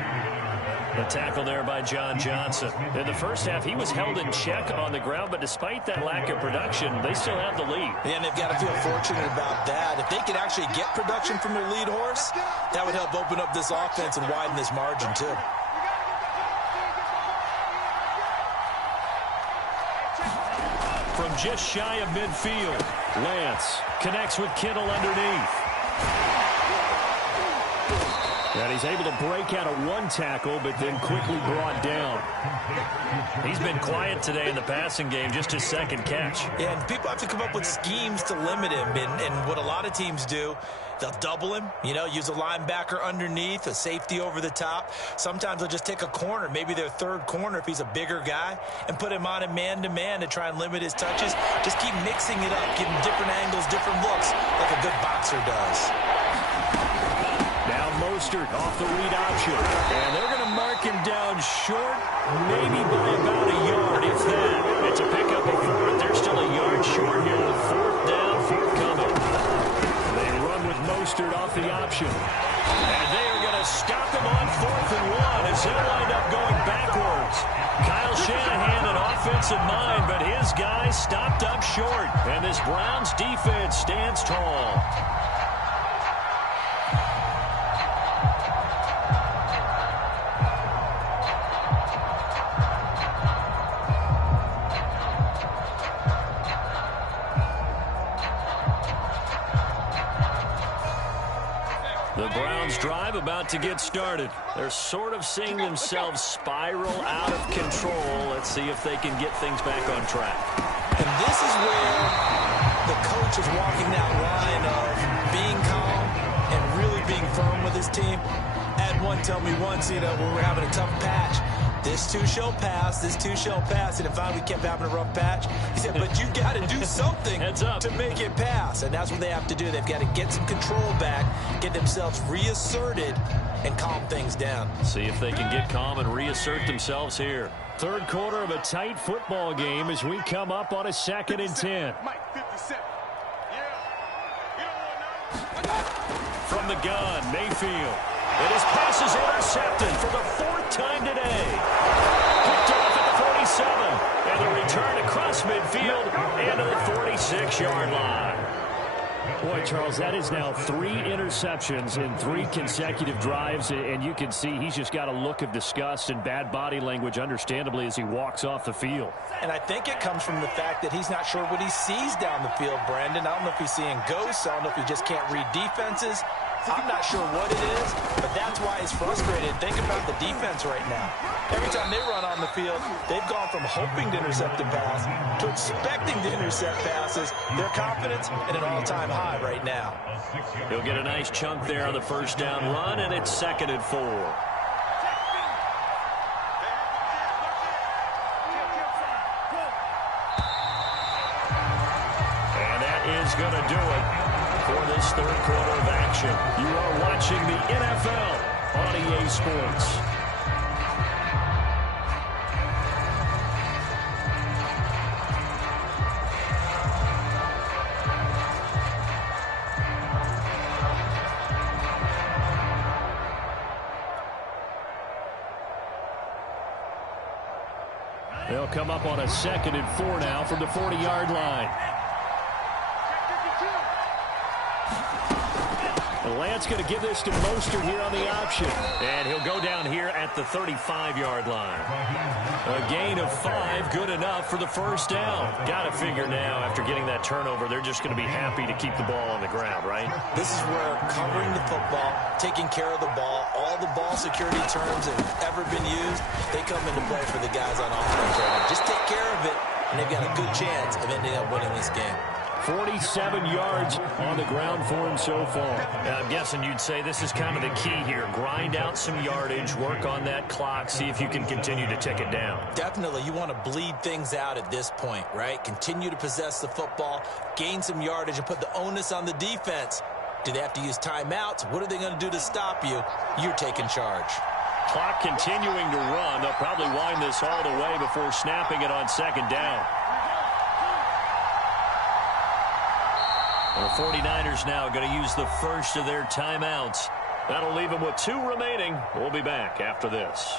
The tackle there by John Johnson. In the first half, he was held in check on the ground, but despite that lack of production, they still have the lead. And they've got to feel fortunate about that. If they could actually get production from their lead horse, that would help open up this offense and widen this margin too. From just shy of midfield, Lance connects with Kittle underneath. And he's able to break out of one tackle, but then quickly brought down. He's been quiet today in the passing game, just his second catch. Yeah, and people have to come up with schemes to limit him. And what a lot of teams do, they'll double him, use a linebacker underneath, a safety over the top. Sometimes they'll just take a corner, maybe their third corner if he's a bigger guy, and put him on a man-to-man to try and limit his touches. Just keep mixing it up, give him different angles, different looks, like a good boxer does. Now Mostert off the read option. And they're going to mark him down short, maybe by about a yard, if that. It's a pickup of 4, but they're still a yard short here. The fourth down, forthcoming. They run with Mostert off the option. And they are going to stop him on 4th and 1 as they'll wind up going backwards. Kyle Shanahan, an offensive mind, but his guy stopped up short. And this Browns defense stands tall. The Browns drive about to get started. They're sort of seeing themselves spiral out of control. Let's see if they can get things back on track. And this is where the coach is walking that line of being calm and really being firm with his team. I had one tell me once, when we're having a tough patch, this too shall pass, this too shall pass. And finally we kept having a rough patch. He said, but you've got to do something to make it pass. And that's what they have to do. They've got to get some control back, get themselves reasserted, and calm things down. See if they can get calm and reassert themselves here. Third quarter of a tight football game as we come up on a 2nd and 10. From the gun, Mayfield. And his pass is intercepted for the 4th time today. Picked off at the 47. And the return across midfield and to the 46-yard line. Boy, Charles, that is now 3 interceptions in 3 consecutive drives, and you can see he's just got a look of disgust and bad body language, understandably, as he walks off the field. And I think it comes from the fact that he's not sure what he sees down the field, Brandon. I don't know if he's seeing ghosts. I don't know if he just can't read defenses. I'm not sure what it is, but that's why he's frustrated. Think about the defense right now. Every time they run on the field, they've gone from hoping to intercept a pass to expecting to intercept passes. Their confidence at an all-time high right now. He'll get a nice chunk there on the first down run, and it's 2nd and 4. And that is going to do it for this third quarter of action. You are watching the NFL on EA Sports. They'll come up on a 2nd and 4 now from the 40-yard line. Lance going to give this to Mostert here on the option. And he'll go down here at the 35-yard line. A gain of 5, good enough for the first down. Got to figure now, after getting that turnover, they're just going to be happy to keep the ball on the ground, right? This is where covering the football, taking care of the ball, all the ball security terms that have ever been used, they come into play for the guys on offense right now. Just take care of it, and they've got a good chance of ending up winning this game. 47 yards on the ground for him so far. I'm guessing you'd say this is kind of the key here. Grind out some yardage, work on that clock, see if you can continue to tick it down. Definitely. You want to bleed things out at this point, right? Continue to possess the football, gain some yardage, and put the onus on the defense. Do they have to use timeouts? What are they going to do to stop you? You're taking charge. Clock continuing to run. They'll probably wind this all the way before snapping it on 2nd down. The 49ers now going to use the first of their timeouts. That'll leave them with 2 remaining. We'll be back after this.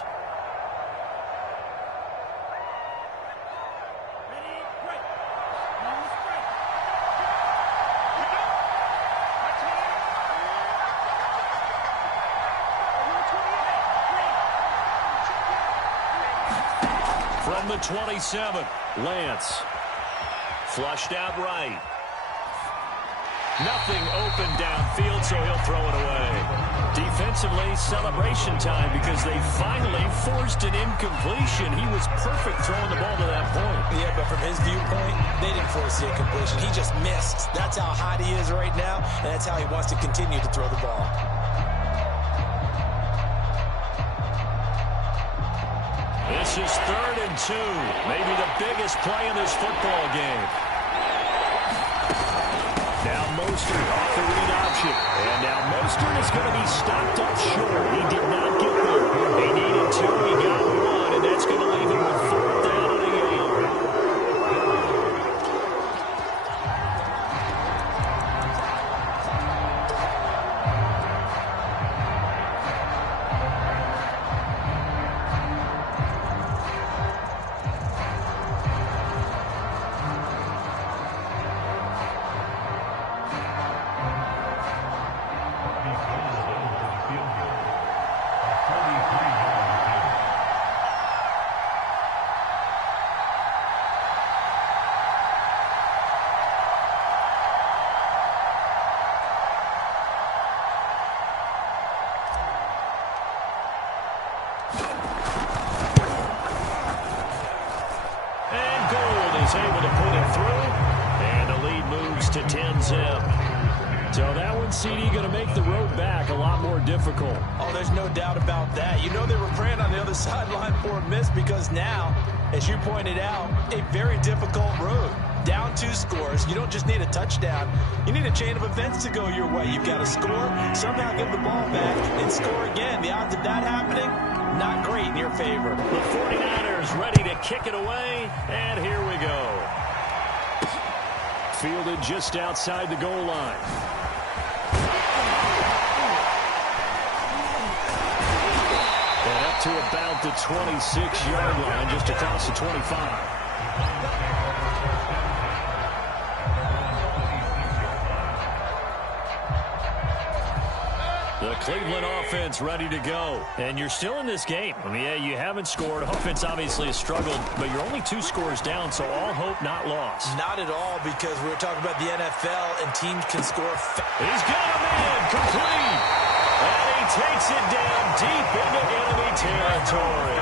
From the 27, Lance. Flushed out right. Nothing open downfield, so he'll throw it away. Defensively, celebration time because they finally forced an incompletion. He was perfect throwing the ball to that point. Yeah, but from his viewpoint, they didn't force the incompletion. He just missed. That's how hot he is right now, and that's how he wants to continue to throw the ball. This is 3rd and 2. Maybe the biggest play in this football game. Now Mostert off the read option. And now Mostert is going to be stopped up short. He did not get there. He needed 2. He got 1. And that's going to leave him with 4th down and a yard. Able to put it through, and the lead moves to 10-zip. So that one, CD, going to make the road back a lot more difficult. Oh, there's no doubt about that. You know they were praying on the other sideline for a miss because now, as you pointed out, a very difficult road. Down 2 scores. You don't just need a touchdown. You need a chain of events to go your way. You've got to score, somehow give the ball back, and score again. The odds of that happening, not great in your favor. The 49ers ready to kick it away, and here we go. Fielded just outside the goal line. And up to about the 26-yard line, just across the 25. The Cleveland offense ready to go. And you're still in this game. I mean, yeah, you haven't scored. Offense obviously has struggled, but you're only 2 scores down, so all hope not lost. Not at all, because we're talking about the NFL, and teams can score. He's got a man complete. And he takes it down deep into enemy territory.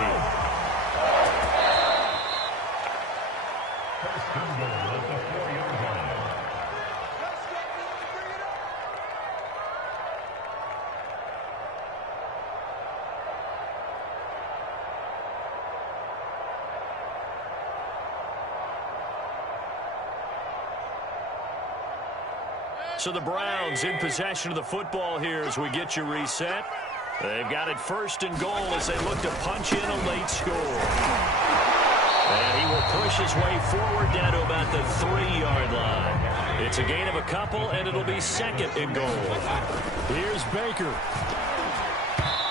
So the Browns in possession of the football here as we get you reset. They've got it 1st and goal as they look to punch in a late score. And he will push his way forward down to about the 3-yard line. It's a gain of a couple, and it'll be 2nd and goal. Here's Baker.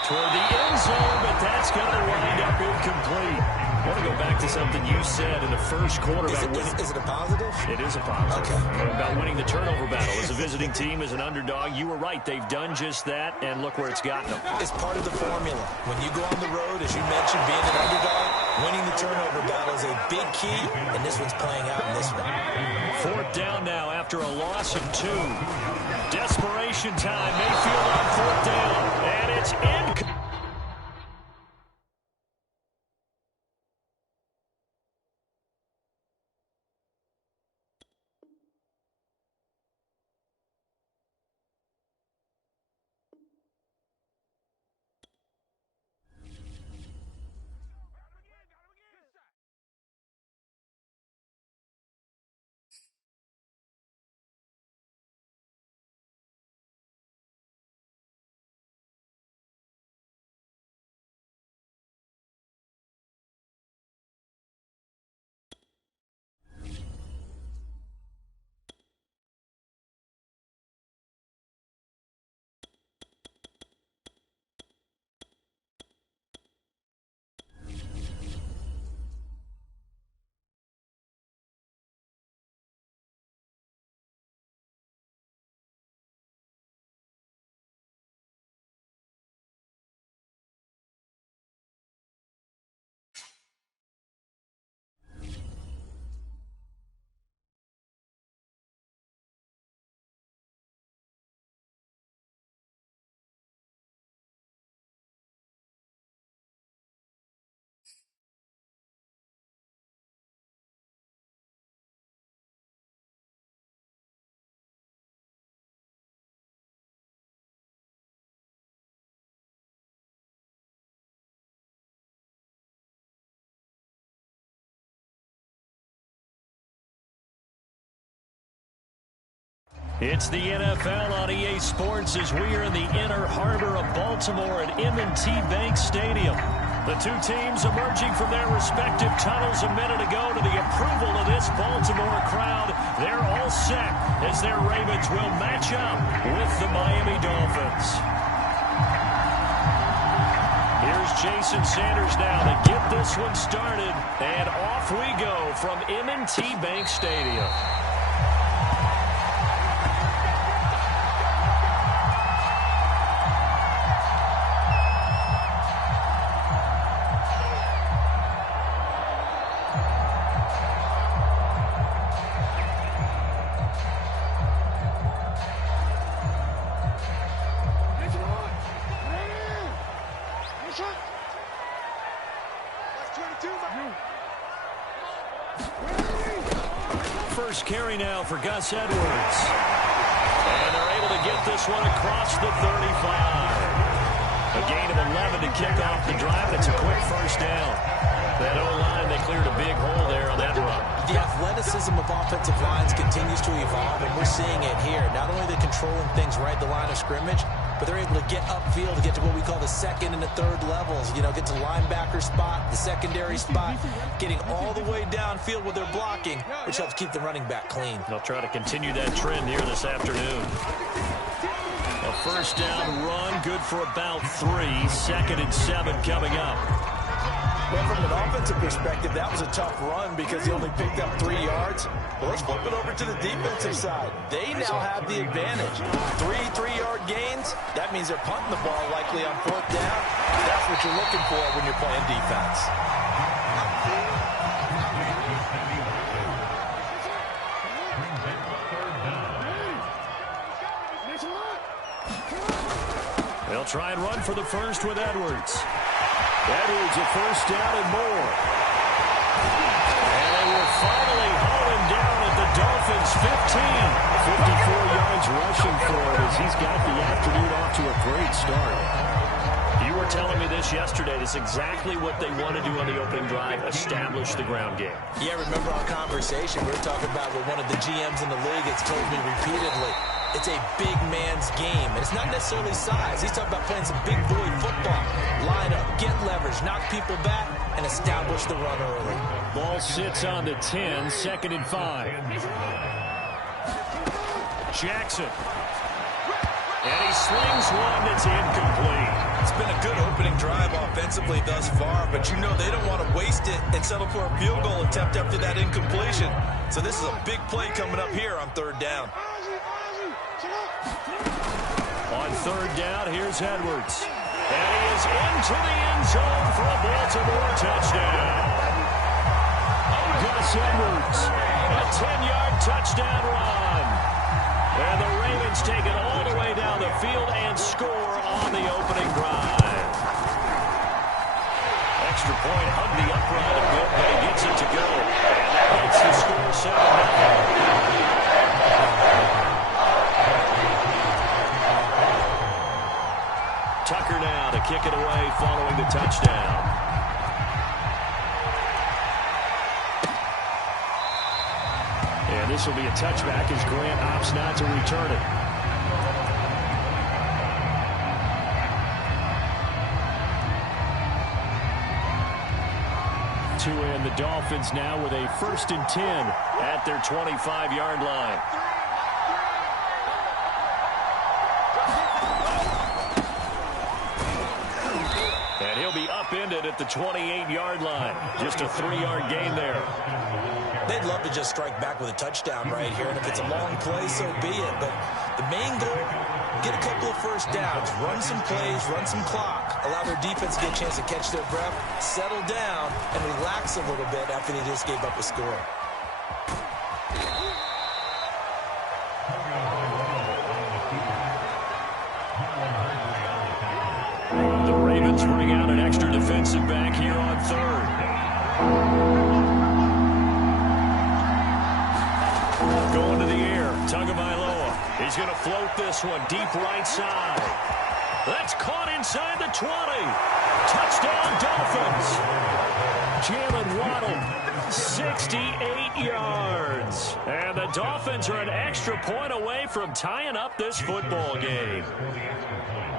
Toward the end zone, but that's going to wind up incomplete. I want to go back to something you said in the first quarter about winning. Is it a positive? It is a positive. Okay. About winning the turnover battle. As a visiting team, as an underdog, you were right. They've done just that, and look where it's gotten them. It's part of the formula. When you go on the road, as you mentioned, being an underdog, winning the turnover battle is a big key, and this one's playing out in this one. 4th down now after a loss of 2. Desperation time. Mayfield on 4th down, and it's in. It's the NFL on EA Sports as we are in the inner harbor of Baltimore at M&T Bank Stadium. The two teams emerging from their respective tunnels a minute ago to the approval of this Baltimore crowd. They're all set as their Ravens will match up with the Miami Dolphins. Here's Jason Sanders now to get this one started. And off we go from M&T Bank Stadium. First carry now for Gus Edwards. And they're able to get this one across the 35. A gain of 11 to kick off the drive, and it's a quick first down. That O-line, they cleared a big hole there on that run. The athleticism of offensive lines continues to evolve, and we're seeing it here. Not only are they controlling things right at the line of scrimmage, but they're able to get upfield to get to what we call the second and the third levels. You know, get to linebacker spot, the secondary spot, getting all the way downfield with their blocking, which helps keep the running back clean. They'll try to continue that trend here this afternoon. A first down run, good for about 3. 2nd and 7 coming up. Well, from an offensive perspective, that was a tough run because he only picked up 3 yards. Well, let's flip it over to the defensive side. They now have the advantage. 3 3-yard gains. That means they're punting the ball likely on 4th down. That's what you're looking for when you're playing defense. They'll try and run for the first with Edwards. Edwards at first down and more. And they will finally haul him down at the Dolphins' 15. 54 yards rushing for him as he's got the afternoon off to a great start. You were telling me this yesterday. This is exactly what they want to do on the opening drive, establish the ground game. Yeah, remember our conversation. We were talking about what one of the GMs in the league has told me repeatedly. It's a big man's game, and it's not necessarily size. He's talking about playing some big boy football. Line up, get leverage, knock people back, and establish the run early. Ball sits on the 10, 2nd and 5. Jackson. And he slings one that's incomplete. It's been a good opening drive offensively thus far, but you know they don't want to waste it and settle for a field goal attempt after that incompletion. So this is a big play coming up here on 3rd down. On 3rd down, here's Edwards. And he is into the end zone for a Baltimore touchdown. Gus Edwards, a 10-yard touchdown run. And the Ravens take it all the way down the field and score on the opening drive. Extra point, hug the upright a bit, but he gets it to go. And that makes the score 7-0. Tucker now to kick it away following the touchdown. And this will be a touchback as Grant opts not to return it. And the Dolphins now with a 1st and 10 at their 25-yard line. And he'll be upended at the 28-yard line. Just a 3-yard gain there. They'd love to just strike back with a touchdown right here, and if it's a long play, so be it. But the main goal, get a couple of first downs, run some plays, run some clock, allow their defense to get a chance to catch their breath, settle down, and relax a little bit after they just gave up a score. The Ravens bring out an extra defensive back here on 3rd. Going to the air, Tagovailoa. He's going to float this one deep right side. That's caught inside the 20. Touchdown, Dolphins. Jalen Waddle, 68 yards. And the Dolphins are an extra point away from tying up this football game.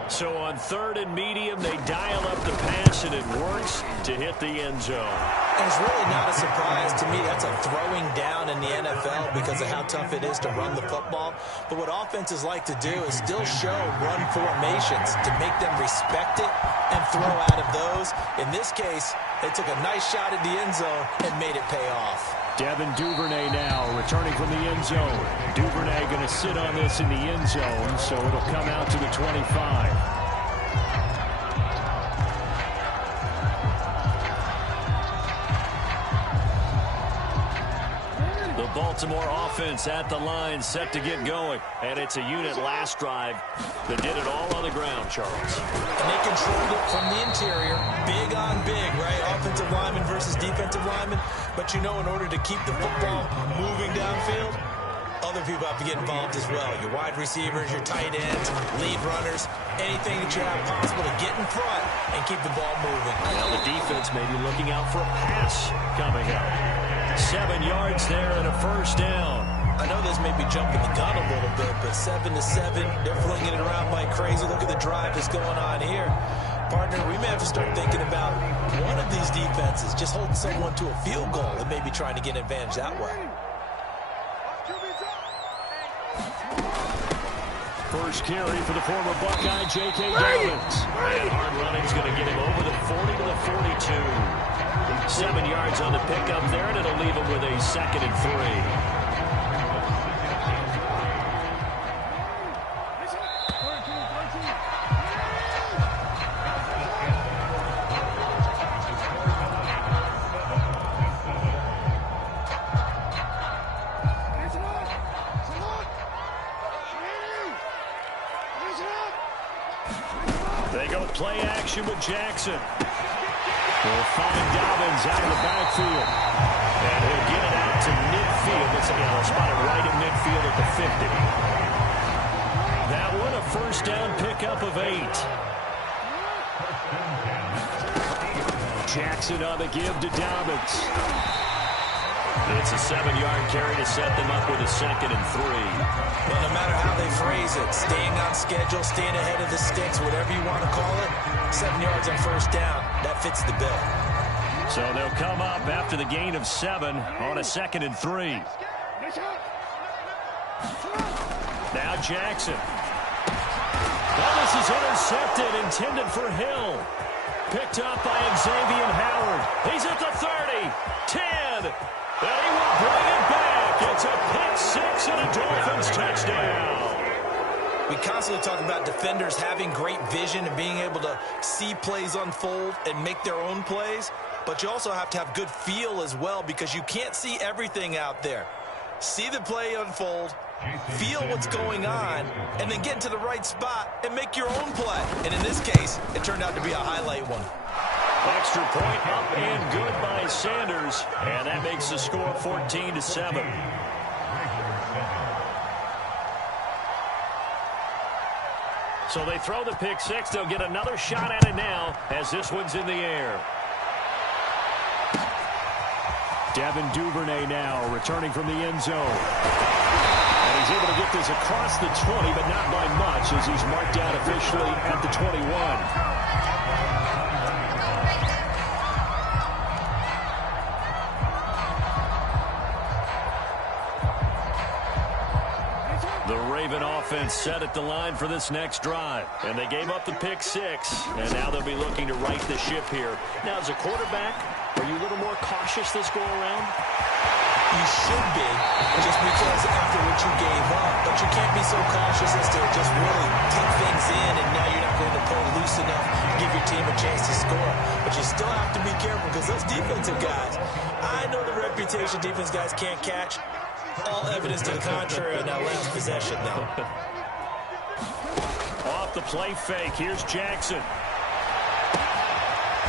So on 3rd and medium, they dial up the pass, and it works to hit the end zone. And it's really not a surprise to me. That's a throwing down in the NFL because of how tough it is to run the football. But what offenses like to do is still show run formations to make them respect it and throw out of those. In this case, they took a nice shot at the end zone and made it pay off. Devin Duvernay now returning from the end zone. Duvernay going to sit on this in the end zone, so it'll come out to the 25. The Baltimore offense at the line, set to get going. And it's a unit last drive that did it all on the ground, Charles. And they controlled it from the interior. Big on big, right? Offensive lineman versus defensive lineman. But you know, in order to keep the football moving downfield, other people have to get involved as well. Your wide receivers, your tight ends, lead runners, anything that you have possible to get in front and keep the ball moving. Now the defense may be looking out for a pass coming up. 7 yards there and a first down. I know this may be jumping the gun a little bit, but 7-7, they're flinging it around like crazy. Look at the drive that's going on here. Partner, we may have to start thinking about one of these defenses just holding someone to a field goal and maybe trying to get an advantage that way. First carry for the former Buckeye, J.K. Dobbins. And hard running is going to get him over the 40 to the 42. 7 yards on the pickup there, and it'll leave him with a 2nd and 3. They go play action with Jackson. They'll find Dobbins out of the backfield. And he'll get it out to midfield. They'll spot it right at midfield at the 50. That one a first down pickup of 8. Jackson on the give to Dobbins. It's a 7-yard carry to set them up with a 2nd and 3. Well, no matter how they phrase it, staying on schedule, staying ahead of the sticks, whatever you want to call it, 7 yards on first down, that fits the bill. So they'll come up after the gain of 7 on a 2nd and 3. Now Jackson. Well, this is intercepted, intended for Hill. Picked up by Xavier Howard. He's at the 30, 10, and he will bring it back. It's a pick 6 and a Dolphins touchdown. We constantly talk about defenders having great vision and being able to see plays unfold and make their own plays, but you also have to have good feel as well because you can't see everything out there. See the play unfold, feel what's going on, and then get into the right spot and make your own play. And in this case, it turned out to be a highlight one. Extra point up and good by Sanders, and that makes the score 14-7. So they throw the pick 6. They'll get another shot at it now as this one's in the air. Devin Duvernay now returning from the end zone. And he's able to get this across the 20, but not by much as he's marked down officially at the 21. The Raven offense set at the line for this next drive. And they gave up the pick 6. And now they'll be looking to right the ship here. Now, as a quarterback, are you a little more cautious this go-around? You should be, just because after what you gave up. But you can't be so cautious as to just really take things in, and now you're not going to pull loose enough to give your team a chance to score. But you still have to be careful because those defensive guys, I know the reputation defense guys can't catch. All evidence to the contrary on that last possession, though. Off the play fake, here's Jackson.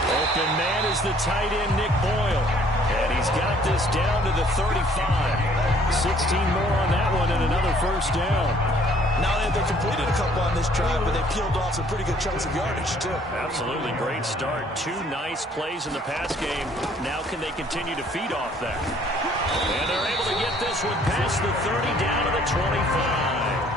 Open man is the tight end, Nick Boyle. And he's got this down to the 35. 16 more on that one and another first down. Not only have they completed a couple on this drive, but they peeled off some pretty good chunks of yardage, too. Absolutely great start. 2 nice plays in the pass game. Now can they continue to feed off that? And they're able to get this one past the 30 down to the 25.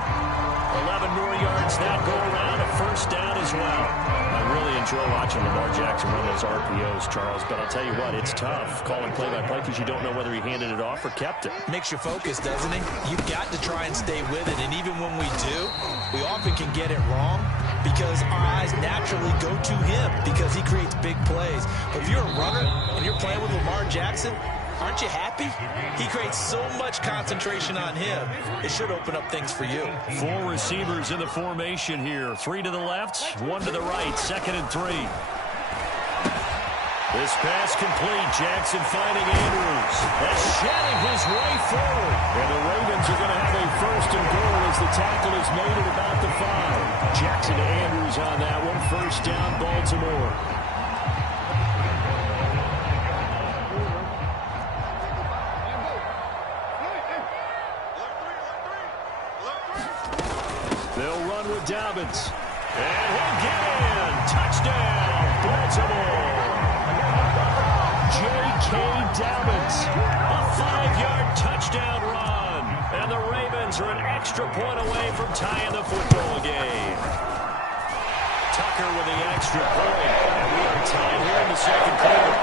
11 more yards that go around, a first down as well. I really enjoy watching Lamar Jackson run those RPOs, Charles, but I'll tell you what, it's tough calling play-by-play because you don't know whether he handed it off or kept it. Makes you focus, doesn't it? You've got to try and stay with it, and even when we do, we often can get it wrong because our eyes naturally go to him because he creates big plays. But if you're a runner and you're playing with Lamar Jackson, aren't you happy? He creates so much concentration on him. It should open up things for you. 4 receivers in the formation here. 3 to the left, 1 to the right. 2nd and 3. This pass complete. Jackson finding Andrews. That's shedding his way forward. And the Ravens are going to have a 1st and goal as the tackle is made at about the 5. Jackson to Andrews on that one. 1st down, Baltimore. They'll run with Dobbins. And he'll get in. Touchdown, Baltimore. J.K. Dobbins. A 5-yard touchdown run. And the Ravens are an extra point away from tying the football game. Tucker with the extra point. And we are tied here in the 2nd quarter.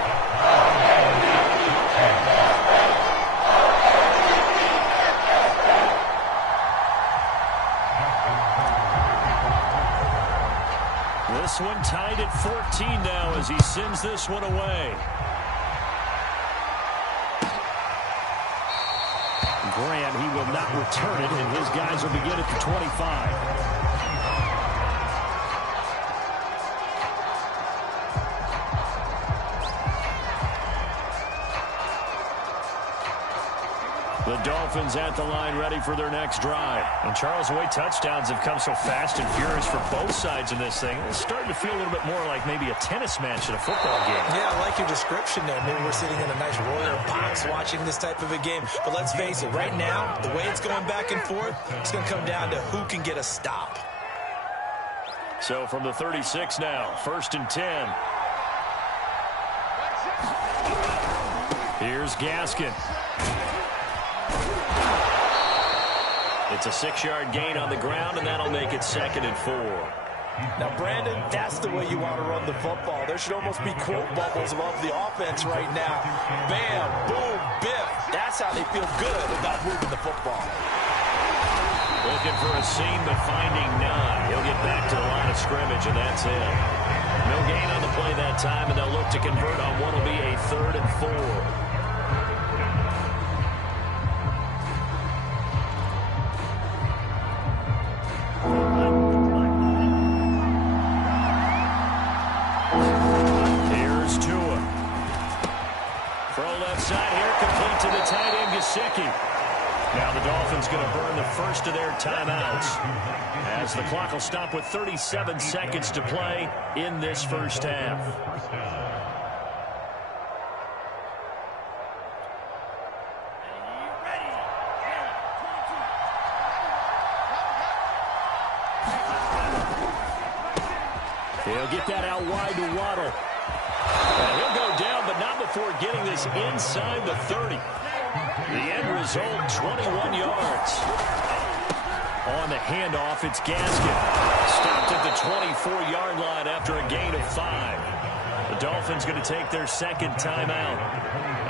This one tied at 14 now as he sends this one away. Graham, he will not return it, and his guys will begin at the 25. The Dolphins at the line ready for their next drive. And Charles, the way touchdowns have come so fast and furious for both sides in this thing, it's starting to feel a little bit more like maybe a tennis match in a football game. Yeah, I like your description there. Maybe we're sitting in a nice royal box watching this type of a game. But let's face it, right now, the way it's going back and forth, it's going to come down to who can get a stop. So from the 36 now, 1st and 10. Here's Gaskin. It's a 6-yard gain on the ground, and that'll make it 2nd and 4. Now, Brandon, that's the way you want to run the football. There should almost be quote bubbles above the offense right now. Bam, boom, biff. That's how they feel good about moving the football. Looking for a seam, but finding none. He'll get back to the line of scrimmage, and that's it. No gain on the play that time, and they'll look to convert on what will be a 3rd and 4. Now the Dolphins going to burn the first of their timeouts as the clock will stop with 37 seconds to play in this first half. He'll get that out wide to Waddle. And he'll go down, but not before getting this inside the 30. The end result, 21 yards. On the handoff, it's Gaskin. Stopped at the 24-yard line after a gain of 5. The Dolphins going to take their 2nd timeout,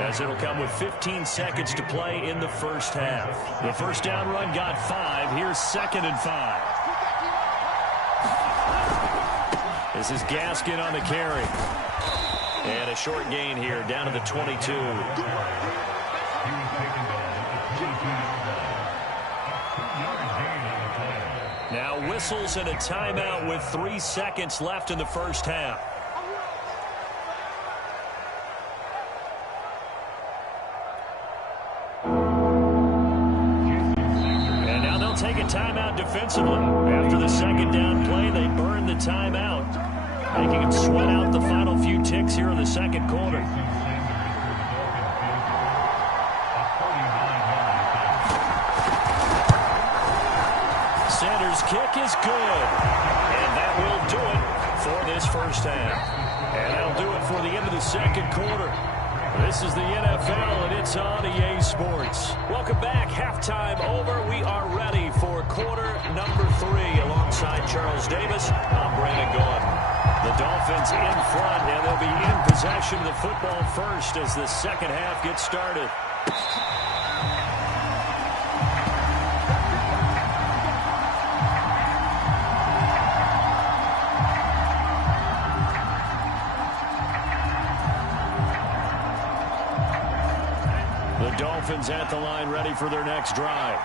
as it'll come with 15 seconds to play in the first half. The first down run got 5. Here's 2nd and 5. This is Gaskin on the carry. And a short gain here, down to the 22. Now whistles and a timeout with 3 seconds left in the first half. And now they'll take a timeout defensively. After the 2nd down play, they burn the timeout, making them sweat out the final few ticks here in the 2nd quarter. kick is good. And that will do it for this first half. And that'll do it for the end of the second quarter. This is the NFL, and it's on EA Sports. Welcome back. Halftime over. We are ready for quarter number 3. Alongside Charles Davis, I'm Brandon Gordon. The Dolphins in front, and they'll be in possession of the football first as the second half gets started. The Dolphins at the line, ready for their next drive.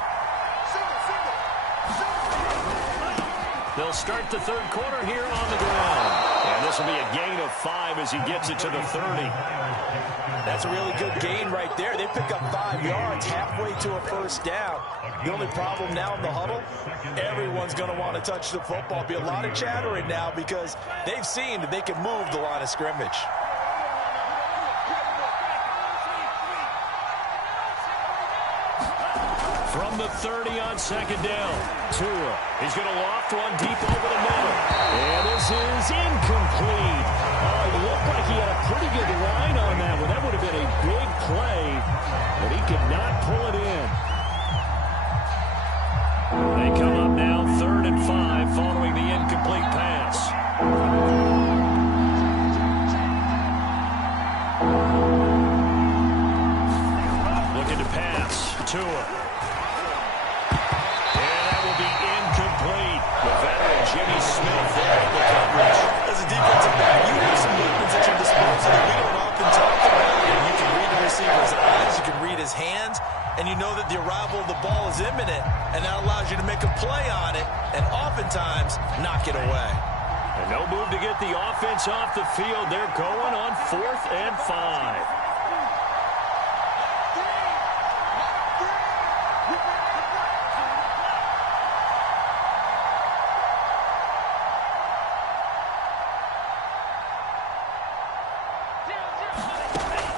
They'll start the third quarter here on the ground. And this will be a gain of 5 as he gets it to the 30. That's a really good gain right there. They pick up 5 yards halfway to a first down. The only problem now in the huddle, everyone's going to want to touch the football. Be a lot of chattering now because they've seen that they can move the line of scrimmage. From the 30 on second down, Tua. He's going to loft one deep over the middle. And this is incomplete. Oh, it looked like he had a pretty good line on that one. That would have been a big play, but he could not pull it in. They come up now, 3rd and 5, following the incomplete pass. Looking to pass, Tua. Jimmy Smith there in the coverage. As a defensive back, you have some movements at your disposal that we don't often talk about. And you can read the receiver's eyes, you can read his hands, and you know that the arrival of the ball is imminent, and that allows you to make a play on it and oftentimes knock it away. And no move to get the offense off the field. They're going on 4th and 5.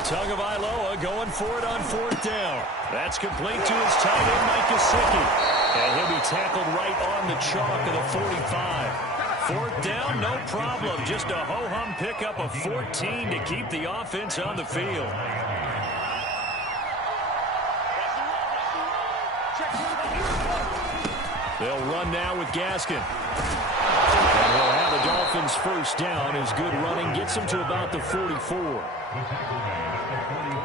Tagovailoa going for it on 4th down. That's complete to his tight end, Mike Gesicki. And he'll be tackled right on the chalk of the 45. 4th down, no problem. Just a ho-hum pickup of 14 to keep the offense on the field. They'll run now with Gaskin. And we'll have the Dolphins first down. His good running gets them to about the 44.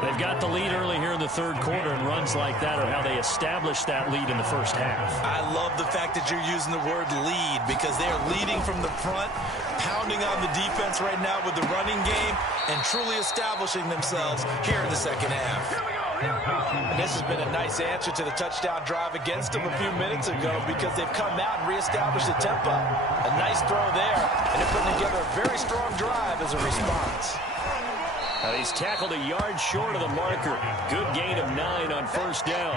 They've got the lead early here in the third quarter, and runs like that are how they established that lead in the first half. I love the fact that you're using the word lead because they are leading from the front, pounding on the defense right now with the running game, and truly establishing themselves here in the second half. And this has been a nice answer to the touchdown drive against them a few minutes ago because they've come out and reestablished the tempo. A nice throw there, and they're putting together a very strong drive as a response. He's tackled a yard short of the marker. Good gain of 9 on first down.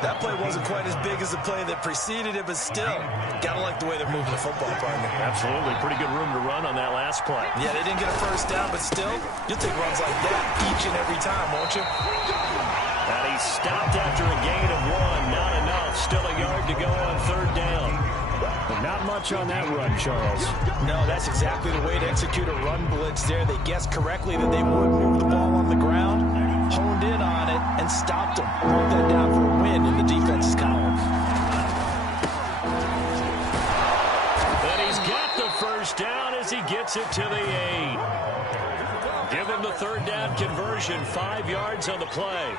That play wasn't quite as big as the play that preceded it, but still, gotta like the way they're moving the football, partner. Absolutely. Pretty good room to run on that last play. Yeah, they didn't get a first down, but still, you'll take runs like that each and every time, won't you? And he stopped after a gain of 1. Not enough. Still a yard to go on third down. But not much on that run, Charles. No, that's exactly the way to execute a run blitz there. They guessed correctly that they would move the ball on the ground, honed in on it, and stopped them. Broke that down for a win in the defense's column. But he's got the first down as he gets it to the 8. Give him the third down conversion. 5 yards on the play.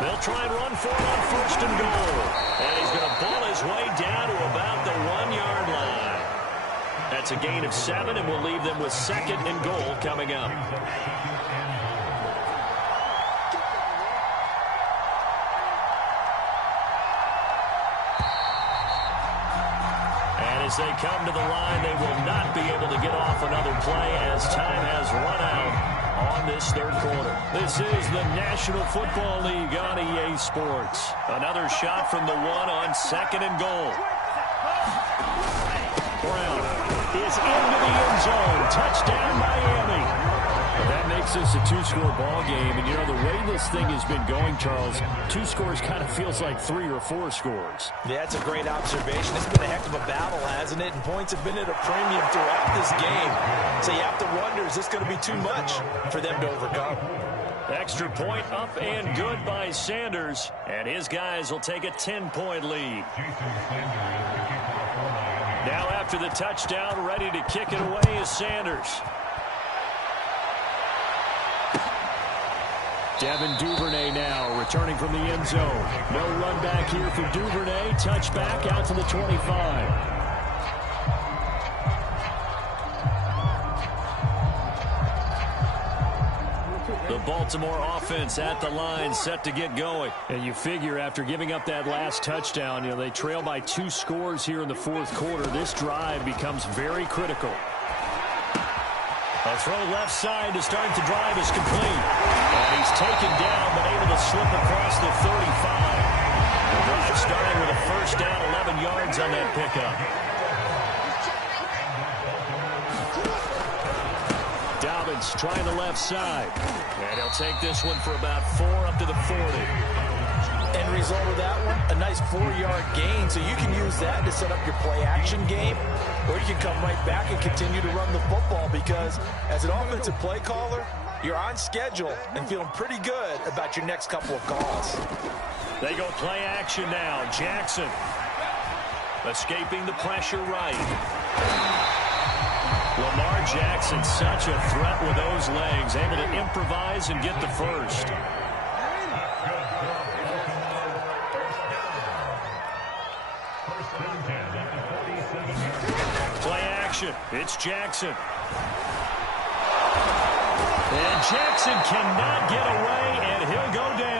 They'll try and run for it on 1st and goal. And he's going to ball his way down to about the 1-yard line. That's a gain of 7, and we'll leave them with 2nd and goal coming up. And as they come to the line, they will not be able to get off another play as time has run out on this third quarter. This is the National Football League on EA Sports. Another shot from the 1 on 2nd and goal. Brown is into the end zone. Touchdown, Miami. That makes this a two-score ball game. And, you know, the way this thing has been going, Charles, 2 scores kind of feels like 3 or 4 scores. Yeah, that's a great observation. It's been a heck of a battle, hasn't it? And points have been at a premium throughout this game. So you have to wonder, is this going to be too much for them to overcome? Extra point up and good by Sanders. And his guys will take a 10-point lead. Now after the touchdown, ready to kick it away is Sanders. Devin Duvernay now returning from the end zone. No run back here for Duvernay. Touchback out to the 25. The Baltimore offense at the line, set to get going. And you figure after giving up that last touchdown, you know, they trail by 2 scores here in the fourth quarter. This drive becomes very critical. A throw left side to start the drive is complete. And he's taken down, but able to slip across the 35. The drive starting with a first down, 11 yards on that pickup. Dobbins trying the left side. And he'll take this one for about 4 up to the 40. End result of that one, a nice 4-yard gain. So you can use that to set up your play-action game, or you can come right back and continue to run the football because as an offensive play caller, you're on schedule and feeling pretty good about your next couple of calls. They go play action now. Jackson escaping the pressure right. Lamar Jackson, such a threat with those legs, able to improvise and get the first. Play action. It's Jackson. And Jackson cannot get away, and he'll go down.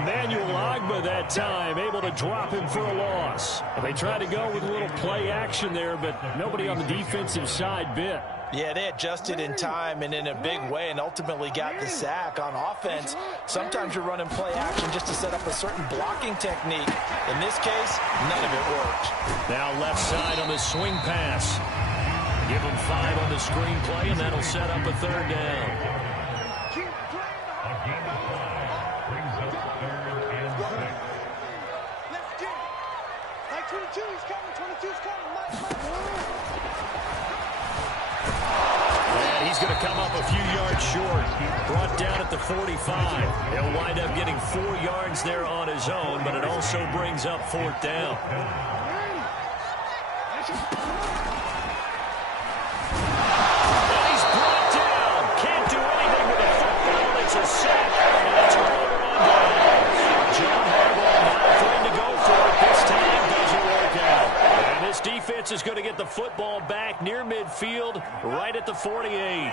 Emmanuel Ogbah that time, able to drop him for a loss. They tried to go with a little play action there, but nobody on the defensive side bit. Yeah, they adjusted in time and in a big way and ultimately got the sack on offense. Sometimes you're running play action just to set up a certain blocking technique. In this case, none of it worked. Now left side on the swing pass. Give him 5 on the screenplay, and that'll set up a third down. And he's going to come up a few yards short. Brought down at the 45. He'll wind up getting 4 yards there on his own, but it also brings up 4th down. And he's brought down. Can't do anything with the football. It's a sack, and it's a runner on down. John Harbaugh not afraid to go for it. This time doesn't work out. And this defense is going to get the football back near midfield, right at the 48.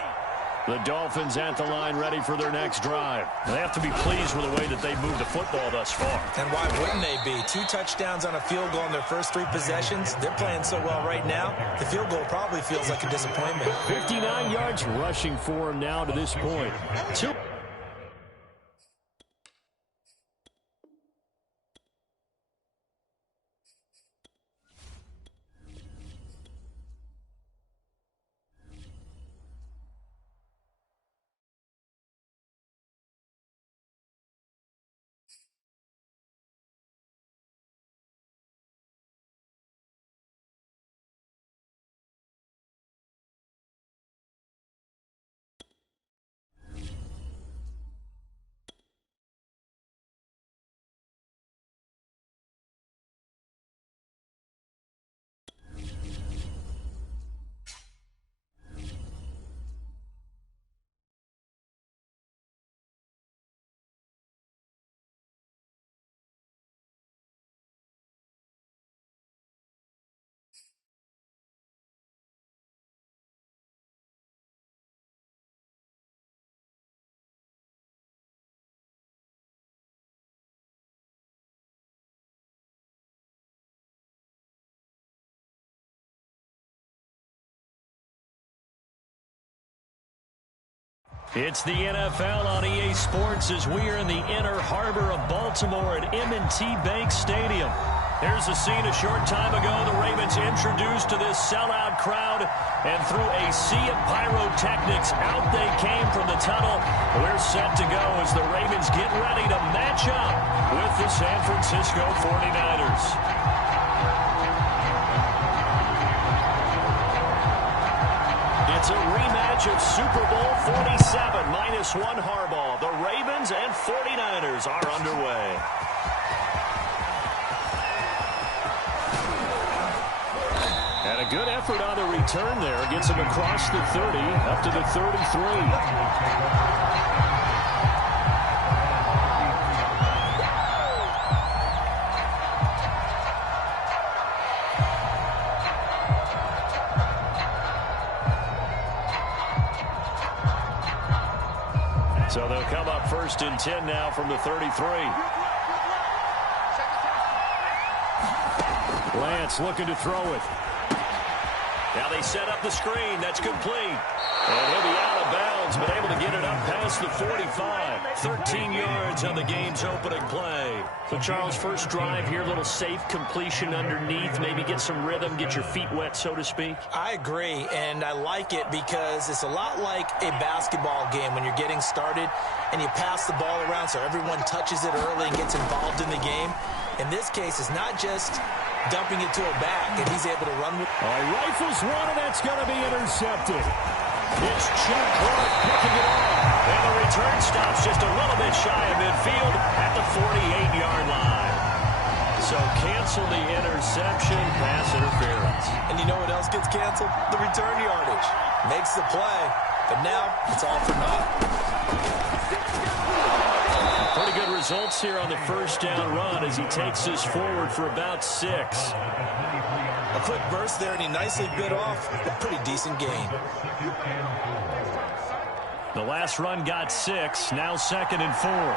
The Dolphins at the line ready for their next drive. They have to be pleased with the way that they moved the football thus far. And why wouldn't they be? 2 touchdowns on a field goal in their first 3 possessions. They're playing so well right now, the field goal probably feels like a disappointment. 59 yards rushing for him now to this point. 2. It's the NFL on EA Sports as we are in the inner harbor of Baltimore at M&T Bank Stadium. Here's a scene a short time ago. The Ravens introduced to this sellout crowd, and through a sea of pyrotechnics, out they came from the tunnel. We're set to go as the Ravens get ready to match up with the San Francisco 49ers. It's a rematch of Super Bowl 47, -1 Harbaugh. The Ravens and 49ers are underway. And a good effort on the return there. Gets him across the 30, up to the 33. So they'll come up 1st and 10 now from the 33. Lance looking to throw it. Now they set up the screen. That's complete. And he'll be out of bounds, but able to get it up past the 45. 13 yards on the game's opening play. So, Charles, first drive here, little safe completion underneath. Maybe get some rhythm, get your feet wet, so to speak. I agree, and I like it because it's a lot like a basketball game when you're getting started and you pass the ball around so everyone touches it early and gets involved in the game. In this case, it's not just dumping it to a back, and he's able to run with it. Rifles one, and that's going to be intercepted. It's Chuck Clark picking it off. And the return stops just a little bit shy of midfield at the 48-yard line. So cancel the interception, pass interference. And you know what else gets canceled? The return yardage. Makes the play, but now it's all for naught. Pretty good results here on the first down run as he takes this forward for about 6. A quick burst there, and he nicely bit off a pretty decent gain. The last run got 6, now 2nd and 4.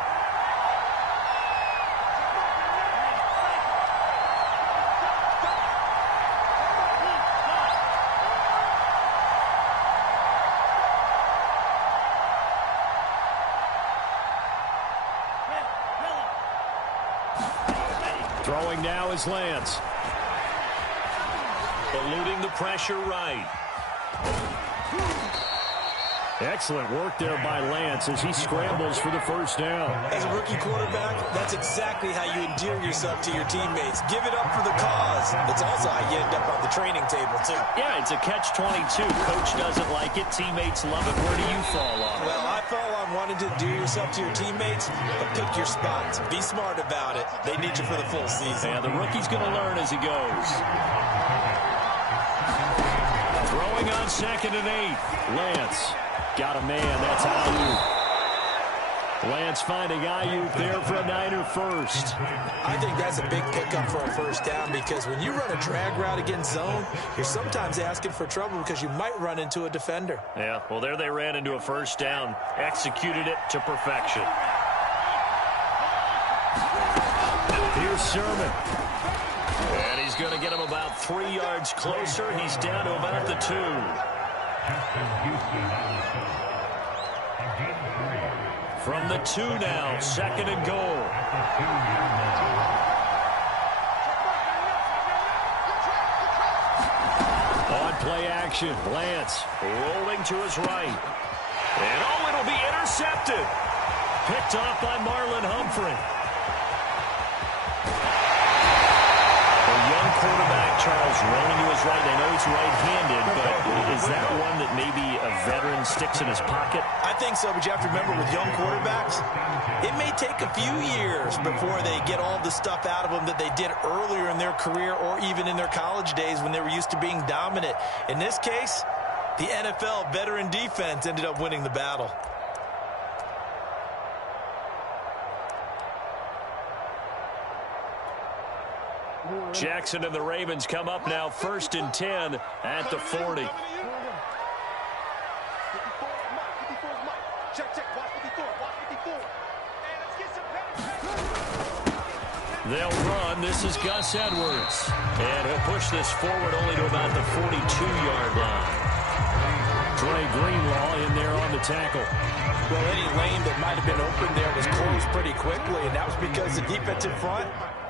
Throwing now is Lance. Eluding the pressure right. Excellent work there by Lance as he scrambles for the first down. As a rookie quarterback, that's exactly how you endear yourself to your teammates. Give it up for the cause. It's also how you end up on the training table, too. Yeah, it's a catch-22. Coach doesn't like it. Teammates love it. Where do you fall on it? Well, I fall on wanting to endear yourself to your teammates, but pick your spots. Be smart about it. They need you for the full season. Yeah, the rookie's going to learn as he goes. Throwing on 2nd and 8. Lance. Got a man. That's Ayuk. Lance finding Ayuk there for a Niner first. I think that's a big pickup for a first down because when you run a drag route against zone, you're sometimes asking for trouble because you might run into a defender. Yeah, well, there they ran into a first down. Executed it to perfection. Here's Sermon. And he's going to get him about 3 yards closer. He's down to about the 2. From the 2 now, 2nd and goal. On play action, Lance rolling to his right. And oh, it'll be intercepted. Picked off by Marlon Humphrey. Quarterback Charles rolling to his right. I know he's right-handed, but is that one that maybe a veteran sticks in his pocket? I think so, but you have to remember with young quarterbacks, it may take a few years before they get all the stuff out of them that they did earlier in their career or even in their college days when they were used to being dominant. In this case, the NFL veteran defense ended up winning the battle. Jackson and the Ravens come up now 1st and 10 at the 40. They'll run. This is Gus Edwards. And he'll push this forward only to about the 42-yard line. Dre Greenlaw in there on the tackle. Well, any lane that might have been open there was closed pretty quickly, and that was because the defensive front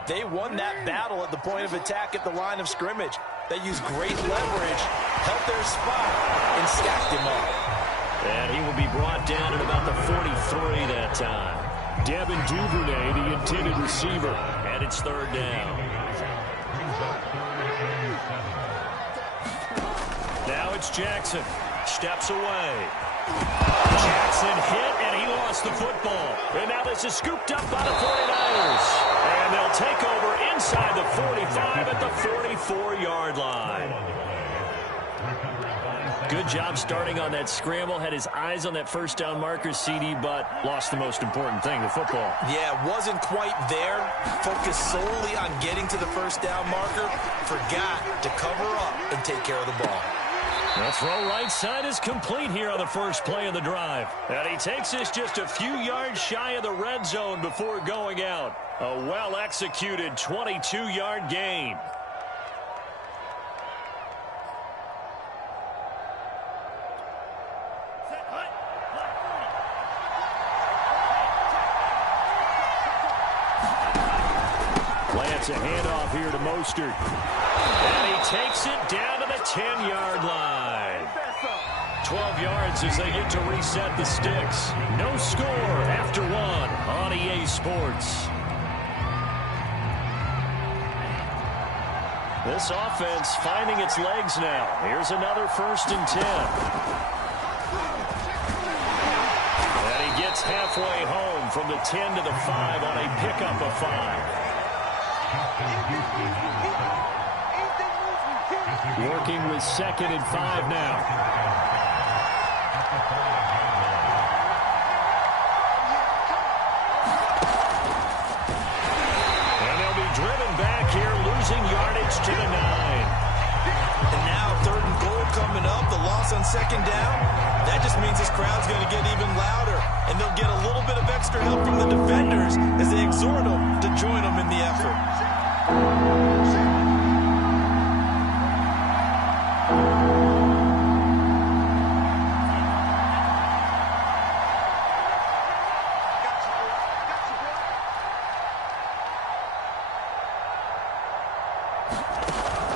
They won that battle at the point of attack at the line of scrimmage. They used great leverage, held their spot, and stacked him up. And he will be brought down at about the 43 that time. Devin Duvernay, the intended receiver. And it's third down. Now it's Jackson. Steps away. Jackson hit, and he lost the football. And now this is scooped up by the 49ers. And they'll take over inside the 45 at the 44-yard line. Good job starting on that scramble. Had his eyes on that first down marker, CD, but lost the most important thing, the football. Yeah, wasn't quite there. Focused solely on getting to the first down marker. Forgot to cover up and take care of the ball. The throw right side is complete here on the first play of the drive. And he takes us just a few yards shy of the red zone before going out. A well-executed 22-yard gain. Lance a handoff here to Mostert. And he takes it down to the 10-yard line. 12 yards as they get to reset the sticks. No score after one on EA Sports. This offense finding its legs now. Here's another 1st and 10. And he gets halfway home from the 10 to the 5 on a pickup of 5. Working with 2nd and 5 now. And they'll be driven back here, losing yardage to the 9. And now 3rd and goal coming up. The loss on 2nd down. That just means this crowd's going to get even louder. And they'll get a little bit of extra help from the defenders as they exhort them to join them in the effort.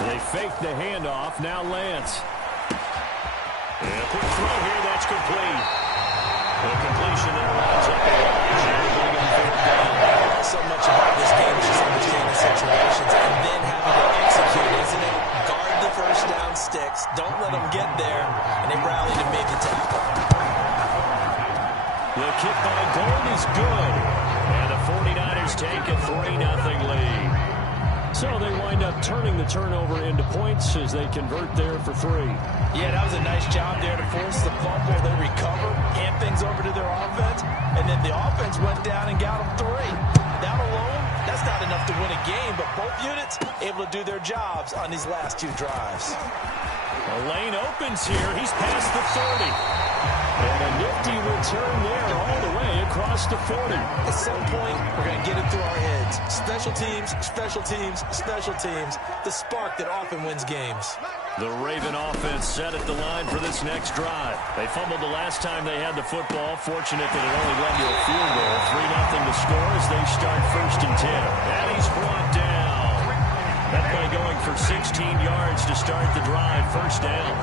They fake the handoff. Now Lance. And a quick throw here. That's complete. The completion that lines up a So much about this game is just understanding situations and then having to execute, isn't it? Guard the first down sticks. Don't let them get there. And they rallied and made the tackle. The kick by Gold is good. And the 49ers take a 3-0 lead. So they wind up turning the turnover into points as they convert there for 3. Yeah, that was a nice job there to force the fumble. They recover, hand things over to their offense, and then the offense went down and got them 3. That alone, that's not enough to win a game, but both units able to do their jobs on these last 2 drives. The lane opens here. He's past the 30. And a nifty return there all the way across the 40. At some point, we're going to get it through our heads. Special teams, special teams, special teams. The spark that often wins games. The Raven offense set at the line for this next drive. They fumbled the last time they had the football. Fortunate that it only led to a field goal. 3-0 to score as they start 1st and 10. And he's brought down. That play going for 16 yards to start the drive. 1st down.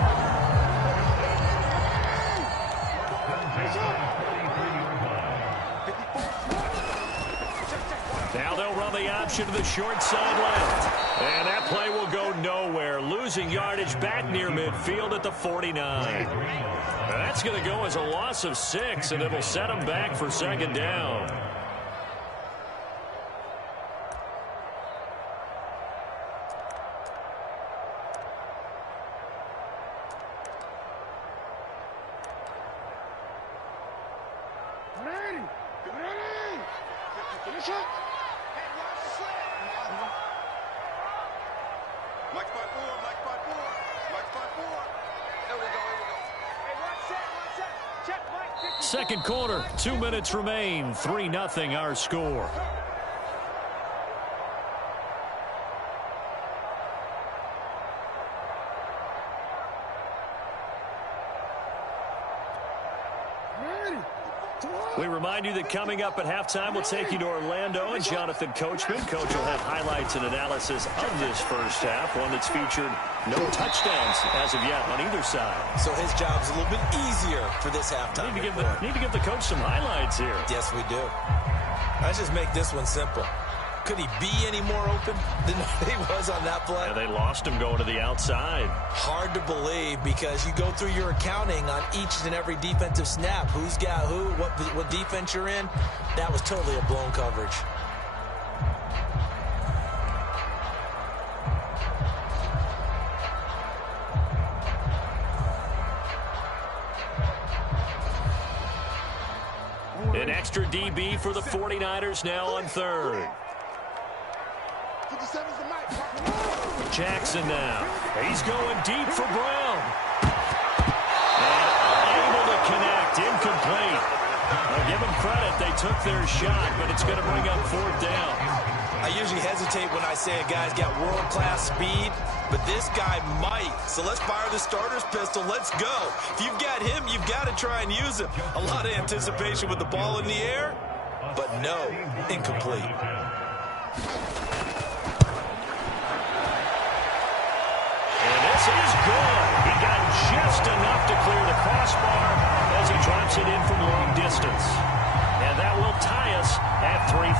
Now they'll run the option to the short side left. And that play will go nowhere. Losing yardage back near midfield at the 49. That's going to go as a loss of 6, and it'll set them back for 2nd down. Second quarter, 2 minutes remain. 3-0 our score. We remind you that coming up at halftime, we'll take you to Orlando and Jonathan Coachman. Coach will have highlights and analysis of this first half, one that's featured no touchdowns as of yet on either side. So his job's a little bit easier for this halftime. Need to give the coach some highlights here. Yes, we do. Let's just make this one simple. Could he be any more open than he was on that play? Yeah, they lost him going to the outside. Hard to believe because you go through your accounting on each and every defensive snap. Who's got who, what defense you're in. That was totally a blown coverage. An extra DB for the 49ers now on third. Jackson now. He's going deep for Brown. And unable to connect. Incomplete. I'll give them credit. They took their shot, but it's going to bring up fourth down. I usually hesitate when I say a guy's got world-class speed, but this guy might. So let's fire the starter's pistol. Let's go. If you've got him, you've got to try and use him. A lot of anticipation with the ball in the air, but no, incomplete. And this is good. He got just enough to clear the crossbar as he drops it in from long distance. And that will tie us at 3-3.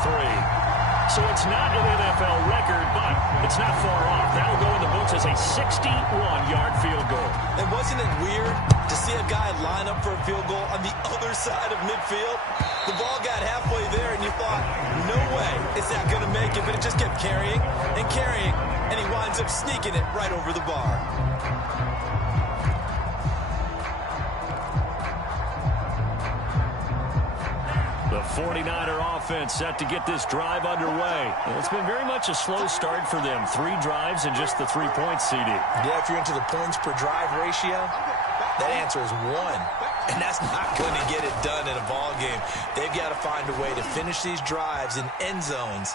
So it's not an NFL record, but it's not far off. That will go in the books as a 61-yard field goal. And wasn't it weird to see a guy line up for a field goal on the other side of midfield? The ball got halfway there, and you thought, no way is that going to make it, but it just kept carrying, and he winds up sneaking it right over the bar. The 49er offense set to get this drive underway. It's been very much a slow start for them. 3 drives and just the 3 points, CD. Yeah, if you're into the points per drive ratio, that answer is 1. And that's not going to get it done in a ball game. They've got to find a way to finish these drives in end zones,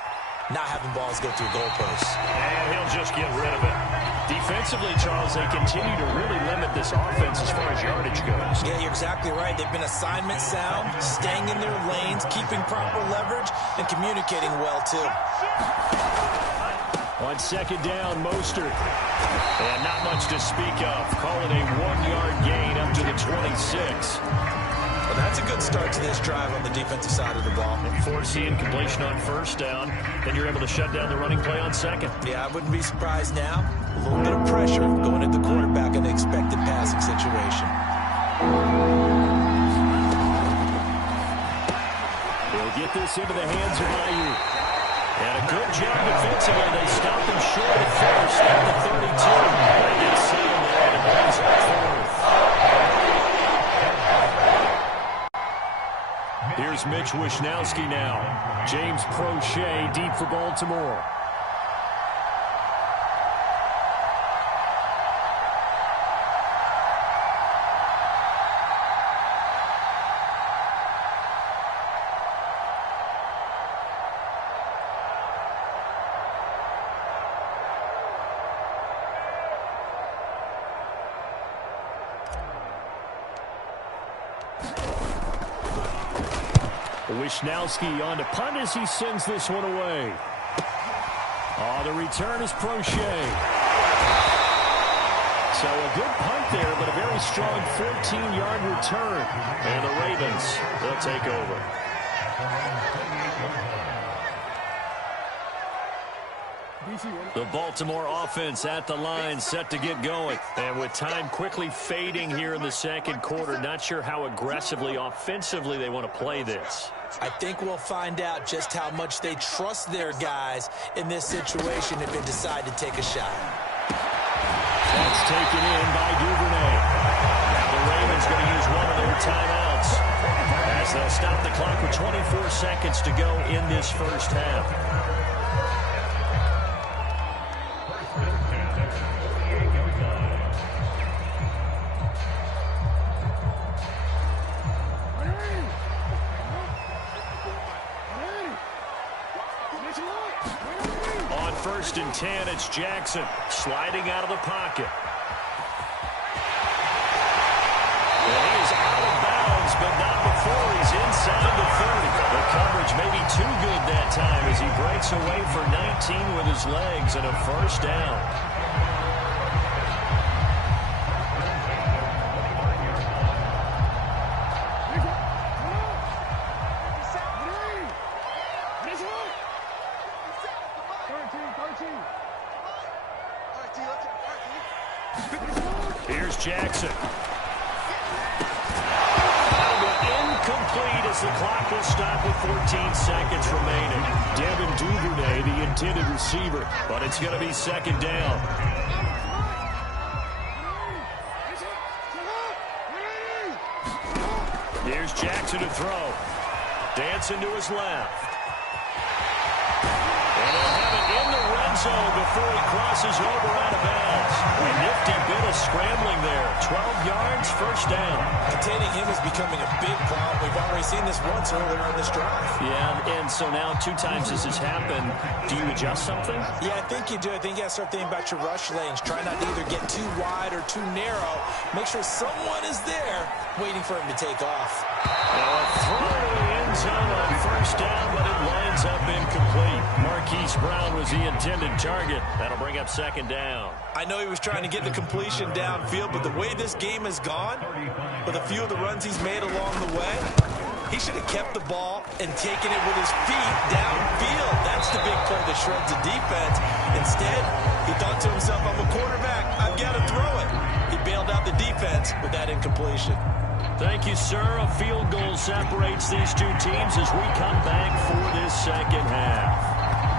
not having balls go through goalposts. And he'll just get rid of it. Defensively, Charles, they continue to really limit this offense as far as yardage goes. Yeah, you're exactly right. They've been assignment sound, staying in their lanes, keeping proper leverage, and communicating well, too. On second down, Mostert. And not much to speak of. Call it a 1-yard gain up to the 26. Well, that's a good start to this drive on the defensive side of the ball. And forcing completion on first down, then you're able to shut down the running play on second. Yeah, I wouldn't be surprised now. A little bit of pressure going at the quarterback in the expected passing situation. They'll get this into the hands of Ayuk. And a good job defensively. They stopped him short at first at the 32. They get 7 there and brings up fourth. Here's Mitch Wishnowsky now. James Prochet deep for Baltimore. Wishnowsky on to punt as he sends this one away. Oh, the return is Prochet. So a good punt there, but a very strong 14-yard return. And the Ravens, they'll take over. The Baltimore offense at the line, set to get going. And with time quickly fading here in the second quarter, not sure how aggressively, offensively they want to play this. I think we'll find out just how much they trust their guys in this situation if they decide to take a shot. That's taken in by Duvernay. Now the Ravens going to use one of their timeouts as they'll stop the clock with 24 seconds to go in this first half. First and 10, it's Jackson sliding out of the pocket. And he is out of bounds, but not before he's inside too good that time as he breaks away for 19 with his legs and a first down. Here's Jackson. That'll be incomplete as the clock will stop with 14 seconds remaining. Devin Duvernay, the intended receiver, but it's going to be second down. Here's Jackson to throw. Dancing to his left. And they'll have it in the red zone before he crosses over out of bounds. A nifty bit of scrambling there. 12 yards, first down. Containing him is becoming a big problem. We've already seen this once earlier in this drive. Yeah, and so now 2 times this has happened. Do you adjust something? Yeah, I think you do. I think you got to start thinking about your rush lanes. Try not to either get too wide or too narrow. Make sure someone is there waiting for him to take off. Now a throw to the end zone on first down, but it lines up incomplete. Marquise Brown was the intended target. That'll bring up second down. I know he was trying to get the completion downfield, but the way this game has gone, with a few of the runs he's made along the way, he should have kept the ball and taken it with his feet downfield. That's the big play that shreds the defense. Instead, he thought to himself, I'm a quarterback, I've got to throw it. He bailed out the defense with that incompletion. Thank you, sir. A field goal separates these two teams as we come back for this second half.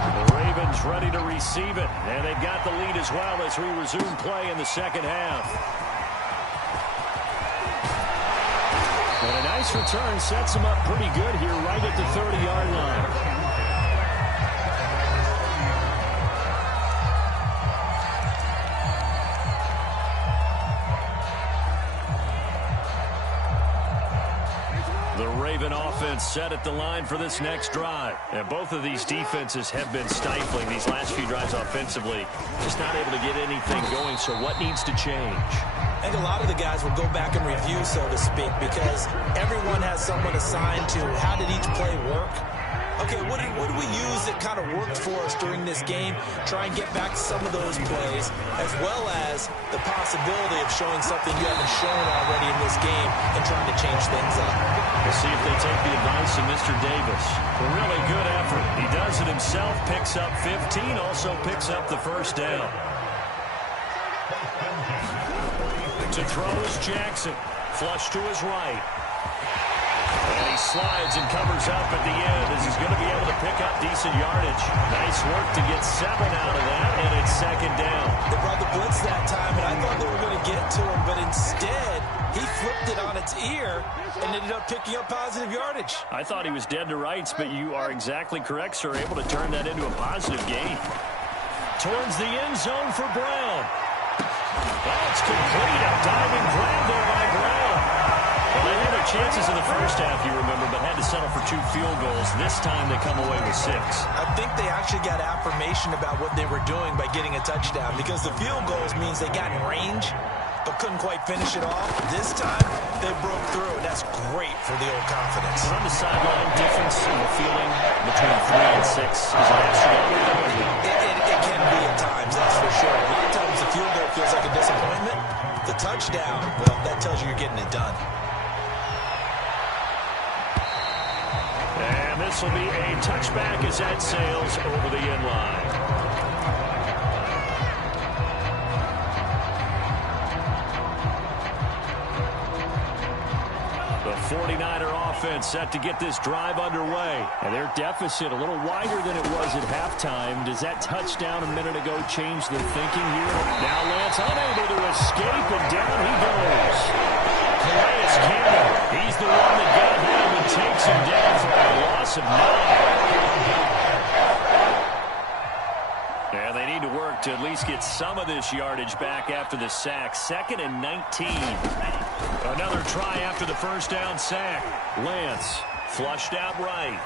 The Ravens ready to receive it, and they've got the lead as well as we resume play in the second half. And a nice return sets them up pretty good here right at the 30-yard line. Offense set at the line for this next drive. And both of these defenses have been stifling these last few drives offensively. Just not able to get anything going, so what needs to change? I think a lot of the guys will go back and review, so to speak, because everyone has someone assigned to how did each play work. Okay, what did we use that kind of worked for us during this game? Try and get back to some of those plays, as well as the possibility of showing something you haven't shown already in this game and trying to change things up. We'll see if they take the advice of Mr. Davis. A really good effort. He does it himself, picks up 15, also picks up the first down. To throw is Jackson. Flush to his right. And he slides and covers up at the end as he's going to be able to pick up decent yardage. Nice work to get 7 out of that, and it's second down. They brought the blitz that time, and I thought they were going to get to him, but instead he flipped it on its ear and ended up picking up positive yardage. I thought he was dead to rights, but you are exactly correct, sir. Able to turn that into a positive gain. Towards the end zone for Brown. Oh, it's complete. A diving grab there by Brown. Well, they had their chances in the first half, you remember, but had to settle for 2 field goals. This time they come away with 6. I think they actually got affirmation about what they were doing by getting a touchdown, because the field goals means they got in range but couldn't quite finish it off. This time they broke through, and that's great for the old confidence. But on the sideline, difference in the feeling between 3 and 6 is an extra. It can be at times, that's for sure. A lot of times the field goal feels like a disappointment. The touchdown, well, that tells you you're getting it done. And this will be a touchback as that sails over the end line. The 49er offense set to get this drive underway. And their deficit a little wider than it was at halftime. Does that touchdown a minute ago change the thinking here? Now Lance unable to escape, and down he goes. Calais Campbell, he's the one that got him and takes him down for a loss of 9. And they need to work to at least get some of this yardage back after the sack. 2nd and 19. Another try after the first down sack. Lance flushed out right.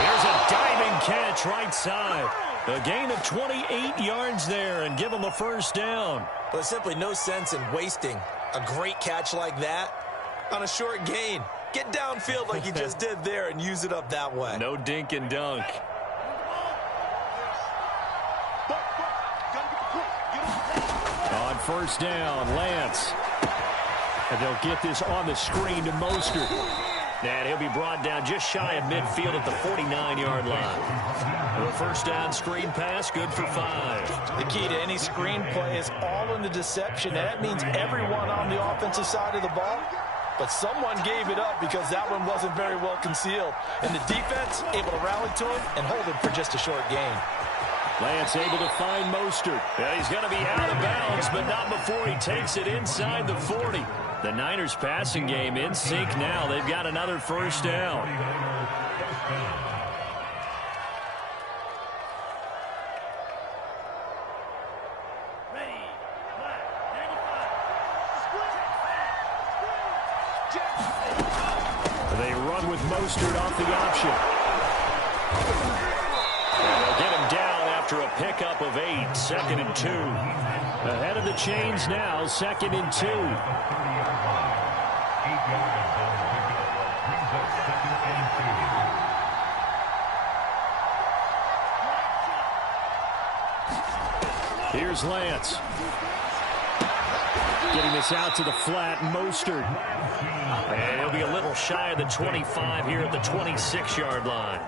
Here's a diving catch right side. A gain of 28 yards there and give him a first down. But simply no sense in wasting a great catch like that on a short gain. Get downfield like you just did there and use it up that way. No dink and dunk. On first down, Lance. And they'll get this on the screen to Mostert. And he'll be brought down just shy of midfield at the 49-yard line. The first down screen pass, good for 5. The key to any screen play is all in the deception. And that means everyone on the offensive side of the ball. But someone gave it up because that one wasn't very well concealed. And the defense able to rally to him and hold him for just a short gain. Lance able to find Mostert. Yeah, he's going to be out of bounds, but not before he takes it inside the 40. The Niners passing game in sync now. They've got another first down. They run with Mostert off the option. They'll get him down after a pickup of 8. 2nd and 2. Ahead of the chains now. 2nd and 2. Here's Lance. Getting this out to the flat, Mostert. And he'll be a little shy of the 25 here at the 26-yard line.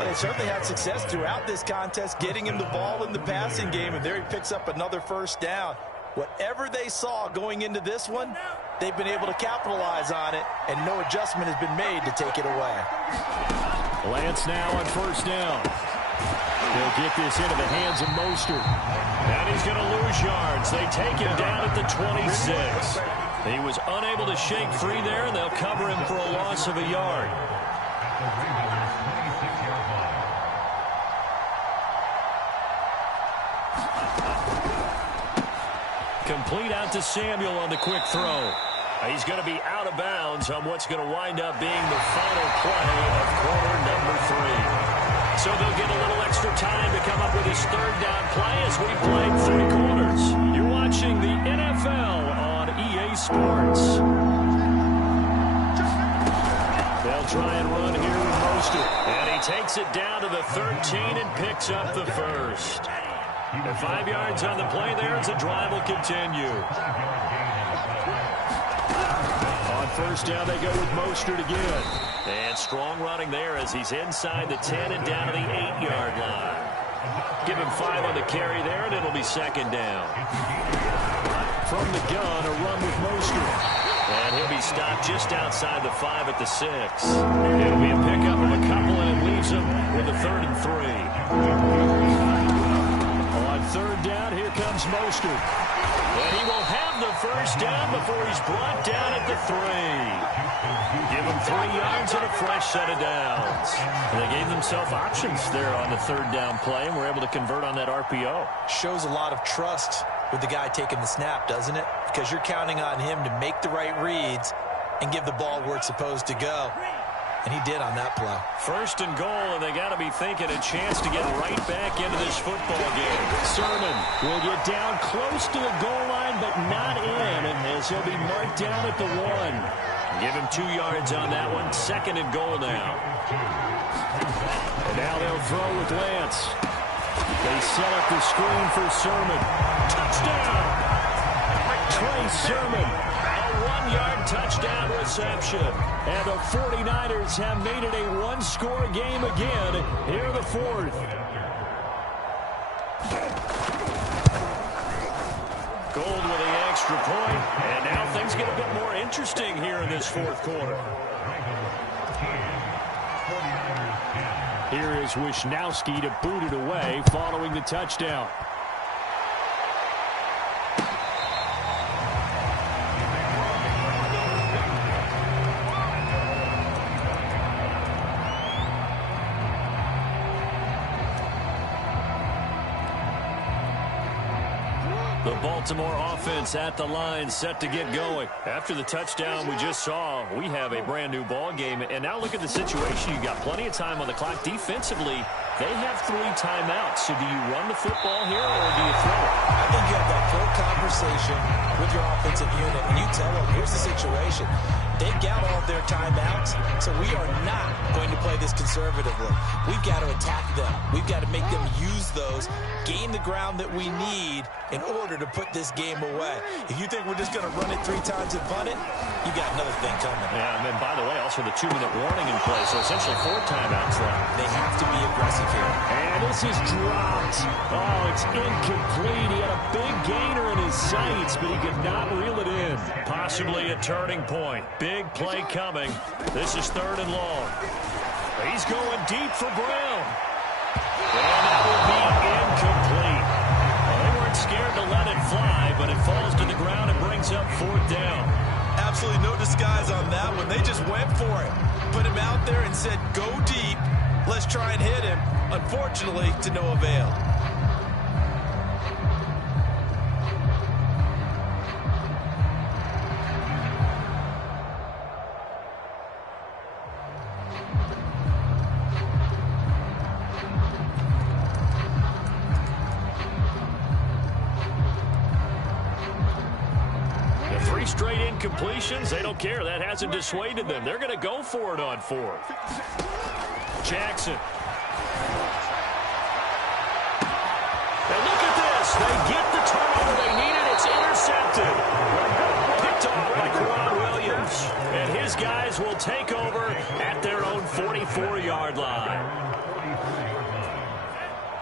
They certainly had success throughout this contest, getting him the ball in the passing game, and there he picks up another first down. Whatever they saw going into this one, they've been able to capitalize on it, and no adjustment has been made to take it away. Lance now on first down. They'll get this into the hands of Mostert. And he's going to lose yards. They take him down at the 26. He was unable to shake free there, and they'll cover him for a loss of a yard. Complete out to Samuel on the quick throw. He's going to be out of bounds on what's going to wind up being the final play of quarter number 3. So they'll get a little extra time to come up with his third down play as we played 3 quarters. You're watching the NFL on EA Sports. They'll try and run here with Mostert. And he takes it down to the 13 and picks up the first. And 5 yards on the play there as the drive will continue. On first down, they go with Mostert again. And strong running there as he's inside the 10 and down to the 8-yard line. Give him 5 on the carry there, and it'll be 2nd down. From the gun, a run with Mostert. And he'll be stopped just outside the 5 at the 6. It'll be a pickup of a couple, and it leaves him with a 3rd and 3. On third down, here comes Mostert. And he will have the first down before he's brought down at the 3. Give him 3 yards and a fresh set of downs. And they gave themselves options there on the third down play, and were able to convert on that RPO. Shows a lot of trust with the guy taking the snap, doesn't it? Because you're counting on him to make the right reads and give the ball where it's supposed to go. And he did on that play. 1st and goal, and they got to be thinking a chance to get right back into this football game. Sermon will get down close to the goal line, but not in, as he'll be marked down at the 1. Give him 2 yards on that one. 2nd and goal now. And now they'll throw with Lance. They set up the screen for Sermon. Touchdown! Trey Sermon. A 1-yard touchdown reception. And the 49ers have made it a 1-score game again. Here the 4th. Gold with the extra point. And now things get a bit more interesting here in this 4th quarter. Here is Wisnowski to boot it away following the touchdown. The Baltimore offense at the line, set to get going. After the touchdown we just saw, we have a brand new ball game. And now look at the situation. You got plenty of time on the clock. Defensively, they have 3 timeouts. So do you run the football here or do you throw it? I think you have that full conversation with your offensive defensive unit, and you tell them, here's the situation. They've got all of their timeouts, so we are not going to play this conservatively. We've got to attack them. We've got to make them use those, gain the ground that we need in order to put this game away. If you think we're just going to run it 3 times and punt it, you got another thing coming. Yeah, and then, by the way, also the 2-minute warning in play, so essentially 4 timeouts left. They have to be aggressive here. And this is dropped. Oh, it's incomplete. He had a big gainer in his sights, but he could not reel it in. Possibly a turning point. Big play coming. This is 3rd and long. He's going deep for Brown. And that will be incomplete. Well, they weren't scared to let it fly, but it falls to the ground and brings up 4th down. Absolutely no disguise on that one. They just went for it. Put him out there and said, go deep. Let's try and hit him. Unfortunately, to no avail. Straight incompletions, they don't care. That hasn't dissuaded them. They're going to go for it on 4th. Jackson. And look at this. They get the turnover they needed. It's intercepted. Picked off by Quad Williams. And his guys will take over at their own 44-yard line.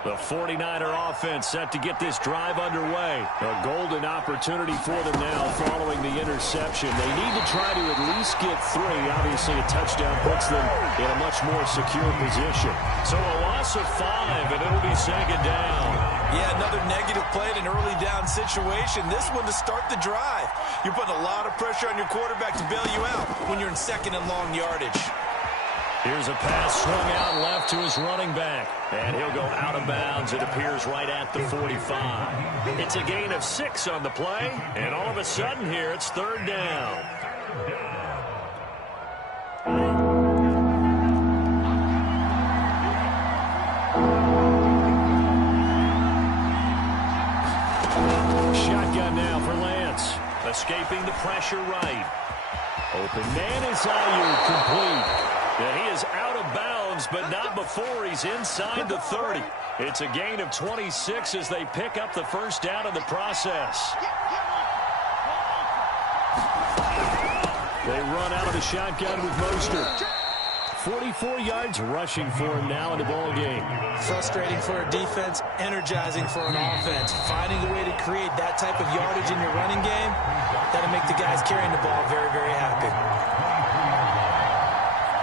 The 49er offense set to get this drive underway. A golden opportunity for them now following the interception. They need to try to at least get 3. Obviously, a touchdown puts them in a much more secure position. So a loss of 5, and it'll be 2nd down. Yeah, another negative play in an early down situation. This one to start the drive. You're putting a lot of pressure on your quarterback to bail you out when you're in 2nd and long yardage. Here's a pass swung out left to his running back. And he'll go out of bounds, it appears, right at the 45. It's a gain of 6 on the play. And all of a sudden here, it's 3rd down. Shotgun now for Lance. Escaping the pressure right. Open man is Ayuk, complete. And he is out of bounds, but not before he's inside the 30. It's a gain of 26 as they pick up the 1st down in the process. They run out of the shotgun with Mostert. 44 yards rushing for him now in the ball game. Frustrating for a defense, energizing for an offense. Finding a way to create that type of yardage in your running game, that'll make the guys carrying the ball very, very happy.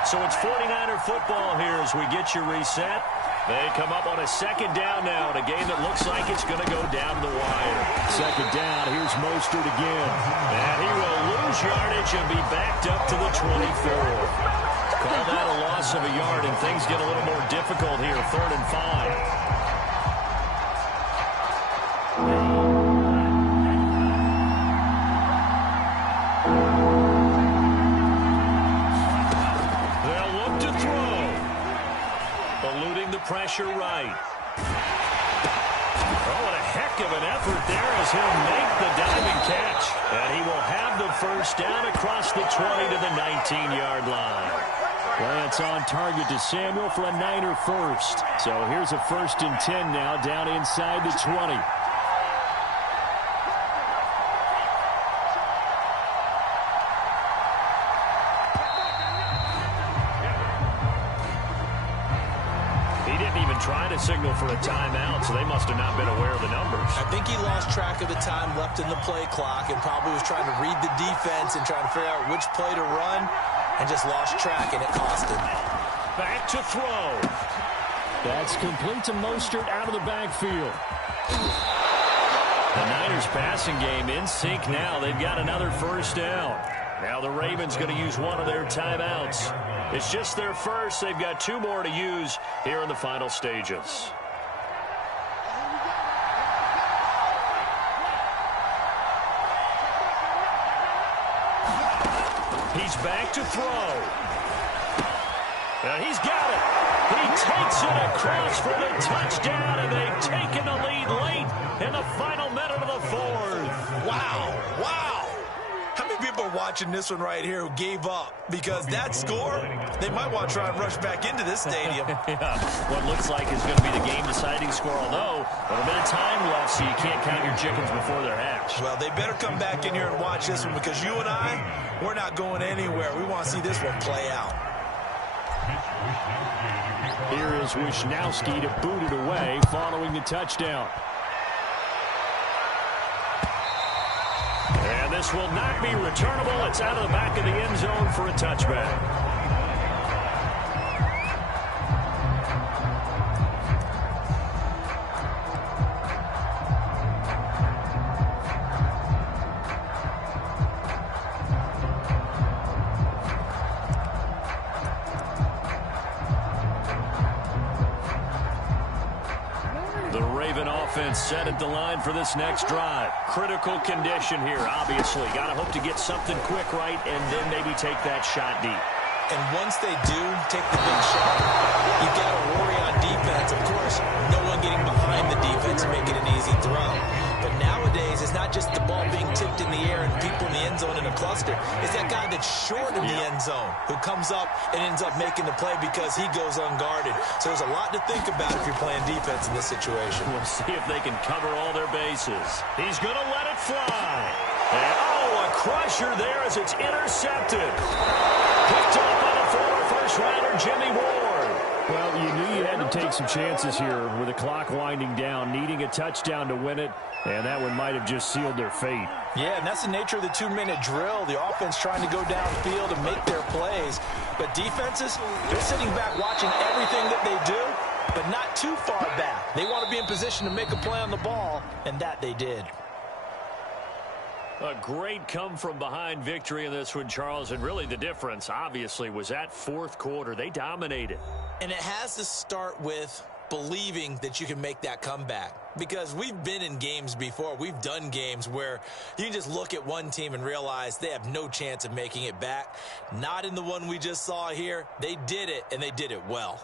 So it's 49er football here as we get you reset. They come up on a 2nd down now in a game that looks like it's going to go down the wire. 2nd down, here's Mostert again. And he will lose yardage and be backed up to the 24. Call that a loss of a yard, and things get a little more difficult here. 3rd and 5. Pressure right. Oh, and a heck of an effort there as he'll make the diving catch. And he will have the 1st down across the 20 to the 19-yard line. Lance on target to Samuel for a Niner first. So here's a 1st and 10 now down inside the 20. Trying to signal for a timeout, so they must have not been aware of the numbers. I think he lost track of the time left in the play clock and probably was trying to read the defense and trying to figure out which play to run and just lost track, and it cost him. Back to throw. That's complete to Mostert out of the backfield. The Niners passing game in sync now. They've got another 1st down. Now the Ravens going to use one of their timeouts. It's just their first. They've got 2 more to use here in the final stages. He's back to throw. And he's got it. He takes it across for the touchdown, and they've taken the lead late in the final minute of the 4th. Wow. Wow. are watching this one right here who gave up, because that score, they might want to try and rush back into this stadium. Yeah, what looks like is going to be the game-deciding score, although a little bit of time left, so you can't count your chickens before they're hatched. Well, they better come back in here and watch this one, because you and I, we're not going anywhere. We want to see this one play out. Here is Wisnowski to boot it away following the touchdown. And this will not be returnable. It's out of the back of the end zone for a touchback. Set at the line for this next drive. Critical condition here, obviously. Got to hope to get something quick right and then maybe take that shot deep. And once they do take the big shot, you've got to worry on defense. Of course, no one getting behind the defense and making an easy throw. But nowadays, it's not just the ball being tipped in the air and people in the end zone in a cluster. It's that guy that's short in the end zone who comes up and ends up making the play because he goes unguarded. So there's a lot to think about if you're playing defense in this situation. We'll see if they can cover all their bases. He's going to let it fly. And, oh, a crusher there as it's intercepted. Picked up by the former first-rounder Jimmy Ward. Well, you knew you had to take some chances here with the clock winding down, needing a touchdown to win it, and that one might have just sealed their fate. Yeah, and that's the nature of the 2-minute drill. The offense trying to go downfield and make their plays. But defenses, they're sitting back watching everything that they do, but not too far back. They want to be in position to make a play on the ball, and that they did. A great come-from-behind victory in this one, Charles, and really the difference, obviously, was that fourth quarter. They dominated. And it has to start with believing that you can make that comeback. Because we've been in games before. We've done games where you can just look at one team and realize they have no chance of making it back. Not in the one we just saw here. They did it, and they did it well.